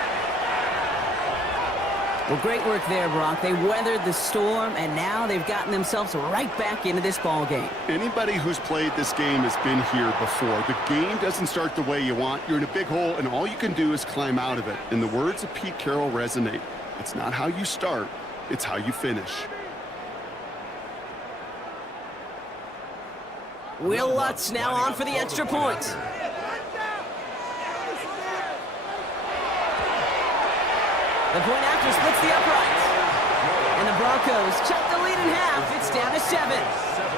Well, great work there, Brock. They weathered the storm, and now they've gotten themselves right back into this ball game. Anybody who's played this game has been here before. The game doesn't start the way you want. You're in a big hole, and all you can do is climb out of it. And the words of Pete Carroll resonate. It's not how you start, it's how you finish. Will Lutz now on for the extra point. The point after splits the uprights. And the Broncos cut the lead in half. It's down to 7. 17.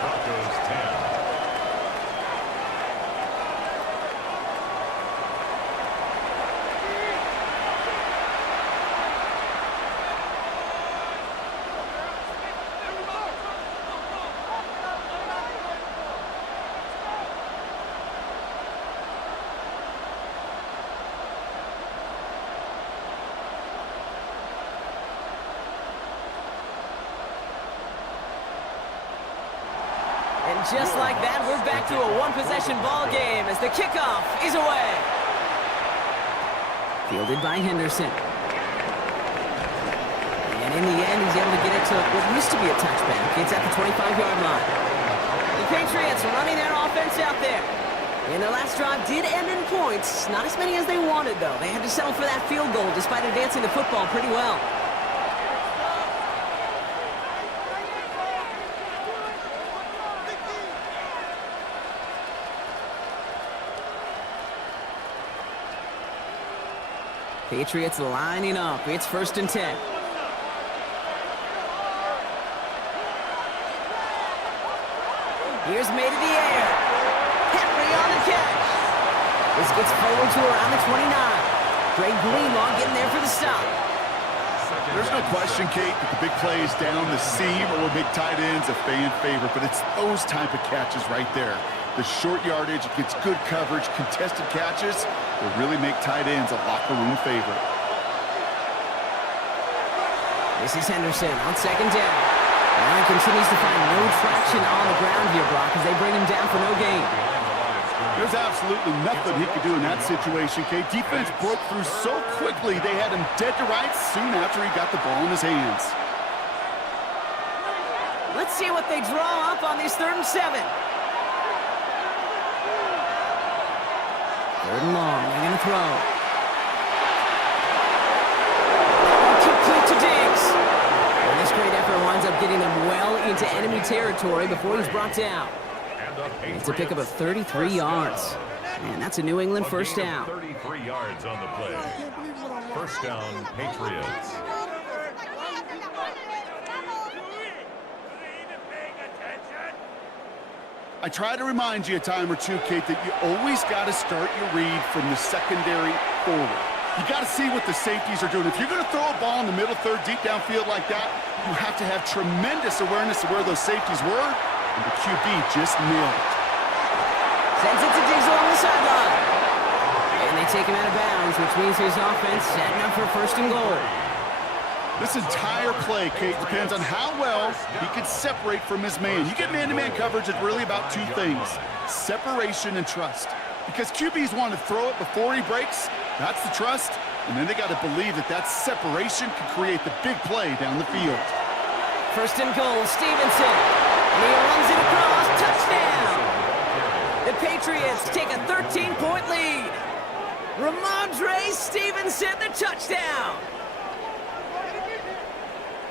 Broncos 10. And just like that, we're back to a one-possession ball game as the kickoff is away. Fielded by Henderson. And in the end, he's able to get it to what used to be a touchback. It's at the 25-yard line. The Patriots running their offense out there. And their last drive did end in points. Not as many as they wanted, though. They had to settle for that field goal despite advancing the football pretty well. Patriots lining up. It's 1st and 10. Here's made in the air. Henry on the catch. This gets forward to around the 29. Greg Greenlaw getting there for the stop. There's no question, Kate, that the big plays down the seam or big tight ends a fan favorite, but it's those type of catches right there. The short yardage, it gets good coverage, contested catches will really make tight ends a locker room favorite. This is Henderson on 2nd down. Now he continues to find no traction on the ground here, Brock, as they bring him down for no gain. There's absolutely nothing he could do in that situation, Kate. Defense broke through so quickly, they had him dead to rights soon after he got the ball in his hands. Let's see what they draw up on these 3rd and 7. 3rd and long, they're going to throw. Complete to Diggs. And this great effort winds up getting them well into enemy territory before he's brought down. It's a pickup of 33 yards. And that's a New England 1st down. 33 yards on the play. 1st down, Patriots. I try to remind you a time or two, Kate, that you always got to start your read from the secondary forward. You got to see what the safeties are doing. If you're going to throw a ball in the middle third, deep downfield like that, you have to have tremendous awareness of where those safeties were, and the QB just nailed it. Sends it to Diggs along the sideline. And they take him out of bounds, which means his offense setting up for 1st and goal. This entire play, Kate, depends on how well he can separate from his man. You get man-to-man coverage, it's really about 2 things, separation and trust. Because QBs want to throw it before he breaks, that's the trust, and then they got to believe that that separation can create the big play down the field. 1st and goal, Stevenson. And he runs it across, touchdown! The Patriots take a 13-point lead. Ramondre Stevenson, the touchdown!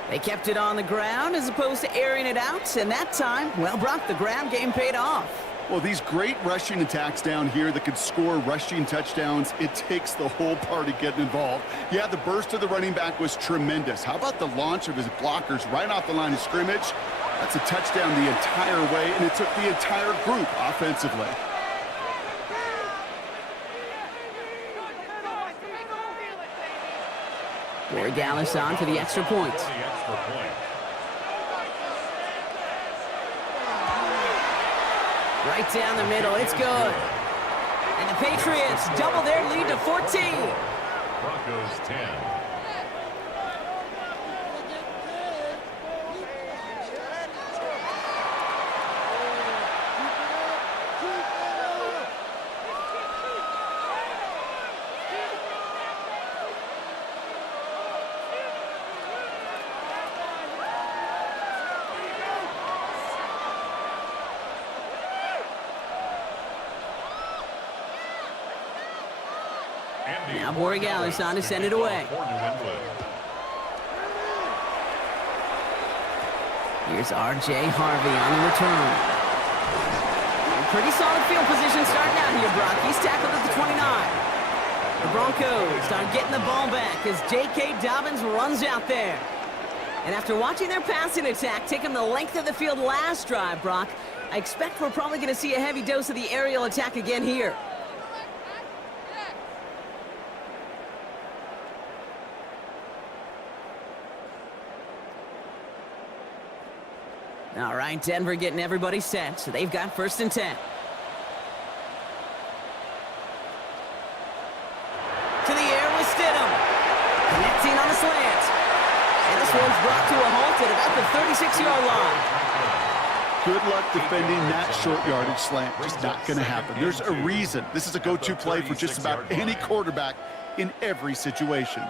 They kept it on the ground as opposed to airing it out, and that time, well, Brock, the ground game paid off. Well, these great rushing attacks down here that could score rushing touchdowns, it takes the whole party getting involved. Yeah, the burst of the running back was tremendous. How about the launch of his blockers right off the line of scrimmage? That's a touchdown the entire way, and it took the entire group offensively. Corey Dallas on for the extra point. Right down the middle, it's good. And the Patriots double their lead to 14. Broncos 10. Now Borregales on to send it away. Here's R.J. Harvey on the return. Pretty solid field position starting out here, Brock. He's tackled at the 29. The Broncos start getting the ball back as J.K. Dobbins runs out there. And after watching their passing attack take them the length of the field last drive, Brock, I expect we're probably going to see a heavy dose of the aerial attack again here. All right, Denver getting everybody set, so they've got 1st and 10. To the air with Stidham. Connecting on the slant. And this one's brought to a halt at about the 36-yard line. Good luck defending that short yardage slant. Just not going to happen. There's a reason. This is a go-to play for just about any quarterback in every situation.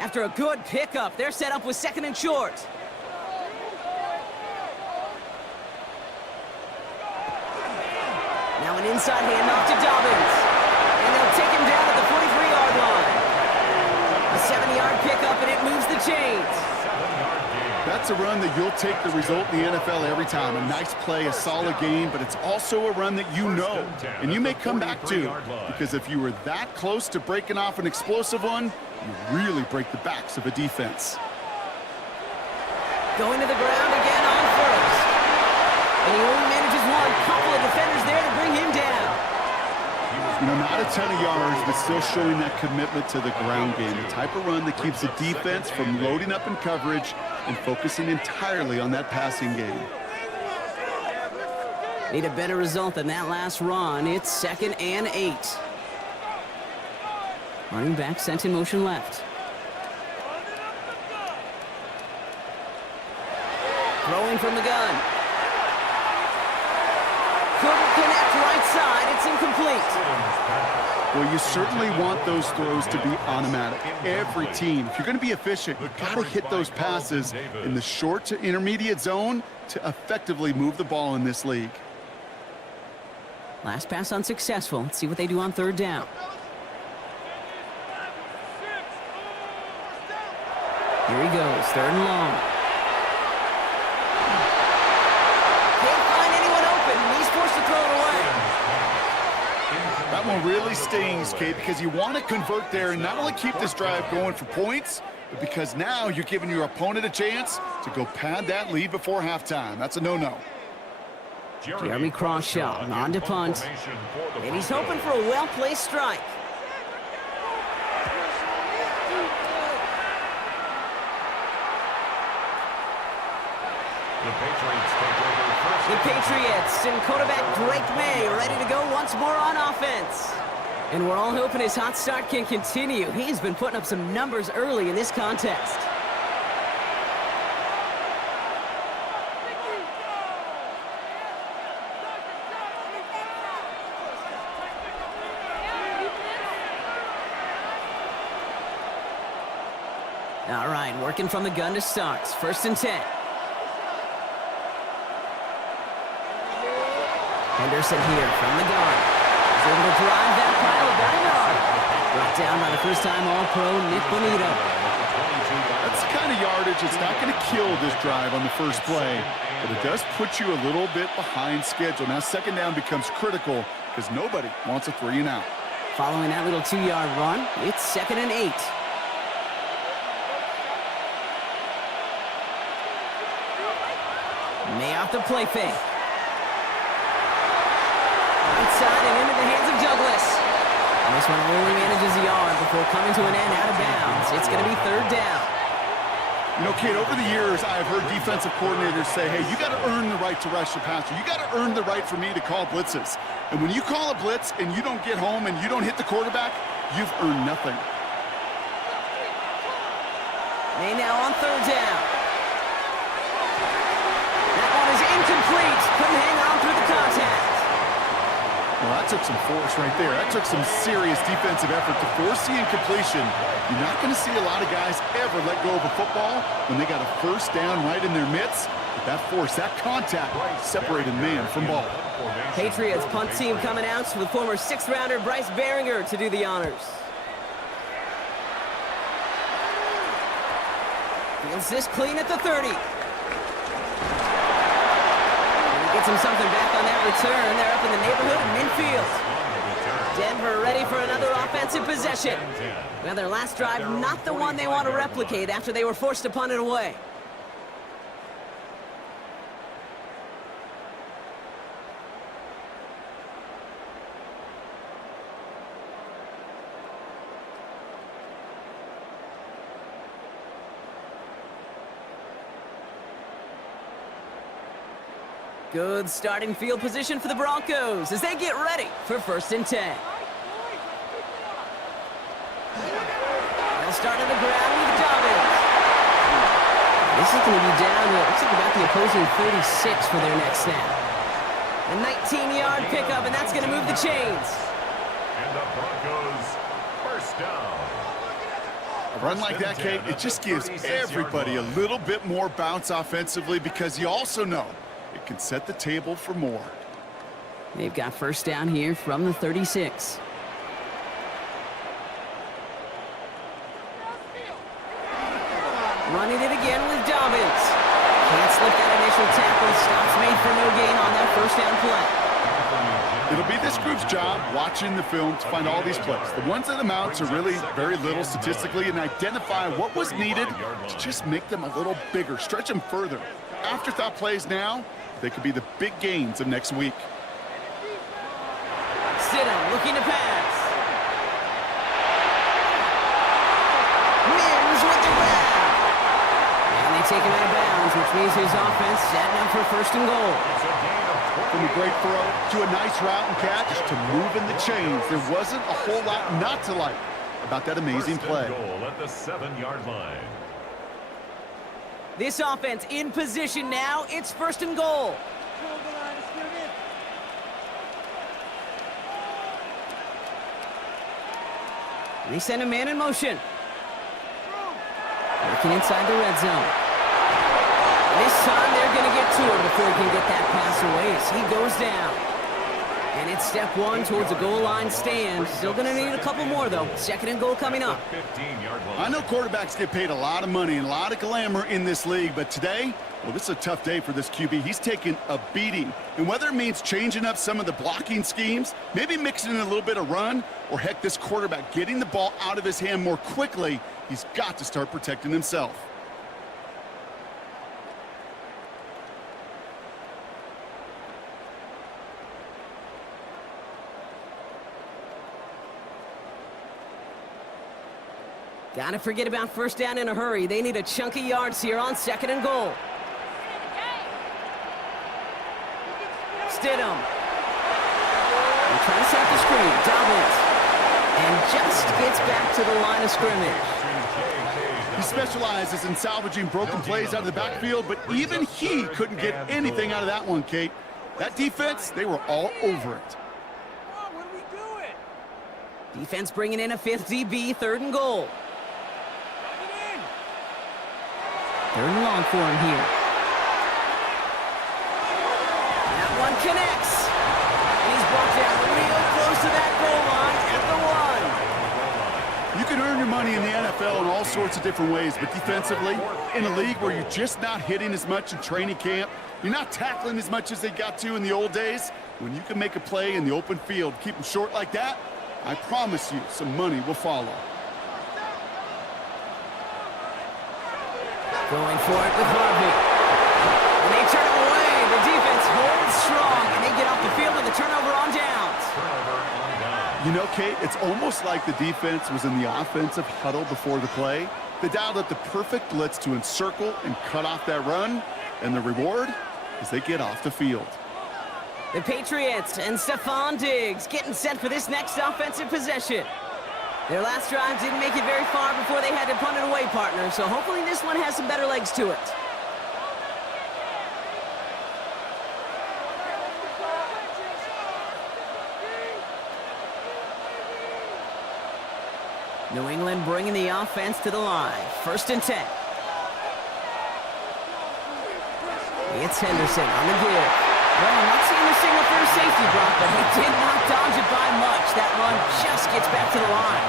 After a good pickup, they're set up with 2nd and short. Now an inside handoff to Dobbins. And they'll take him down at the 43-yard line. A 7-yard pickup, and it moves the chains. That's a run that you'll take the result in the NFL every time. A nice play, a solid game, but it's also a run that you know, and you may come back to, because if you were that close to breaking off an explosive one, you really break the backs of a defense. Going to the ground again on 1st. And he only manages one. Couple of defenders there to bring him down. You know, not a ton of yards, but still showing that commitment to the ground game. The type of run that keeps the defense from loading up in coverage and focusing entirely on that passing game. Need a better result than that last run. It's 2nd and 8. Running back sent in motion left. Throwing from the gun. Couldn't connect right side. It's incomplete. Well, you certainly want those throws to be automatic. Every team, if you're going to be efficient, you've got to hit those passes in the short to intermediate zone to effectively move the ball in this league. Last pass unsuccessful. Let's see what they do on 3rd down. Here he goes, 3rd and long. Can't find anyone open. He's forced to throw it away. That one really stings, Kate, because you want to convert there and not only keep this drive going for points, but because now you're giving your opponent a chance to go pad that lead before halftime. That's a no-no. Jeremy Crawshaw on to punt. And he's hoping for a well-placed strike. The Patriots and quarterback Drake May ready to go once more on offense. And we're all hoping his hot start can continue. He's been putting up some numbers early in this contest. All right, working from the gun to start. 1st and 10. Henderson here from the gun. He's able to drive that pile about a yard. Brought down by the first-time All-Pro Nick Bonito. That's the kind of yardage that's not going to kill this drive on the first play, but it does put you a little bit behind schedule. Now 2nd down becomes critical because nobody wants a 3 and out. Following that little 2-yard run, it's 2nd and 8. May off the play fake. Inside and into the hands of Douglas. And this one only manages a yard before coming to an end out of bounds. It's going to be 3rd down. You know, Kate, over the years, I've heard defensive coordinators say, hey, you got to earn the right to rush the passer. You got to earn the right for me to call blitzes. And when you call a blitz and you don't get home and you don't hit the quarterback, you've earned nothing. May now on 3rd down. That one is incomplete. Couldn't hang on through the contact. Well, that took some force right there. That took some serious defensive effort to force the incompletion. You're not going to see a lot of guys ever let go of a football when they got a 1st down right in their midst. But that force, that contact, separated man from ball. Patriots punt team coming out with former 6th-rounder Bryce Behringer to do the honors. Feels this clean at the 30. And he gets him something back on that return. They're up in the neighborhood of midfield. Denver ready for another offensive possession. Well, their last drive, not the one they want to replicate after they were forced to punt it away. Good starting field position for the Broncos as they get ready for 1st and 10. They'll start on the ground with Dobbins. This is going to be down to, looks like about the opposing 36 for their next snap. A 19-yard pickup, and that's going to move the chains. And the Broncos first down. A run like that, Kate, it just gives everybody a little bit more bounce offensively because you also know it can set the table for more. They've got 1st down here from the 36. Running it again with Dobbins. Can't slip that initial tackle. Stops made for no gain on that 1st down play. It'll be this group's job watching the film to find all these plays. The ones that amount to really very little statistically and identify what was needed to just make them a little bigger, stretch them further. Afterthought plays now, they could be the big gains of next week. Stidham looking to pass. Mims with the grab. And they take him out of bounds, which means his offense setting up for 1st and goal. From a great throw to a nice route and catch to moving the chains. There wasn't a whole lot not to like about that amazing play. Goal at the 7-yard line. This offense in position now. It's 1st and goal. They send a man in motion. Working inside the red zone. This time they're going to get to him before he can get that pass away as he goes down. And it's step 1 towards a goal line stand. Still going to need a couple more, though. 2nd and goal coming up. I know quarterbacks get paid a lot of money and a lot of glamour in this league, but today, well, this is a tough day for this QB. He's taking a beating. And whether it means changing up some of the blocking schemes, maybe mixing in a little bit of run, or heck, this quarterback getting the ball out of his hand more quickly, he's got to start protecting himself. Gotta forget about 1st down in a hurry. They need a chunk of yards here on 2nd and goal. Stidham. They're trying to set up the screen. Dobbins. And just gets back to the line of scrimmage. He specializes in salvaging broken plays out of the backfield, but even he couldn't get anything out of that one, Kate. That defense, they were all over it. What are we doing? Defense bringing in a 5th DB, 3rd and goal. 3rd and long for him here. That one connects. And he's brought down real close to that goal line at the 1. You can earn your money in the NFL in all sorts of different ways, but defensively, in a league where you're just not hitting as much in training camp, you're not tackling as much as they got to in the old days, when you can make a play in the open field, keep them short like that, I promise you some money will follow. Going for it with Harvey. And they turn it away. The defense holds strong, and they get off the field with a turnover on downs. You know, Kate, it's almost like the defense was in the offensive huddle before the play. They dialed up the perfect blitz to encircle and cut off that run, and the reward is they get off the field. The Patriots and Stephon Diggs getting set for this next offensive possession. Their last drive didn't make it very far before they had to punt it away, partner, so hopefully this one has some better legs to it. New England bringing the offense to the line. 1st and 10. It's Henderson on the give. Well, I'm not seeing the signal for a safety, Brock, but he did not dodge it by much. That run just gets back to the line.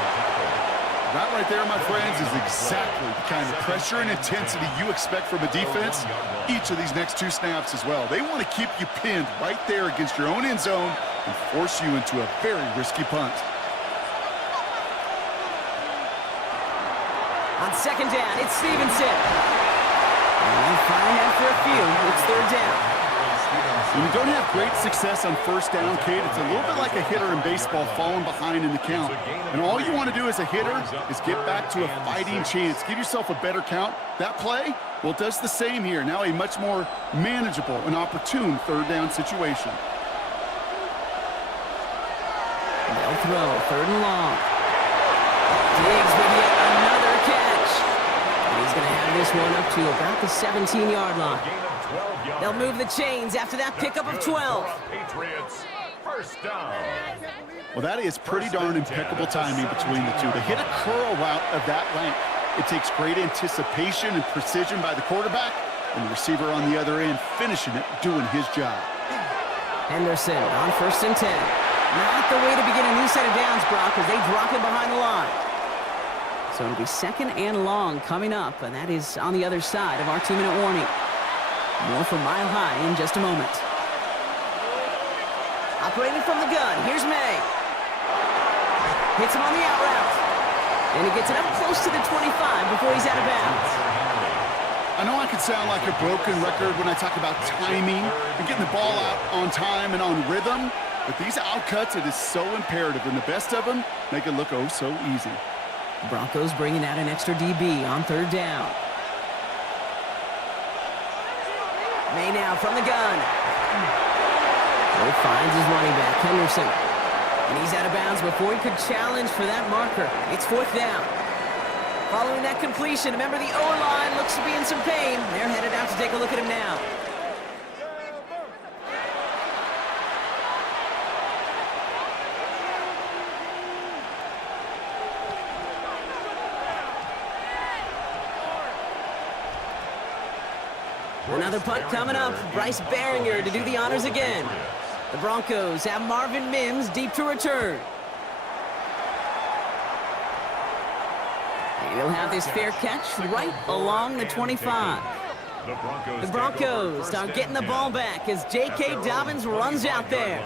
That right there, my friends, is exactly the kind of pressure and intensity you expect from a defense each of these next 2 snaps as well. They want to keep you pinned right there against your own end zone and force you into a very risky punt. On second down, it's Stevenson. And firing out for a few. It's third down. When you don't have great success on first down, Kate, it's a little bit like a hitter in baseball falling behind in the count. And all you want to do as a hitter is get back to a fighting chance. Give yourself a better count. That play, well, it does the same here. Now a much more manageable and opportune third down situation. They'll throw, third and long. Diggs with yet another catch. And he's going to have this one up to about the 17-yard line. They'll move the chains after that pickup of 12. Patriots, first down. Well, that is pretty darn impeccable timing between the two. To hit a curl route of that length, it takes great anticipation and precision by the quarterback, and the receiver on the other end finishing it, doing his job. Henderson on first and 10. Not the way to begin a new set of downs, Brock, as they drop it behind the line. So it'll be second and long coming up, and that is on the other side of our 2-minute warning. More from Mile High in just a moment. Operating from the gun, here's May. Hits him on the out route. And he gets it up close to the 25 before he's out of bounds. I know I could sound like a broken record when I talk about timing and getting the ball out on time and on rhythm, but these outcuts, it is so imperative, and the best of them make it look oh so easy. The Broncos bringing out an extra DB on third down. May now from the gun. Finds his running back, Henderson. And he's out of bounds before he could challenge for that marker. It's fourth down. Following that completion, remember the O-line looks to be in some pain. They're headed out to take a look at him now. Another punt coming up. Bryce Baringer to do the honors again. The Broncos have Marvin Mims deep to return. And he'll have this fair catch right along the 25. The Broncos are getting the ball back as J.K. Dobbins runs out there.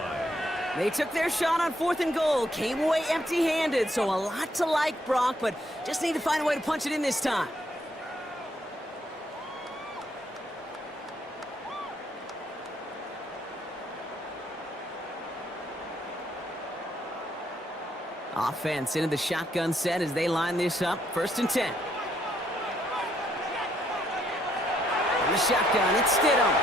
They took their shot on 4th and goal, came away empty-handed, so a lot to like, Brock, but just need to find a way to punch it in this time. Offense into the shotgun set as they line this up. First and 10. From the shotgun, it's Stidham.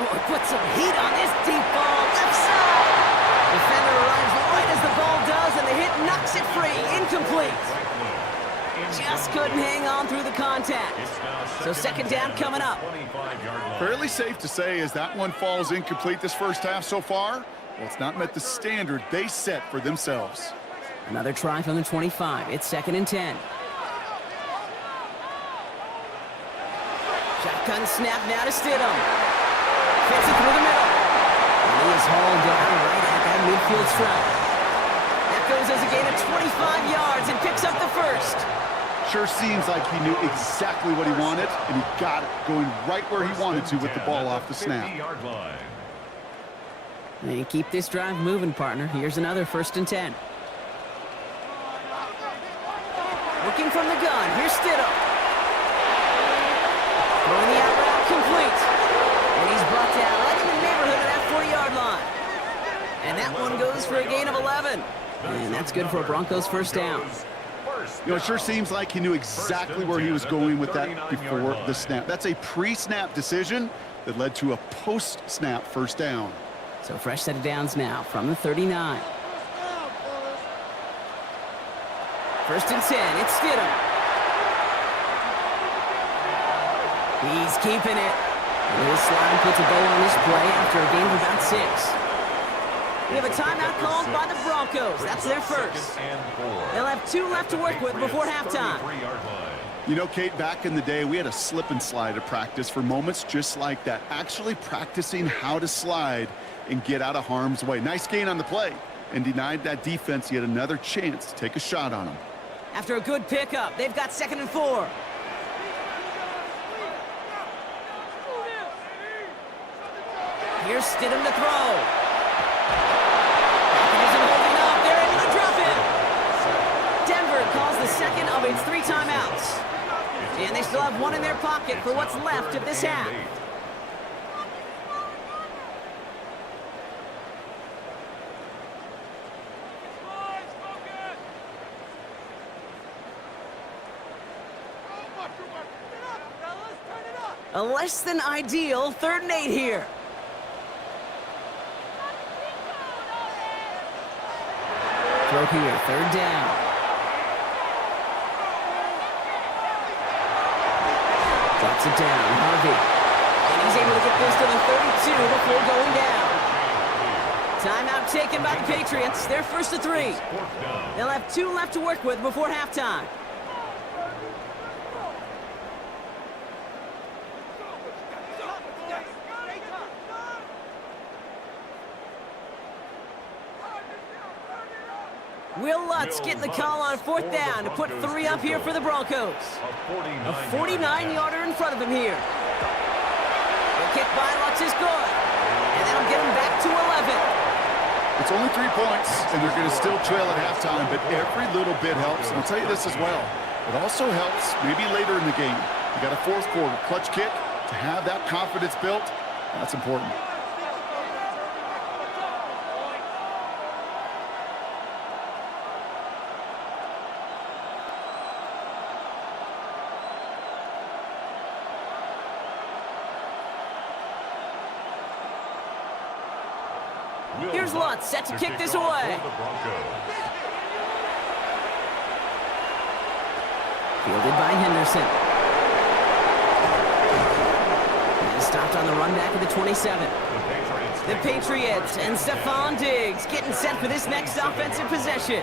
Oh, put some heat on this deep ball. Left side. Defender arrives right as the ball does, and the hit knocks it free. Incomplete. Just couldn't hang on through the contact. So second down coming up. Fairly safe to say as that one falls incomplete this first half so far. Well, it's not met the standard they set for themselves. Another try from the 25. It's second and 10. Shotgun snap now to Stidham. Fits it through the middle. And he is hauled down right at that midfield stripe. That goes as a gain of 25 yards and picks up the first. Sure seems like he knew exactly what he wanted, and he got it, going right where he wanted to with the ball off the snap. And keep this drive moving, partner. Here's another first and 10. Looking from the gun. Here's Stidham. Throwing the out route complete. And he's brought down right in the neighborhood of that 40-yard line. And that one goes for a gain of 11. And that's good for a Broncos first down. You know, it sure seems like he knew exactly where he was going with that before the snap. That's a pre-snap decision that led to a post-snap first down. So fresh set of downs now from the 39. First and 10, it's Stidham. He's keeping it. His slide puts a bow on this play after a gain of about 6. We have a timeout called by the Broncos. That's their first. They'll have 2 left to work with before halftime. You know, Kate, back in the day, we had a slip and slide at practice for moments just like that. Actually practicing how to slide and get out of harm's way. Nice gain on the play, and denied that defense yet another chance to take a shot on him. After a good pickup, they've got 2nd and 4. Here's Stidham to throw. Isn't holding up. They're able to drop him. Denver calls the second of its 3 timeouts. And they still have 1 in their pocket for what's left of this half. A less than ideal 3rd and 8 here. Throw here, 3rd down. Drops it down, Harvey. And he's able to get this to the 32 before going down. Timeout taken by the Patriots. They're 1st to 3. They'll have 2 left to work with before halftime. Will Lutz getting the call on 4th down to put 3 up here for the Broncos. A 49-yarder in front of him here. The kick by Lutz is good. And that'll get him back to 11. It's only 3 points, and they're going to still trail at halftime, but every little bit helps. And I'll tell you this as well. It also helps maybe later in the game. You got a 4th quarter clutch kick to have that confidence built. That's important. Here's Lutz set to kick this away. Fielded by Henderson. And stopped on the run back of the 27. The Patriots and Stephon Diggs getting set for this next offensive possession.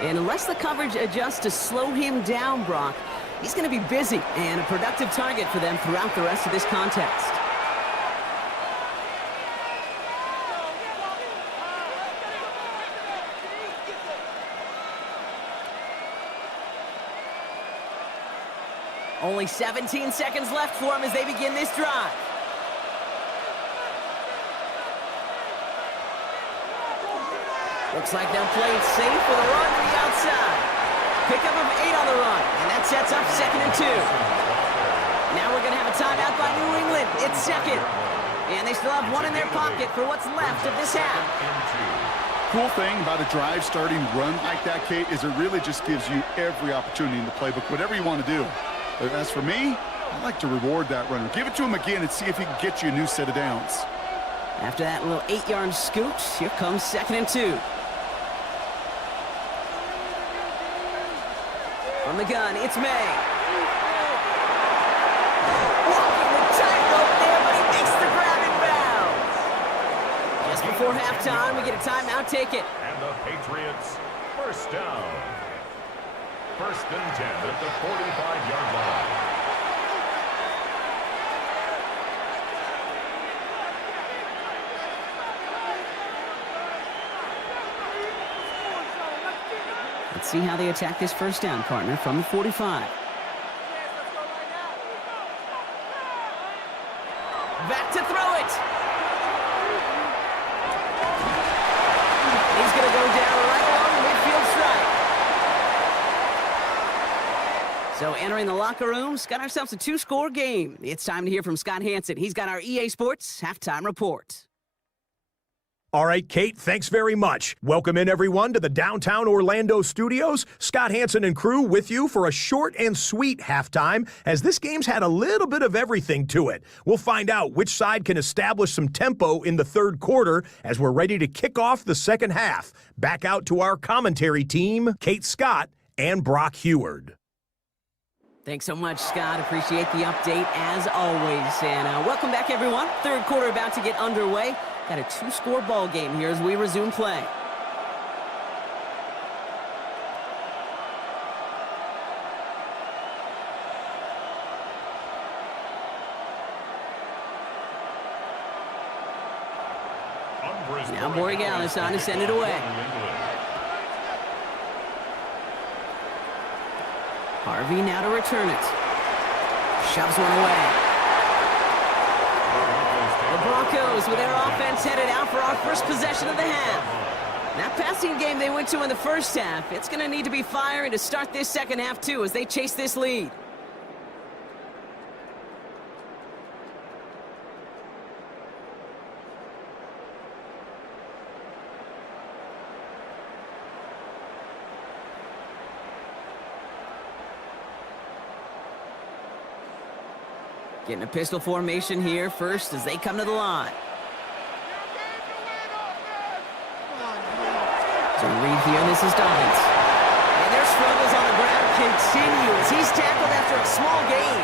And unless the coverage adjusts to slow him down, Brock, he's going to be busy and a productive target for them throughout the rest of this contest. Only 17 seconds left for him as they begin this drive. Looks like they'll play it safe with a run to the outside. Pickup of 8 on the run, and that sets up 2nd and 2. Now we're going to have a timeout by New England. It's 2nd. And they still have 1 in their pocket for what's left of this half. Cool thing about a drive starting run like that, Kate, is it really just gives you every opportunity in the playbook, whatever you want to do. As for me, I like to reward that runner. Give it to him again and see if he can get you a new set of downs. After that little 8-yard scoot, here comes 2nd and 2. From the gun, it's May. Walking the tightrope there, but he makes the grab in bounds. Just before halftime, we get a timeout taken. And the Patriots, 1st down. 1st and 10 at the 45-yard line. Let's see how they attack this 1st down, partner, from the 45. Back to throw it. He's going to go down right along the midfield stripe. So entering the locker rooms, got ourselves a 2-score game. It's time to hear from Scott Hansen. He's got our EA Sports halftime report. All right, Kate, thanks very much. Welcome in, everyone, to the downtown Orlando studios. Scott Hansen and crew with you for a short and sweet halftime, as this game's had a little bit of everything to it. We'll find out which side can establish some tempo in the 3rd quarter as we're ready to kick off the 2nd half. Back out to our commentary team, Kate Scott and Brock Heward. Thanks so much, Scott. Appreciate the update, as always. And welcome back, everyone. 3rd quarter about to get underway. Got a 2-score ball game here as we resume play. for his Now Borregales on to send it away. Harvey now to return it. Shoves one away. The Broncos with their offense headed out for our first possession of the half. That passing game they went to in the first half, it's going to need to be firing to start this second half too as they chase this lead. Getting a pistol formation here first as they come to the line. So read here, this is Dobbins. And their struggles on the ground continue as he's tackled after a small gain.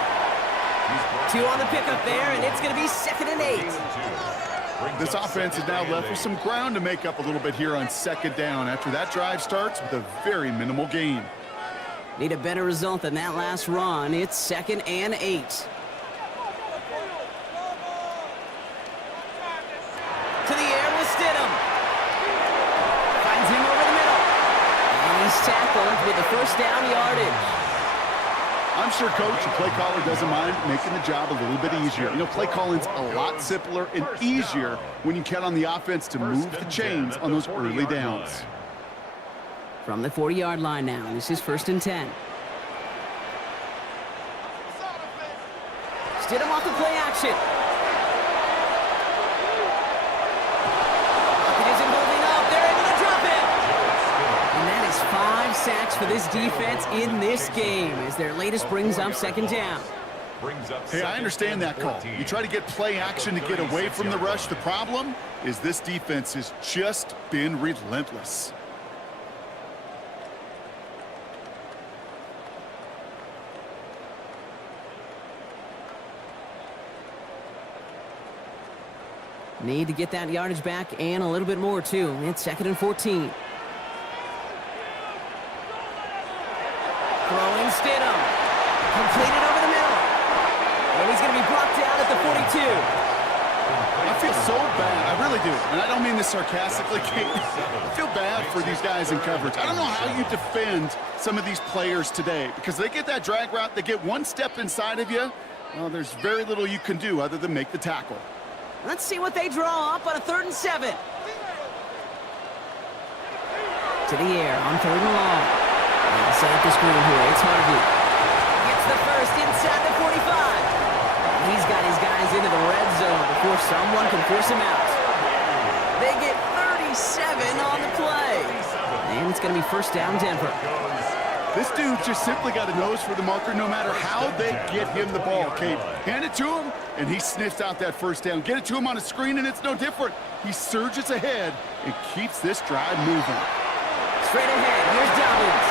2 on the pickup there, and it's going to be 2nd and 8. This offense is now left with some ground to make up a little bit here on 2nd down after that drive starts with a very minimal gain. Need a better result than that last run. It's 2nd and 8. To the air with Stidham. Finds him over the middle. And he's tackled with the first down yardage. I'm sure coach or play caller doesn't mind making the job a little bit easier. You know, play calling's a lot simpler and easier when you count on the offense to move the chains on those early downs. From the 40-yard line now, this is 1st and 10. Stidham off the play action. Sacks for this defense in this game as their latest brings up 2nd down. Hey, I understand that call. You try to get play action to get away from the rush. The problem is this defense has just been relentless. Need to get that yardage back and a little bit more too. It's 2nd and 14. Throwing Stidham. Completed over the middle. And he's going to be brought down at the 42. I feel so bad. I really do. And I don't mean this sarcastically, Kate. I feel bad for these guys in coverage. I don't know how you defend some of these players today because they get that drag route, they get one step inside of you. Well, there's very little you can do other than make the tackle. Let's see what they draw up on a 3rd and 7. To the air on 3rd and long. Set up the screen here. It's Harvey. Gets the first inside the 45. He's got his guys into the red zone before someone can force him out. They get 37 on the play. And it's going to be 1st down Denver. This dude just simply got a nose for the marker no matter how they get him the ball, Kate. Hand it to him, and he sniffs out that 1st down. Get it to him on a screen, and it's no different. He surges ahead and keeps this drive moving. Straight ahead, here's Dobbins.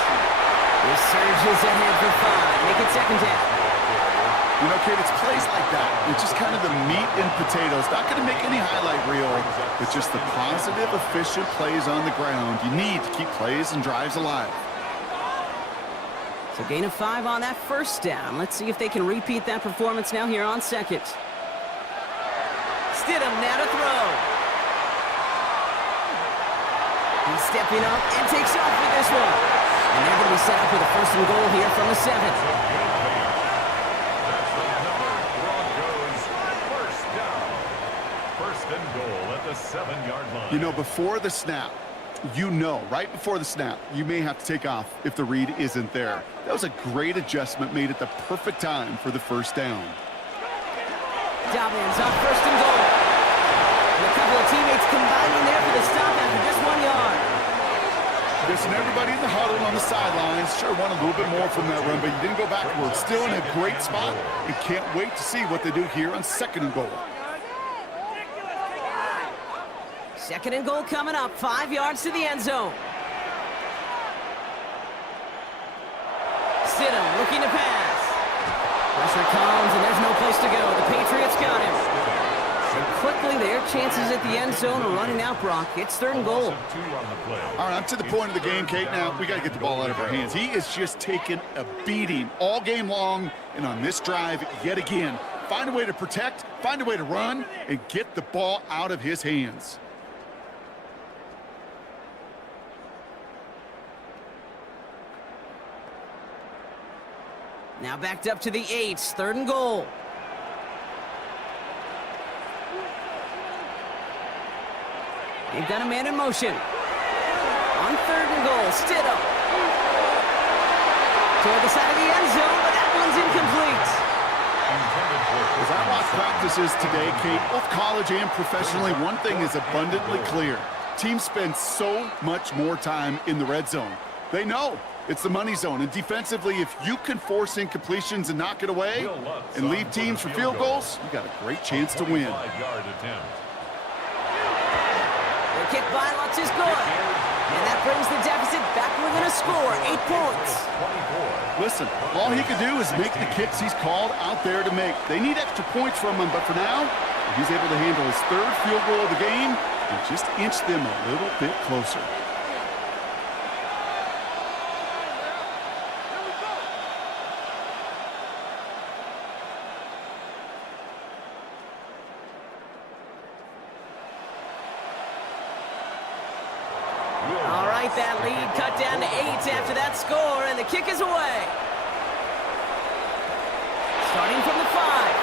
He surges ahead for 5. Make it 2nd down. You know, Kate, it's plays like that. It's just kind of the meat and potatoes. Not going to make any highlight reel, but just the positive, efficient plays on the ground. You need to keep plays and drives alive. So gain of 5 on that 1st down. Let's see if they can repeat that performance now here on 2nd. Stidham now to throw. He's stepping up and takes off with this one. And they're going to be set up with a 1st and goal here from the 7. You know, before the snap, right before the snap, you may have to take off if the read isn't there. That was a great adjustment made at the perfect time for the 1st down. Dobbins on 1st and goal. And a couple of teammates combining there for the stop after just 1 yard. Listen, everybody in the huddle on the sidelines sure want a little bit more from that run, but you didn't go backwards. Still in a great spot and can't wait to see what they do here on 2nd and goal. 2nd and goal coming up, 5 yards to the end zone. Stidham looking to pass. Pressure comes, and there's no place to go. The Patriots got him. And quickly, their chances at the end zone are running out, Brock. It's 3rd and goal. All right, I'm to the point of the game, Kate. Now, we got to get the ball out of our hands. He is just taking a beating all game long, and on this drive, yet again, find a way to protect, find a way to run, and get the ball out of his hands. Now backed up to the 8, 3rd and goal. They've got a man in motion. On 3rd and goal, Stidham. Toward the side of the end zone, but that one's incomplete. As I watch practices today, Kate, both college and professionally, one thing is abundantly clear. Teams spend so much more time in the red zone. They know it's the money zone, and defensively, if you can force incompletions and knock it away and leave teams for field goals, you got a great chance to win. The kick by Lutz is good. And that brings the deficit back within a score, 8 points. Listen, all he can do is make the kicks he's called out there to make. They need extra points from him, but for now, if he's able to handle his 3rd field goal of the game and just inch them a little bit closer. That lead cut down to 8 after that score, and the kick is away. Starting from the 5.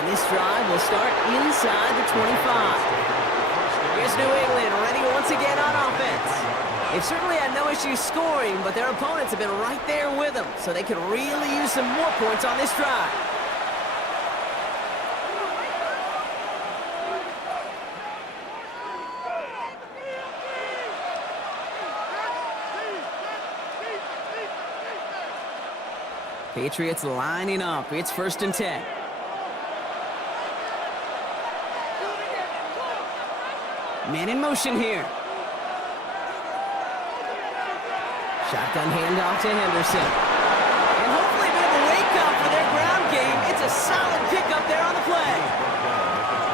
And this drive will start inside the 25. Here's New England ready once again on offense. They've certainly had no issue scoring, but their opponents have been right there with them, so they could really use some more points on this drive. Patriots lining up. It's 1st and 10. Man in motion here. Shotgun handoff to Henderson. And hopefully a bit of a wake-up for their ground game. It's a solid pickup there on the play.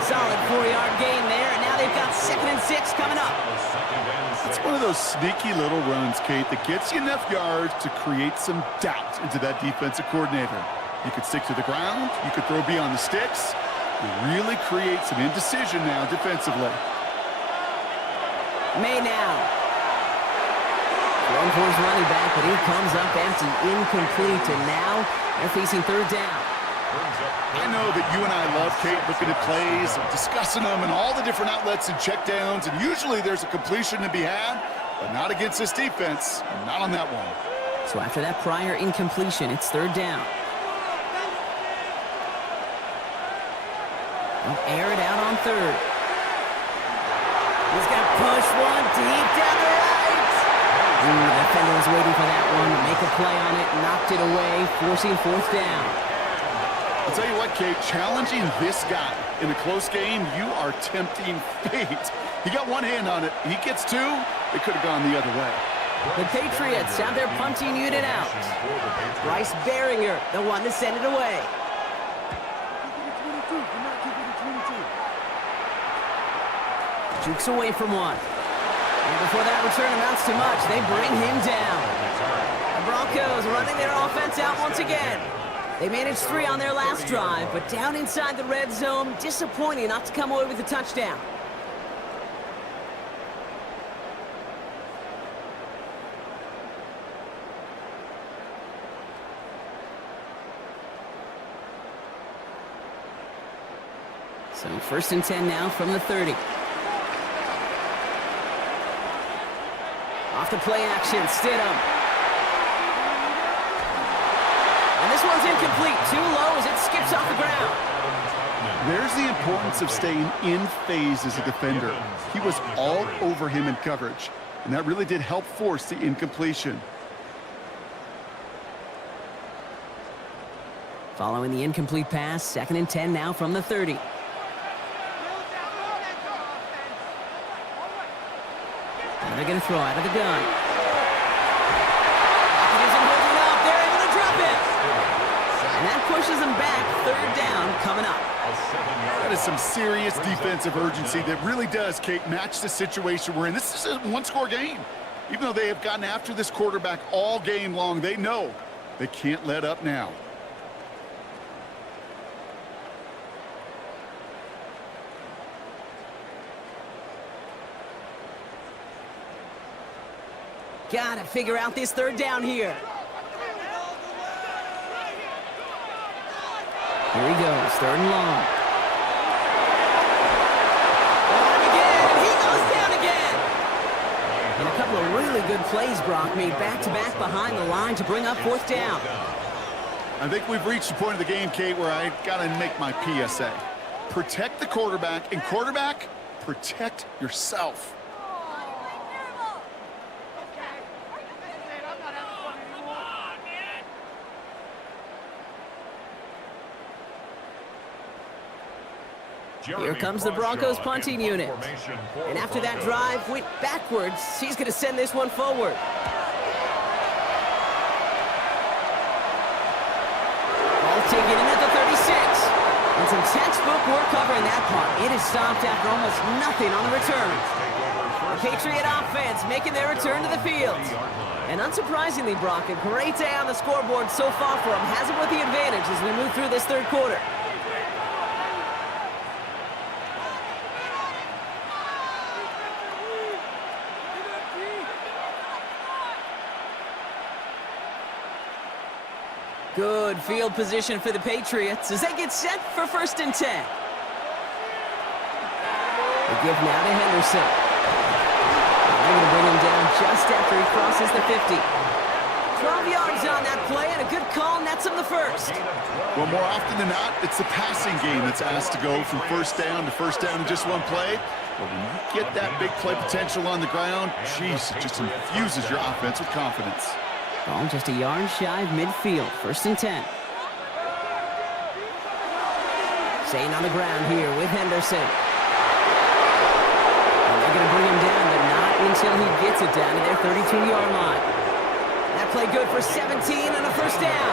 Solid 4-yard gain there, and now they've got 2nd and 6 coming up. It's one of those sneaky little runs, Kate, that gets you enough yards to create some doubt into that defensive coordinator. You could stick to the ground. You could throw beyond the sticks. You really create some indecision now defensively. May now. One for his running back, but he comes up empty, incomplete, and now they're facing 3rd down. I know that you and I love, Kate, looking at plays, and discussing them, and all the different outlets and checkdowns, and usually there's a completion to be had, but not against this defense, not on that one. So after that prior incompletion, it's 3rd down. They'll air it out on 3rd. He's got to push one deep down the right. Ooh, the defender was waiting for that one to make a play on it, knocked it away, forcing 4th down. I'll tell you what, Kate, challenging this guy in a close game, you are tempting fate. He got one hand on it. He gets 2. It could have gone the other way. The Patriots have their punting unit out. Bryce Behringer, the one to send it away. Jukes away from one. And before that return amounts to much, they bring him down. The Broncos running their offense out once again. They managed 3 on their last drive, but down inside the red zone, disappointing not to come away with a touchdown. So 1st and 10 now from the 30. Off the play action, Stidham. And this one's incomplete. Too low as it skips off the ground. There's the importance of staying in phase as a defender. He was all over him in coverage, and that really did help force the incompletion. Following the incomplete pass, 2nd and 10 now from the 30. And they're going to throw out of the gun. They're able to drop it. And that pushes them back. 3rd down coming up. That is some serious defensive urgency that really does, Kate, match the situation we're in. This is a one-score game. Even though they have gotten after this quarterback all game long, they know they can't let up now. Gotta figure out this 3rd down here. Here he goes, 3rd and long. And again, he goes down again. And a couple of really good plays, Brock, made back-to-back behind the line to bring up 4th down. I think we've reached the point of the game, Kate, where I got to make my PSA. Protect the quarterback, and quarterback, protect yourself. Here comes the Broncos punting unit. And after that drive went backwards, he's going to send this one forward. Ball taken in at the 36. And some textbook work covering that part. It is stopped after almost nothing on the return. The Patriot offense making their return to the field. And unsurprisingly, Brock, a great day on the scoreboard so far for him. Has him with the advantage as we move through this 3rd quarter. Good field position for the Patriots as they get set for 1st and 10. They give now to Henderson. They're going to bring him down just after he crosses the 50. 12 yards on that play, and a good call nets him the 1st. Well, more often than not, it's the passing game that's asked to go from 1st down to 1st down in just one play. But when you get that big play potential on the ground, geez, it just infuses your offense with confidence. Ball just a yard shy of midfield. 1st and 10. Staying on the ground here with Henderson. And they're going to bring him down, but not until he gets it down to their 32-yard line. That play good for 17 and a 1st down.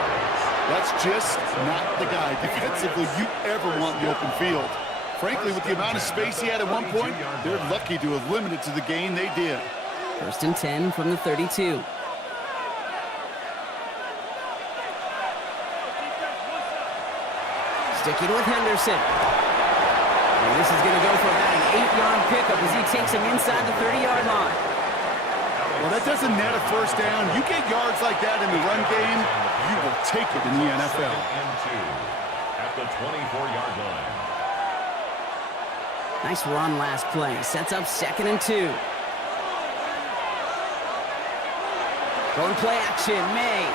That's just not the guy defensively you ever want in the open field. Frankly, with the amount of space he had at one point, they're lucky to have limited to the gain they did. 1st and 10 from the 32. Sticking with Henderson. And this is going to go for about an 8-yard pickup as he takes him inside the 30-yard line. Well, that doesn't net a 1st down. You get yards like that in the run game, you will take it in the NFL. At the 24-yard line. Nice run last play. Sets up 2nd and 2. Going play action, May.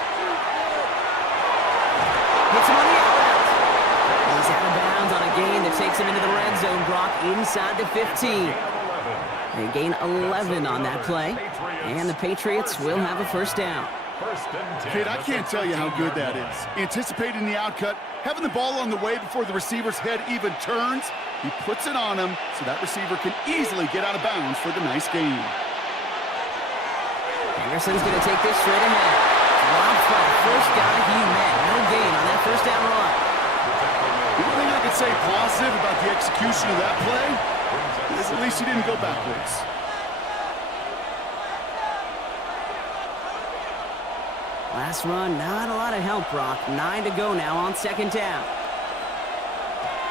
Hits him on the outroute. He's out of bounds on a gain that takes him into the red zone, Brock, inside the 15. They gain 11 on that play, and the Patriots will have a 1st down. Kid, I can't tell you how good that is. Anticipating the outcut, having the ball on the way before the receiver's head even turns, he puts it on him so that receiver can easily get out of bounds for the nice gain. Anderson's going to take this straight ahead. Drops by the first guy he met. No gain on that 1st down run. The only thing I could say positive about the execution of that play is at least he didn't go backwards. Last run, not a lot of help, Brock. 9 to go now on 2nd down.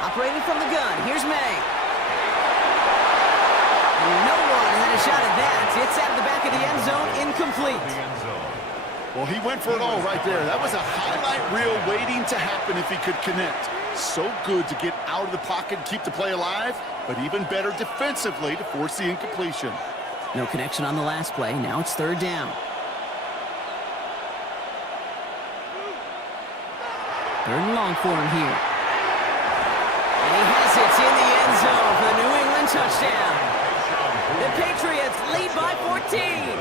Operating from the gun, here's May. And no one had a shot at that. It's out of the back of the end zone, incomplete. Well, he went for it all right there. That was a highlight reel waiting to happen if he could connect. So good to get out of the pocket and keep the play alive, but even better defensively to force the incompletion. No connection on the last play. Now it's 3rd down. 3rd and long for him here. And he has it in the end zone for the New England touchdown. The Patriots lead by 14.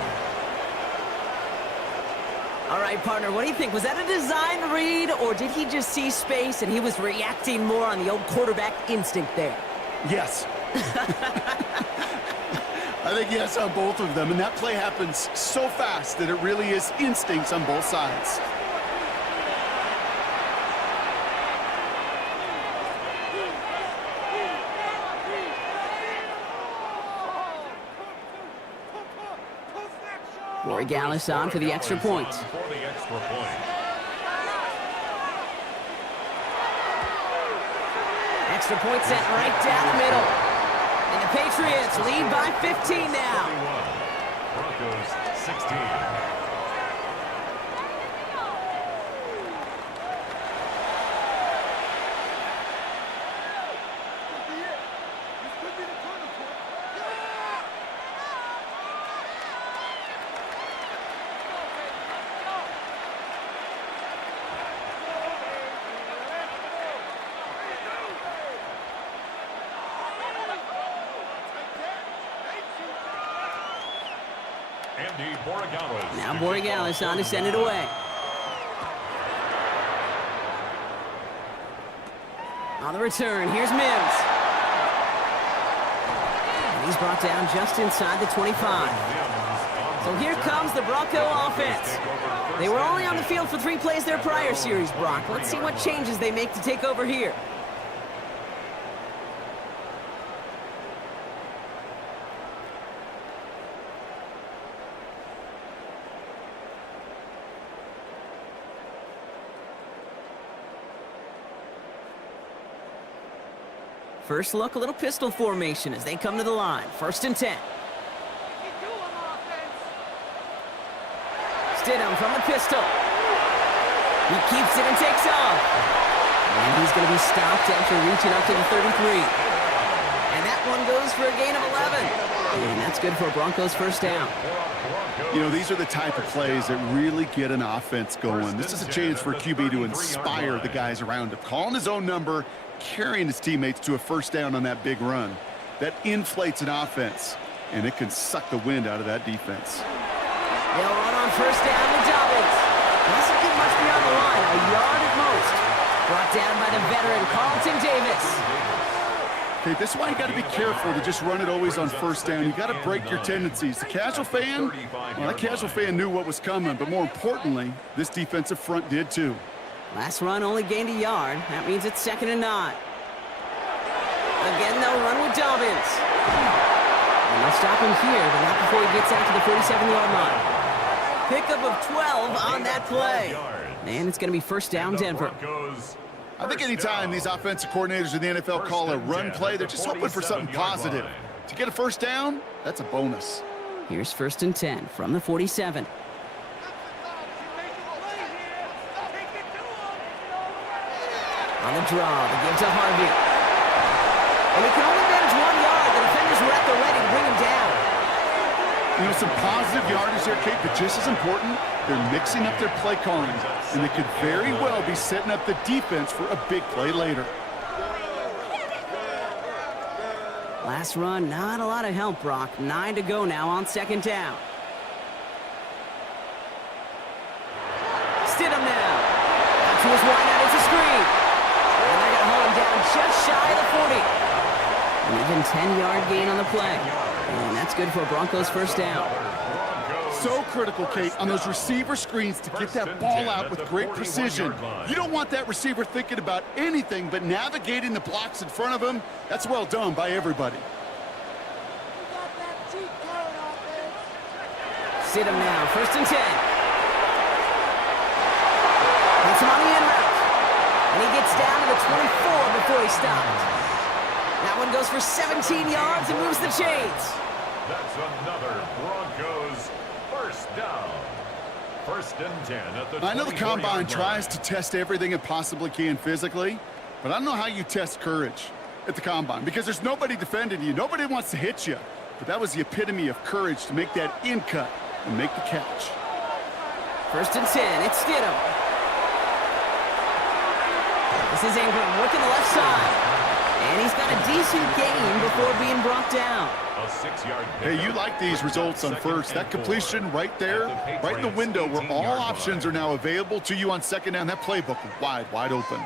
All right, partner, what do you think? Was that a design read, or did he just see space and he was reacting more on the old quarterback instinct there? Yes. I think yes on both of them, and that play happens so fast that it really is instincts on both sides. Corey Gallis on for the extra point. Extra point set right down the middle. And the Patriots lead by 15 now. Broncos 16. Now Borregales on to send it away. On the return, here's Mims. And he's brought down just inside the 25. So here comes the Bronco offense. They were only on the field for 3 plays their prior series, Brock. Let's see what changes they make to take over here. First look, a little pistol formation as they come to the line. 1st and 10. Stidham from the pistol. He keeps it and takes off. And he's going to be stopped after reaching up to the 33. And that one goes for a gain of 11. And that's good for a Broncos 1st down. You know, these are the type of plays that really get an offense going. This is a chance for a QB to inspire the guys around him. Calling his own number, carrying his teammates to a 1st down on that big run. That inflates an offense, and it can suck the wind out of that defense. They'll run on 1st down with Dobbins. Doesn't get much beyond the line, a yard at most. Brought down by the veteran, Carlton Davis. Okay, this is why you got to be careful to just run it always on 1st down. You got to break your tendencies. The casual fan, well, that casual fan knew what was coming, but more importantly, this defensive front did too. Last run only gained a yard. That means it's 2nd and 9. Again, they'll run with Dobbins. And they'll stop him here, but not before he gets out to the 47-yard line. Pickup of 12 on that play. And it's going to be 1st down, Denver. I think anytime these offensive coordinators in the NFL call a run play, they're just hoping for something positive. To get a 1st down, that's a bonus. Here's 1st and 10 from the 47. On the draw, the give to Harvey. And he can only manage 1 yard. The defenders were at the ready to bring him down. You know, some positive yardage there, Kate, but just as important, they're mixing up their play calling, and they could very well be setting up the defense for a big play later. Last run, not a lot of help, Brock. 9 to go now on 2nd down. Stidham now. Out to his wideout, it's a screen. And they're going to hold him down just shy of the 40. An even 10-yard gain on the play. And that's good for a Broncos 1st down. So critical, Kate, on those receiver screens to get that ball out with great precision. You don't want that receiver thinking about anything but navigating the blocks in front of him. That's well done by everybody. Stidham now, 1st and 10. Hits him on the in route. And he gets down to the 24 before he stopped. That one goes for 17 yards and moves the chains. That's another Broncos 1st down. 1st and 10 at the I know the Combine 24-yard tries line. to test everything it possibly can physically, but I don't know how you test courage at the Combine because there's nobody defending you. Nobody wants to hit you. But that was the epitome of courage to make that in cut and make the catch. 1st and 10, it's Stidham. This is Ingram working the left side. And he's got a decent gain before being brought down. A 6-yard Hey, you like these results on 1st. That completion right there, right in the window where all options are now available to you on 2nd down. That playbook wide open.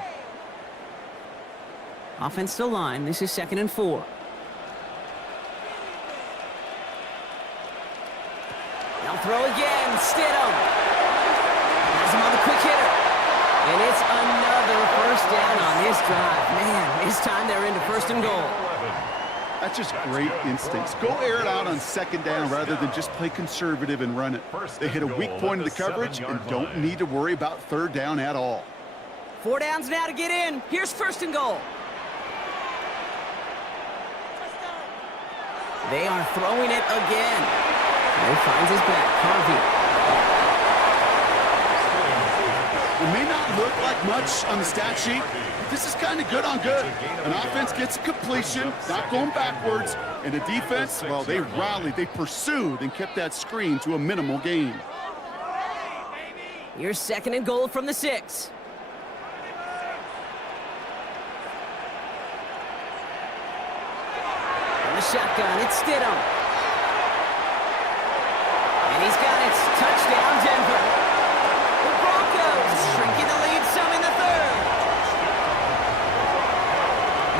Offense to line. This is 2nd and 4. Now throw again. Stidham. Has him on the quick hitter. And it's another 1st down on this drive. Man, this time they're into 1st and goal. That's just great instincts. Go air it out on 2nd down rather than just play conservative and run it. They hit a weak point in the coverage and don't need to worry about 3rd down at all. 4 downs now to get in. Here's 1st and goal. They are throwing it again. He finds his back. Harvey. It may not look like much on the stat sheet, but this is kind of good on good. An offense gets completion, not going backwards, and the defense, well, they rallied, they pursued, and kept that screen to a minimal gain. Here's 2nd and goal from the 6. From the shotgun, it's Stidham. And he's got it. Touchdown, Denver. The Broncos shrinking the lead some in the third.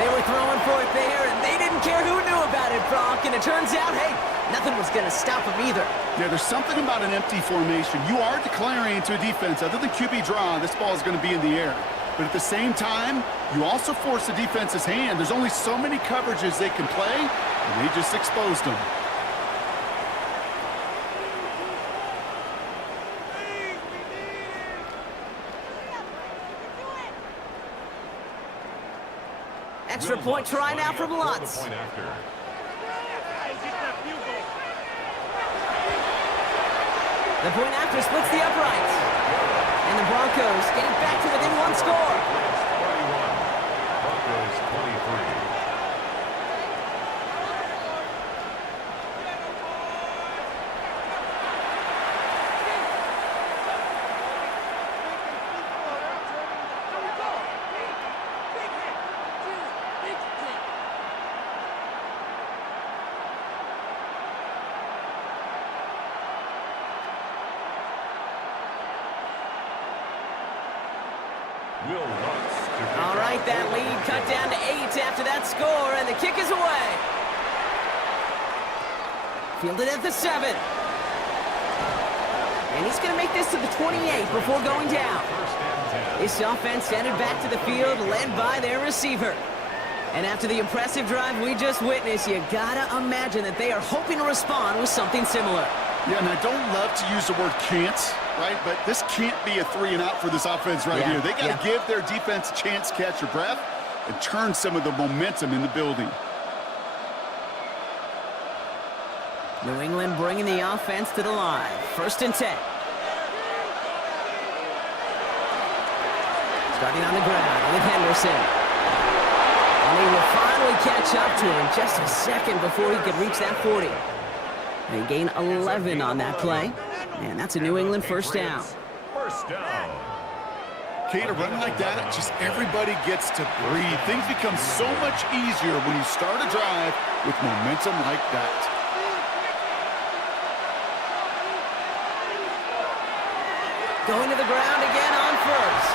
They were throwing for it there, and they didn't care who knew about it, Brock. And it turns out, hey, nothing was going to stop them either. Yeah, there's something about an empty formation. You are declaring to a defense, other than QB draw, this ball is going to be in the air. But at the same time, you also force the defense's hand. There's only so many coverages they can play, and they just exposed them. Extra point try now from Lutz. The point after. The point after splits the uprights. And the Broncos getting back to within one score. 21. Broncos 23. All right, that lead cut down to 8 after that score, and the kick is away. Fielded at the 7. And he's going to make this to the 28 before going down. This offense headed back to the field, led by their receiver. And after the impressive drive we just witnessed, you gotta imagine that they are hoping to respond with something similar. Yeah, and I don't love to use the word can't, right? But this can't be a 3 and out for this offense right here. They got to give their defense a chance to catch their breath and turn some of the momentum in the building. New England bringing the offense to the line. 1st and 10. Starting on the ground with Henderson. And he will finally catch up to him just a second before he could reach that 40. They gain 11 on that play. And that's a New England first down. First down. Kate, a run like that, just everybody gets to breathe. Things become so much easier when you start a drive with momentum like that. Going to the ground again on first.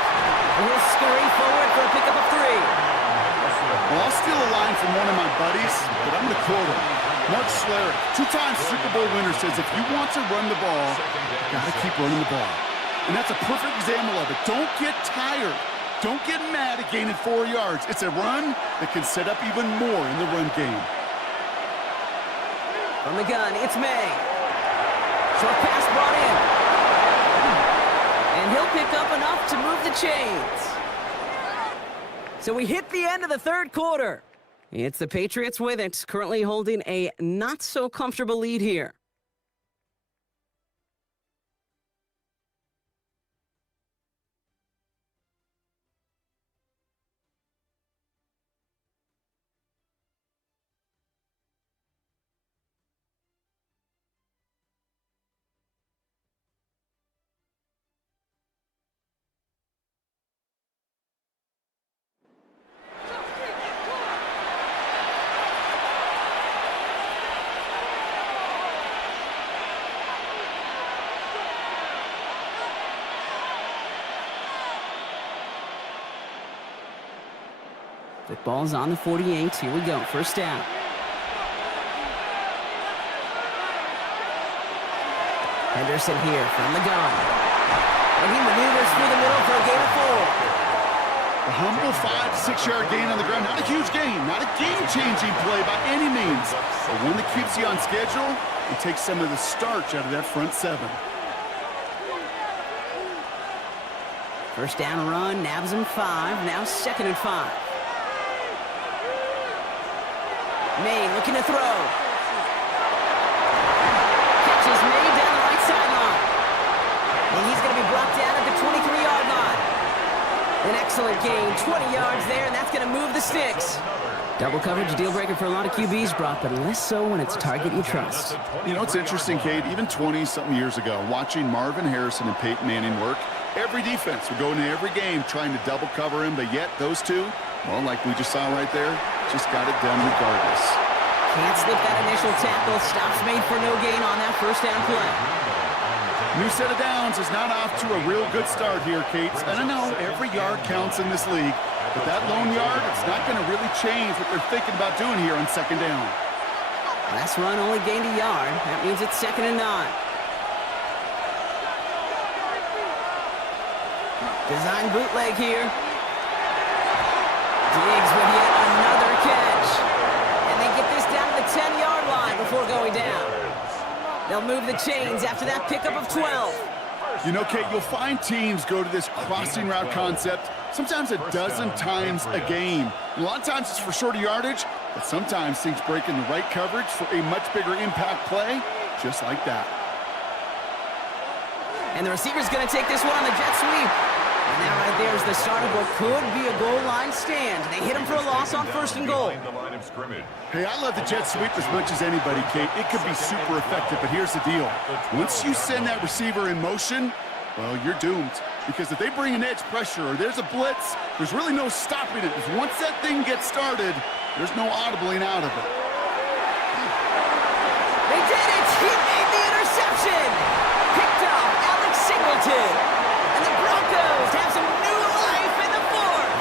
And he'll scurry forward for a pickup of 3. Well, I'll steal a line from one of my buddies, but I'm going to quote him. Mark Schlereth, 2-time Super Bowl winner, says if you want to run the ball, you got to keep running the ball. And that's a perfect example of it. Don't get tired. Don't get mad at gaining 4 yards. It's a run that can set up even more in the run game. From the gun, it's May. Short pass brought in. And he'll pick up enough to move the chains. So we hit the end of the third quarter. It's the Patriots with it, currently holding a not-so-comfortable lead here. Football's on the 48. Here we go. First down. Henderson here from the gun. And he maneuvers through the middle for a gain of 4. A humble 5 to 6 yard gain on the ground. Not a huge gain. Not a game-changing play by any means. But one that keeps you on schedule and takes some of the starch out of that front 7. First down run. Nabs him 5. Now 2nd and 5. May looking to throw. Catches May down the right sideline. And he's going to be brought down at the 23-yard line. An excellent gain, 20 yards there, and that's going to move the sticks. Double coverage, deal breaker for a lot of QBs, Brock, but less so when it's a target you trust. You know, it's interesting, Kate, even 20-something years ago, watching Marvin Harrison and Peyton Manning work, every defense would go into every game trying to double cover him, but yet those two, well, like we just saw right there, just got it done regardless. Can't slip that initial tackle. Stops made for no gain on that first down play. New set of downs is not off to a real good start here, Cates. And I know every yard counts in this league, but that lone yard, it's not going to really change what they're thinking about doing here on second down. Last run only gained a yard. That means it's 2nd and 9. Design bootleg here. Diggs with yet another catch. And they get this down to the 10-yard line before going down. They'll move the chains after that pickup of 12. You know, Kate, you'll find teams go to this crossing route concept sometimes a dozen times a game. A lot of times it's for shorter yardage, but sometimes things break in the right coverage for a much bigger impact play, just like that. And the receiver's going to take this one on the jet sweep. And that right there is the start of what could be a goal line stand. They hit him for a loss on 1st and goal. Hey, I love the jet sweep as much as anybody, Kate. It could be super effective, but here's the deal. Once you send that receiver in motion, well, you're doomed. Because if they bring an edge pressure or there's a blitz, there's really no stopping it. Because once that thing gets started, there's no audibling out of it. They did it! He made the interception! Picked off Alex Singleton! And the Broncos have some new life in the 4th.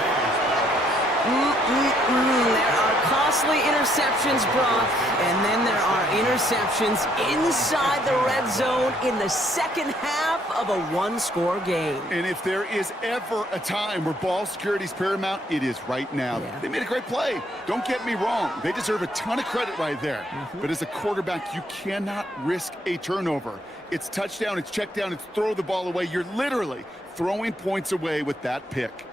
There are costly interceptions, Brock, and then there are interceptions inside the red zone in the second half of a one-score game. And if there is ever a time where ball security is paramount, it is right now. Yeah. They made a great play. Don't get me wrong. They deserve a ton of credit right there. But as a quarterback, you cannot risk a turnover. It's touchdown, it's check down, it's throw the ball away. You're literally throwing points away with that pick.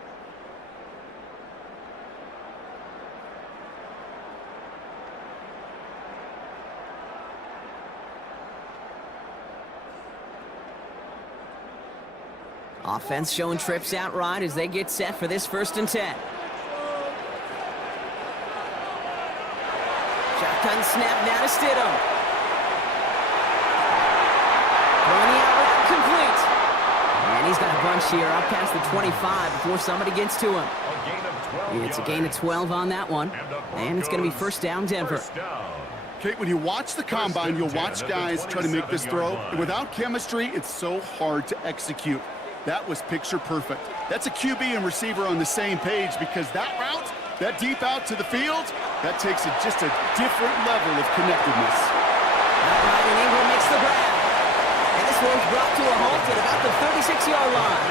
Offense showing trips out right as they get set for this 1st and 10. Shotgun snap now to Stidham. Throwing the out route complete. And he's got a bunch here up past the 25 before somebody gets to him. It's a gain of 12 on that one. And it's going to be 1st down Denver. Kate, when you watch the combine, you'll watch guys try to make this throw. And without chemistry, it's so hard to execute. That was picture perfect. That's a QB and receiver on the same page because that route, that deep out to the field, that takes it just a different level of connectedness. Outright and Ingram makes the grab. And this one's brought to a halt at about the 36-yard line.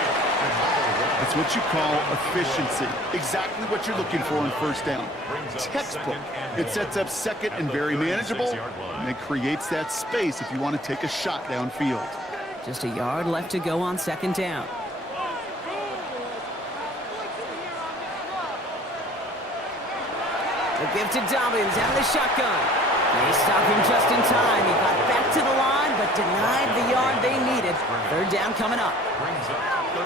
That's what you call efficiency. Exactly what you're looking for in 1st down. Textbook. It sets up 2nd and very manageable, and it creates that space if you want to take a shot downfield. Just a yard left to go on 2nd down. The give to Dobbins out of the shotgun. They stop him just in time. He got back to the line, but denied the yard they needed. 3rd down coming up.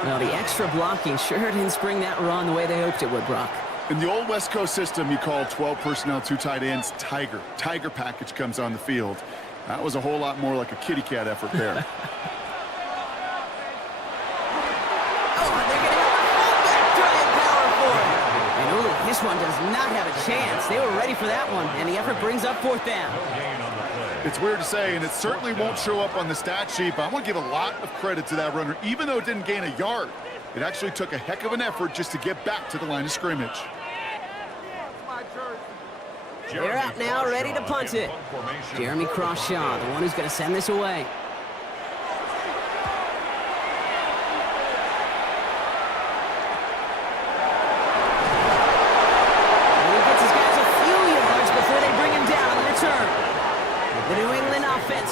Well, the extra blocking sure didn't spring that run the way they hoped it would, Brock. In the old West Coast system, you call 12 personnel, 2 tight ends, Tiger. Tiger package comes on the field. That was a whole lot more like a kitty cat effort there. This one does not have a chance. They were ready for that one, and the effort brings up 4th down. It's weird to say, and it certainly won't show up on the stat sheet, but I want to give a lot of credit to that runner. Even though it didn't gain a yard, it actually took a heck of an effort just to get back to the line of scrimmage. They're out now, ready to punt it. Jeremy Crawshaw, the one who's going to send this away.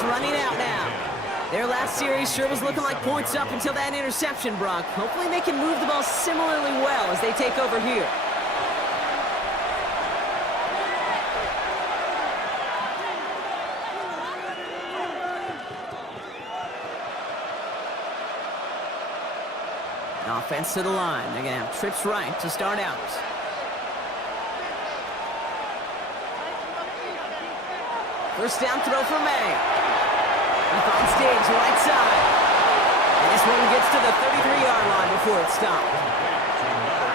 Running out now. Their last series sure was looking like points up until that interception, Brock. Hopefully they can move the ball similarly well as they take over here. Offense to the line. They're going to have trips right to start out. First down throw for May. He finds Diggs right side. And this one gets to the 33-yard line before it's stopped.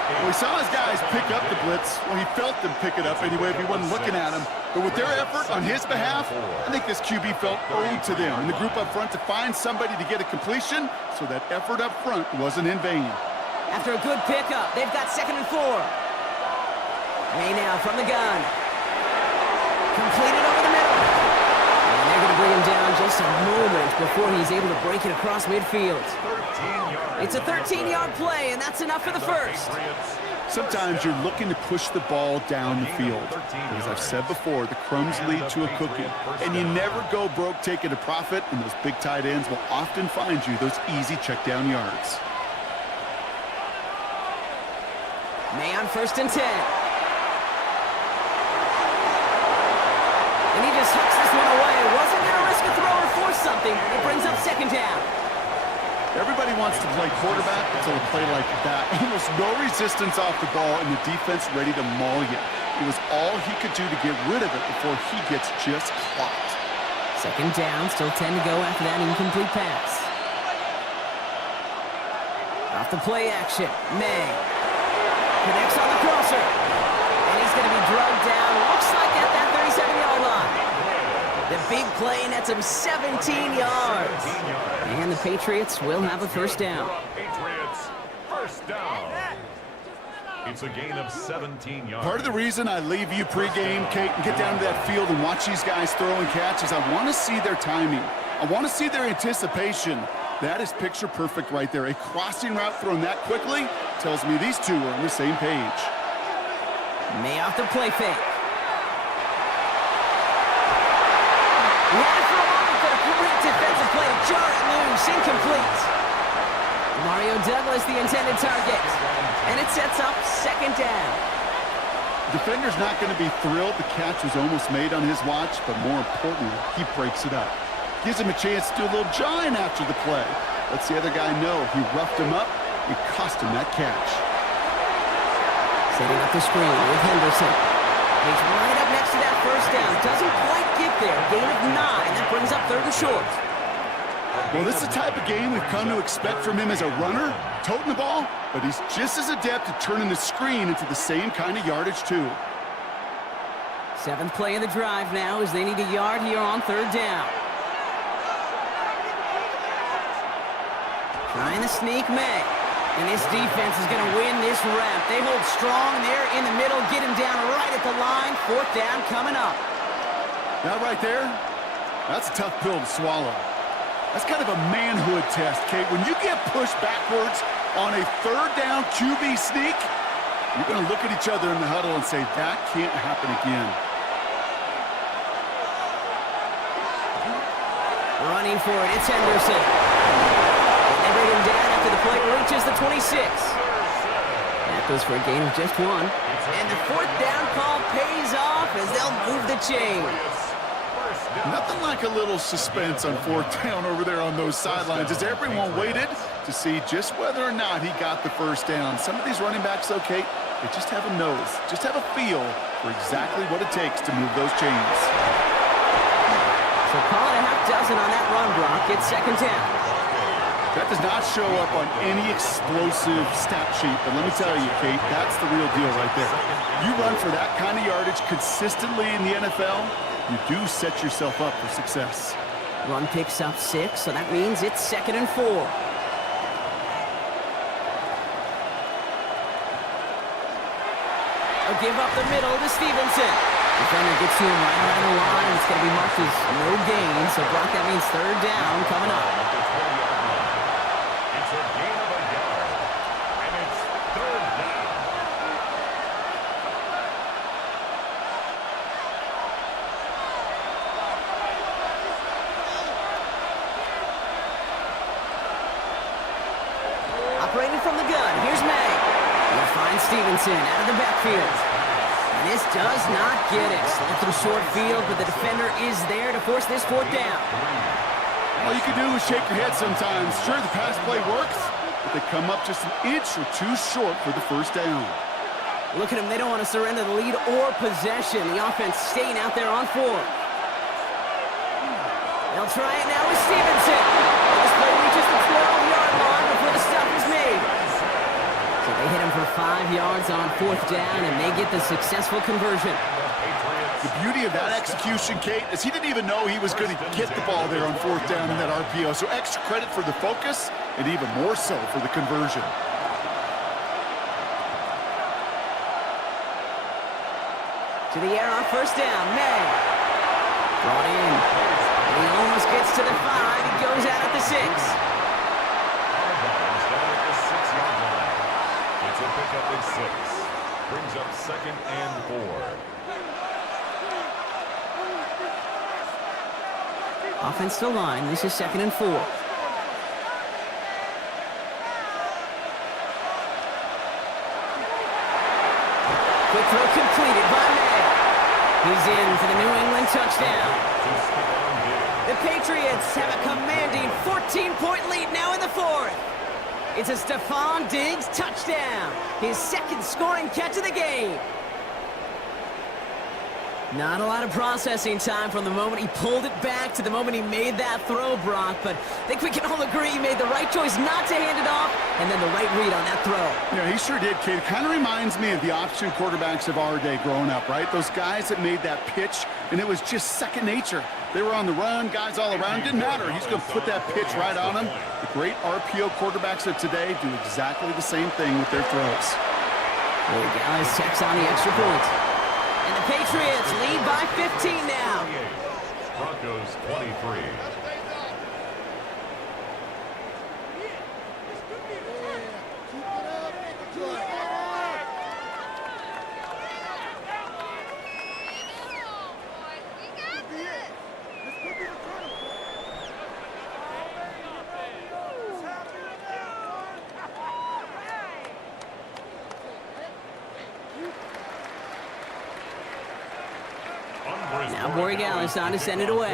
Well, he saw his guys pick up the blitz. Well, he felt them pick it up anyway if he wasn't looking at him. But with their effort on his behalf, I think this QB felt owed to them and the group up front to find somebody to get a completion, so that effort up front wasn't in vain. After a good pickup, they've got 2nd and 4. May now from the gun. Completed over the middle. And they're going to bring him down just a moment before he's able to break it across midfield. It's a 13-yard play, and that's enough for the first. Sometimes you're looking to push the ball down the field. As I've said before, the crumbs lead to a cookie. And you never go broke taking a profit, and those big tight ends will often find you those easy check down yards. May on 1st and 10. And he just hooks this one away. Wasn't going to risk a throw or force something. It brings up 2nd down. Everybody wants to play quarterback until a play like that. Almost no resistance off the ball and the defense ready to maul you. It was all he could do to get rid of it before he gets just clocked. 2nd down, still 10 to go after that incomplete pass. Off the play action, May. Connects on the crosser. And he's going to be drugged down, looks like at that 37-yard line. The big play nets him 17 yards. And the Patriots will have a 1st down. Patriots, 1st down. It's a gain of 17 yards. Part of the reason I leave you pregame, Kate, and get down to that field and watch these guys throw and catch is I want to see their timing. I want to see their anticipation. That is picture perfect right there. A crossing route thrown that quickly tells me these two are on the same page. May off the play fake. Ran it for a moment, but a great defensive play to jar it loose, incomplete. Mario Douglas, the intended target. And it sets up 2nd down. Defender's not going to be thrilled the catch was almost made on his watch, but more importantly, he breaks it up. Gives him a chance to do a little jawing after the play. Lets the other guy know he roughed him up and cost him that catch. Setting up the screen with Henderson. He's right up next to that 1st down. Doesn't quite get there. Gain of 9. That brings up 3rd and short. Well, this is the type of game we've come to expect from him as a runner, toting the ball, but he's just as adept at turning the screen into the same kind of yardage, too. 7th play of the drive now as they need a yard here on 3rd down. Trying to sneak May. And this defense is going to win this rep. They hold strong there in the middle, get him down right at the line. 4th down coming up. That right there, that's a tough pill to swallow. That's kind of a manhood test, Kate. When you get pushed backwards on a 3rd down QB sneak, you're going to look at each other in the huddle and say, that can't happen again. Running for it, it's Henderson. And they bring him down after the play reaches the 26. That goes for a gain of just 1. And the 4th down call pays off as they'll move the chain. Nothing like a little suspense on 4th down over there on those sidelines as everyone waited to see just whether or not he got the 1st down. Some of these running backs, though, Kate, they just have a nose, just have a feel for exactly what it takes to move those chains. So call it a half dozen on that run block. It's 2nd down. That does not show up on any explosive stat sheet, but let me tell you, Kate, that's the real deal right there. You run for that kind of yardage consistently in the NFL, you do set yourself up for success. Run picks up 6, so that means it's 2nd and 4. A give up the middle to Stevenson. Defender gets to him right around the line. It's going to be marked as no gain, so Brock, that means 3rd down coming up. It's a gain of a yard, and it's 3rd down. Operating from the gun, here's May. He'll find Stevenson out of the backfield. This does not get it. Slip through short field, but the defender is there to force this 4th down. All you can do is shake your head sometimes. Sure, the pass play works, but they come up just an inch or 2 short for the 1st down. Look at them. They don't want to surrender the lead or possession. The offense staying out there on 4. They'll try it now with Stevenson. And this play reaches the 12-yard line before the stop is made. So they hit him for 5 yards on 4th down, and they get the successful conversion. The beauty of that execution, Kate, is he didn't even know he was going to get the ball there on 4th down in that RPO. So extra credit for the focus, and even more so for the conversion. To the air on 1st down, May. Brought in. He almost gets to the 5. He goes out at the 6. It's a pickup at 6. Brings up 2nd and 4. Offensive line. This is 2nd and 4. Quick throw completed by May. He's in for the New England touchdown. The Patriots have a commanding 14-point lead now in the 4th. It's a Stephon Diggs touchdown. His 2nd scoring catch of the game. Not a lot of processing time from the moment he pulled it back to the moment he made that throw, Brock. But I think we can all agree he made the right choice not to hand it off, and then the right read on that throw. Yeah, he sure did, Kate. It kind of reminds me of the option quarterbacks of our day growing up, right? Those guys that made that pitch, and it was just second nature. They were on the run, guys all around. Didn't matter. He's going to put that pitch right on them. The great RPO quarterbacks of today do exactly the same thing with their throws. Guys checks on the extra point. And the Patriots lead by 15 now. Broncos 23. Now Borregales on to send it away.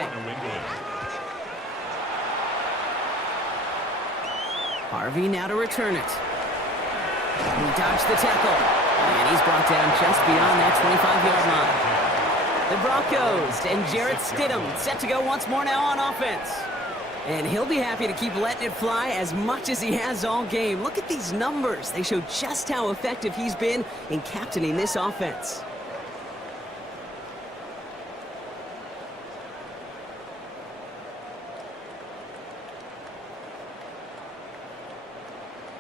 Harvey now to return it. He dodged the tackle. And he's brought down just beyond that 25-yard line. The Broncos and Jarrett Stidham set to go once more now on offense. And he'll be happy to keep letting it fly as much as he has all game. Look at these numbers. They show just how effective he's been in captaining this offense.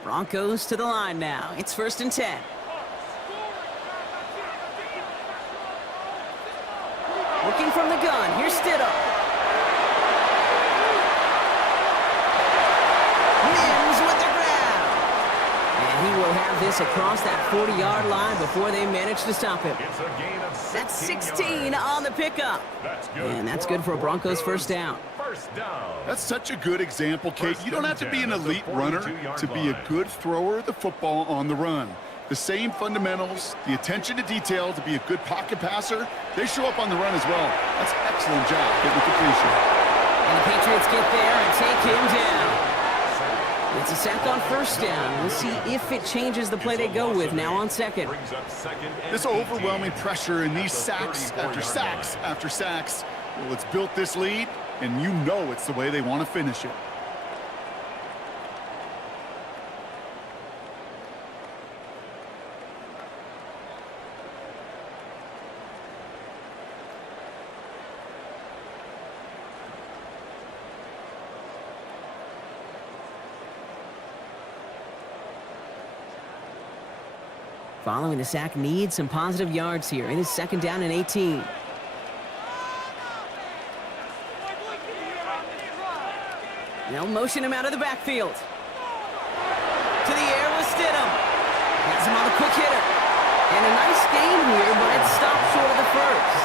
Broncos to the line now. It's 1st and 10. Looking from the gun. Here's Stidham. Mims with the grab. And he will have this across that 40-yard line before they manage to stop him. That's 16 on the pickup. And that's good for a Broncos 1st down. That's such a good example, Kate. You don't have to be an elite runner to be a good thrower of the football on the run. The same fundamentals, the attention to detail to be a good pocket passer, they show up on the run as well. That's an excellent job getting the completion. And the Patriots get there and take him down. It's a sack on 1st down. We'll see if it changes the play they go with now on 2nd. This overwhelming pressure and these sacks after sacks after sacks, well, it's built this lead, and you know it's the way they want to finish it. Following the sack needs some positive yards here. It is 2nd down and 18. They'll motion him out of the backfield. To the air with Stidham. Has him on the quick hitter. And a nice gain here, but it stopped short of the 1st.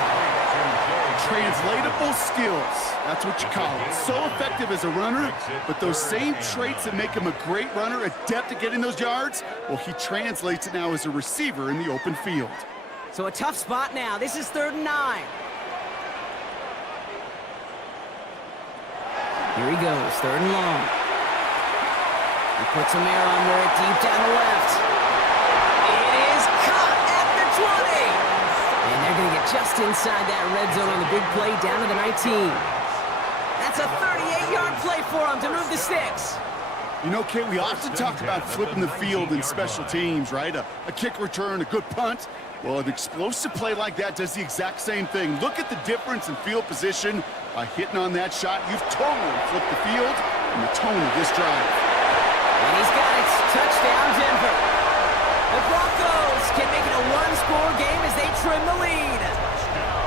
Translatable skills. That's what you call it. So effective as a runner, but those same traits that make him a great runner, adept at getting those yards, well, he translates it now as a receiver in the open field. So a tough spot now. This is 3rd and 9. Here he goes, 3rd and long. He puts some air under it deep down the left. It is caught at the 20. And they're going to get just inside that red zone on the big play down to the 19. That's a 38-yard play for him to move the sticks. You know, Kate, we often talk about flipping the field in special teams, right? A kick return, a good punt. Well, an explosive play like that does the exact same thing. Look at the difference in field position. By hitting on that shot, you've totally flipped the field and the tone of this drive. And he's got it. Touchdown, Denver. The Broncos can make it a one-score game as they trim the lead.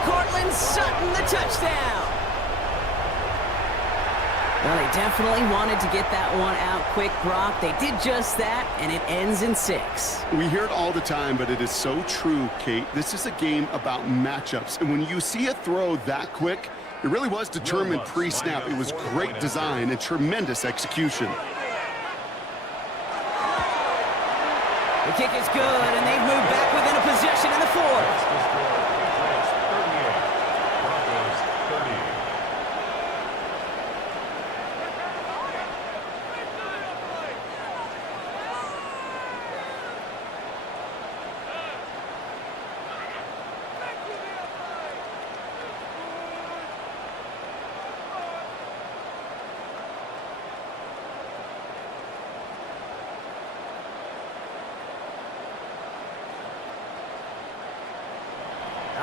Cortland Sutton, the touchdown. Well, they definitely wanted to get that one out quick, Brock. They did just that, and it ends in 6. We hear it all the time, but it is so true, Kate. This is a game about matchups, and when you see a throw that quick, it really was determined pre-snap. It was great design and tremendous execution. The kick is good, and they've moved back within a possession in the 4th.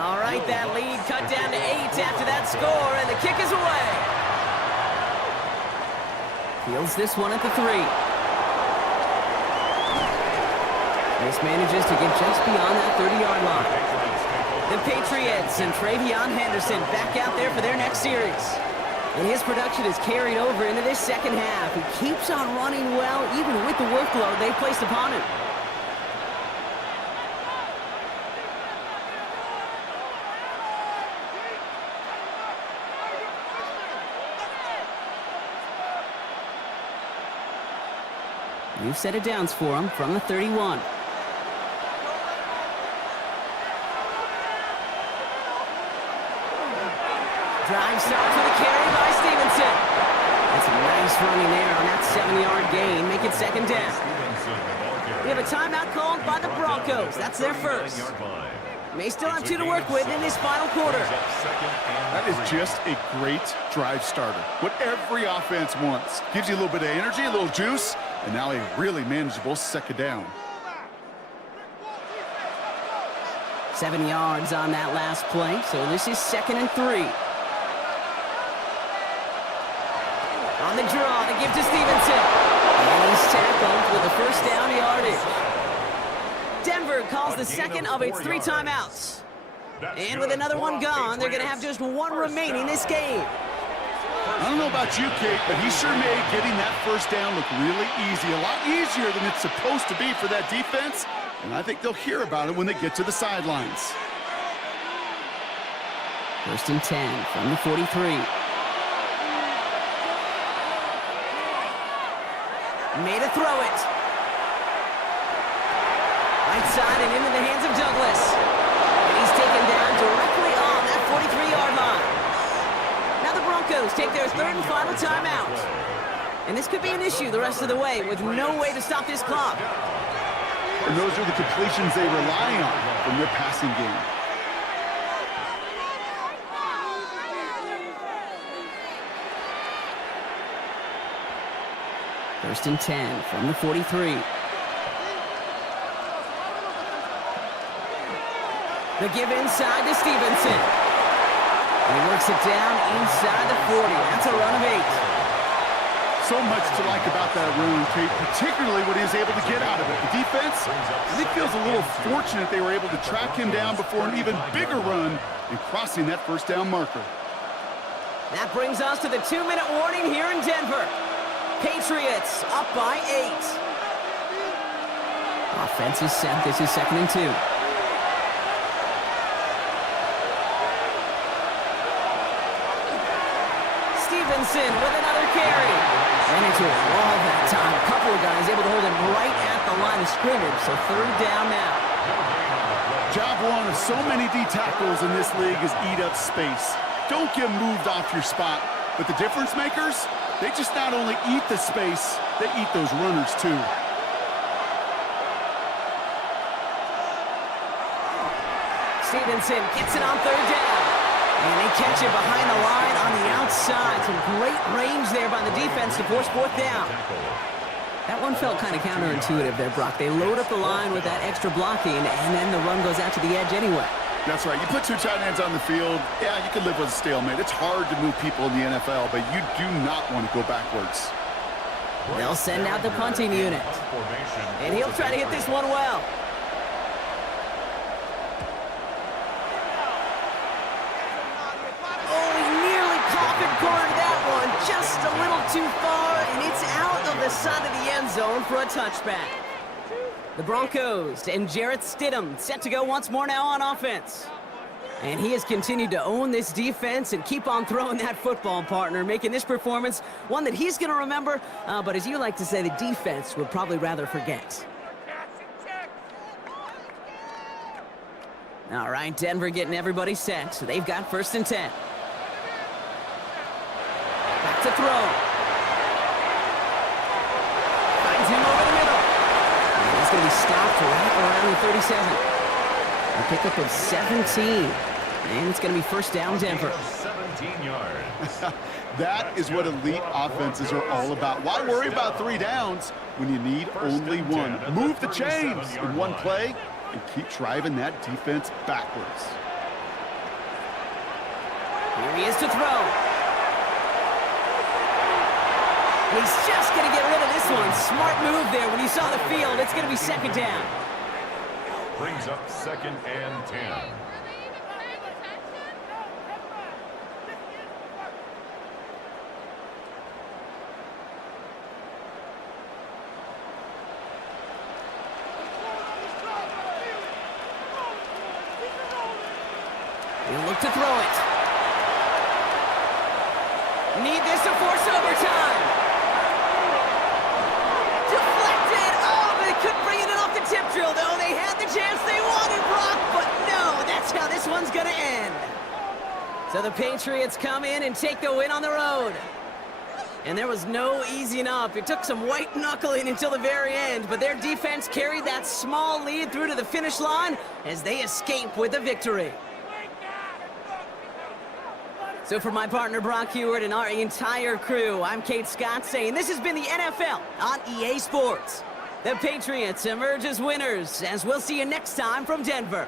All right, that lead cut down to 8 after that score, and the kick is away. Fields this one at the 3. This manages to get just beyond that 30-yard line. The Patriots and Travion Henderson back out there for their next series. And his production is carried over into this second half. He keeps on running well, even with the workload they placed upon him. New set of downs for him from the 31. Drive starts with a carry by Stevenson. That's a nice running there on that 7-yard gain. Make it second down. We have a timeout called by the Broncos. That's their first. May still have 2 to work with in this final quarter. That is just a great drive starter. What every offense wants. Gives you a little bit of energy, a little juice, and now a really manageable second down. 7 yards on that last play, so this is 2nd and 3. On the draw to give to Stevenson. And he's tackled with the first down yardage. Denver calls the second of its 3 timeouts. And with another one gone, they're going to have just 1 remaining this game. I don't know about you, Kate, but he sure made getting that first down look really easy. A lot easier than it's supposed to be for that defense. And I think they'll hear about it when they get to the sidelines. 1st and 10 from the 43. Made a throw it. Right side and into the hands of Douglas. And he's taken down directly on that 43-yard line. Now the Broncos take their 3rd and final timeout. And this could be an issue the rest of the way with no way to stop this clock. And those are the completions they rely on from their passing game. First and 10 from the 43. The give inside to Stevenson. And he works it down inside the 40. That's a run of 8. So much to like about that run, Kate, particularly what he was able to get out of it. The defense, I think, feels a little fortunate they were able to track him down before an even bigger run and crossing that first down marker. That brings us to the 2-minute warning here in Denver. Patriots up by 8. Offense is set. This is 2nd and 2. Stevenson with another carry. And into a wall that time. A couple of guys able to hold him right at the line of scrimmage. So 3rd down now. Job 1 of so many D tackles in this league is eat up space. Don't get moved off your spot. But the difference makers, they just not only eat the space, they eat those runners too. Stevenson gets it on 3rd down. And they catch it behind the line on the outside. Some great range there by the defense to force 4th down. That one felt kind of counterintuitive there, Brock. They load up the line with that extra blocking, and then the run goes out to the edge anyway. That's right. You put two tight ends on the field, yeah, you could live with a stalemate. It's hard to move people in the NFL, but you do not want to go backwards. They'll send out the punting unit. And he'll try to hit this one well. Oh, he nearly coffin cornered that one. Just a little too far, and it's out of the side of the end zone for a touchback. The Broncos and Jarrett Stidham set to go once more now on offense. And he has continued to own this defense and keep on throwing that football, partner, making this performance one that he's going to remember, but as you like to say, the defense would probably rather forget. All right, Denver getting everybody set. They've got 1st and 10. Back to throw. Finds him over the middle. And he's going to be stopped right around the 37. A pickup of 17. And it's going to be 1st down, Denver. 17 yards. That is what elite offenses are all about. Why worry about 3 downs when you need only one? Move the chains in one play and keep driving that defense backwards. Here he is to throw. He's just going to get rid of this one. Smart move there when he saw the field. It's going to be 2nd down. Brings up 2nd and 10. He'll look to throw it. Need this to force overtime. Deflected. Oh, but they couldn't bring it in off the tip drill, though. They had the chance they wanted, Brock, but no, that's how this one's going to end. So the Patriots come in and take the win on the road. And there was no easing up. It took some white knuckling until the very end, but their defense carried that small lead through to the finish line as they escape with the victory. So for my partner Brock Heward and our entire crew, I'm Kate Scott saying this has been the NFL on EA Sports. The Patriots emerge as winners, as we'll see you next time from Denver.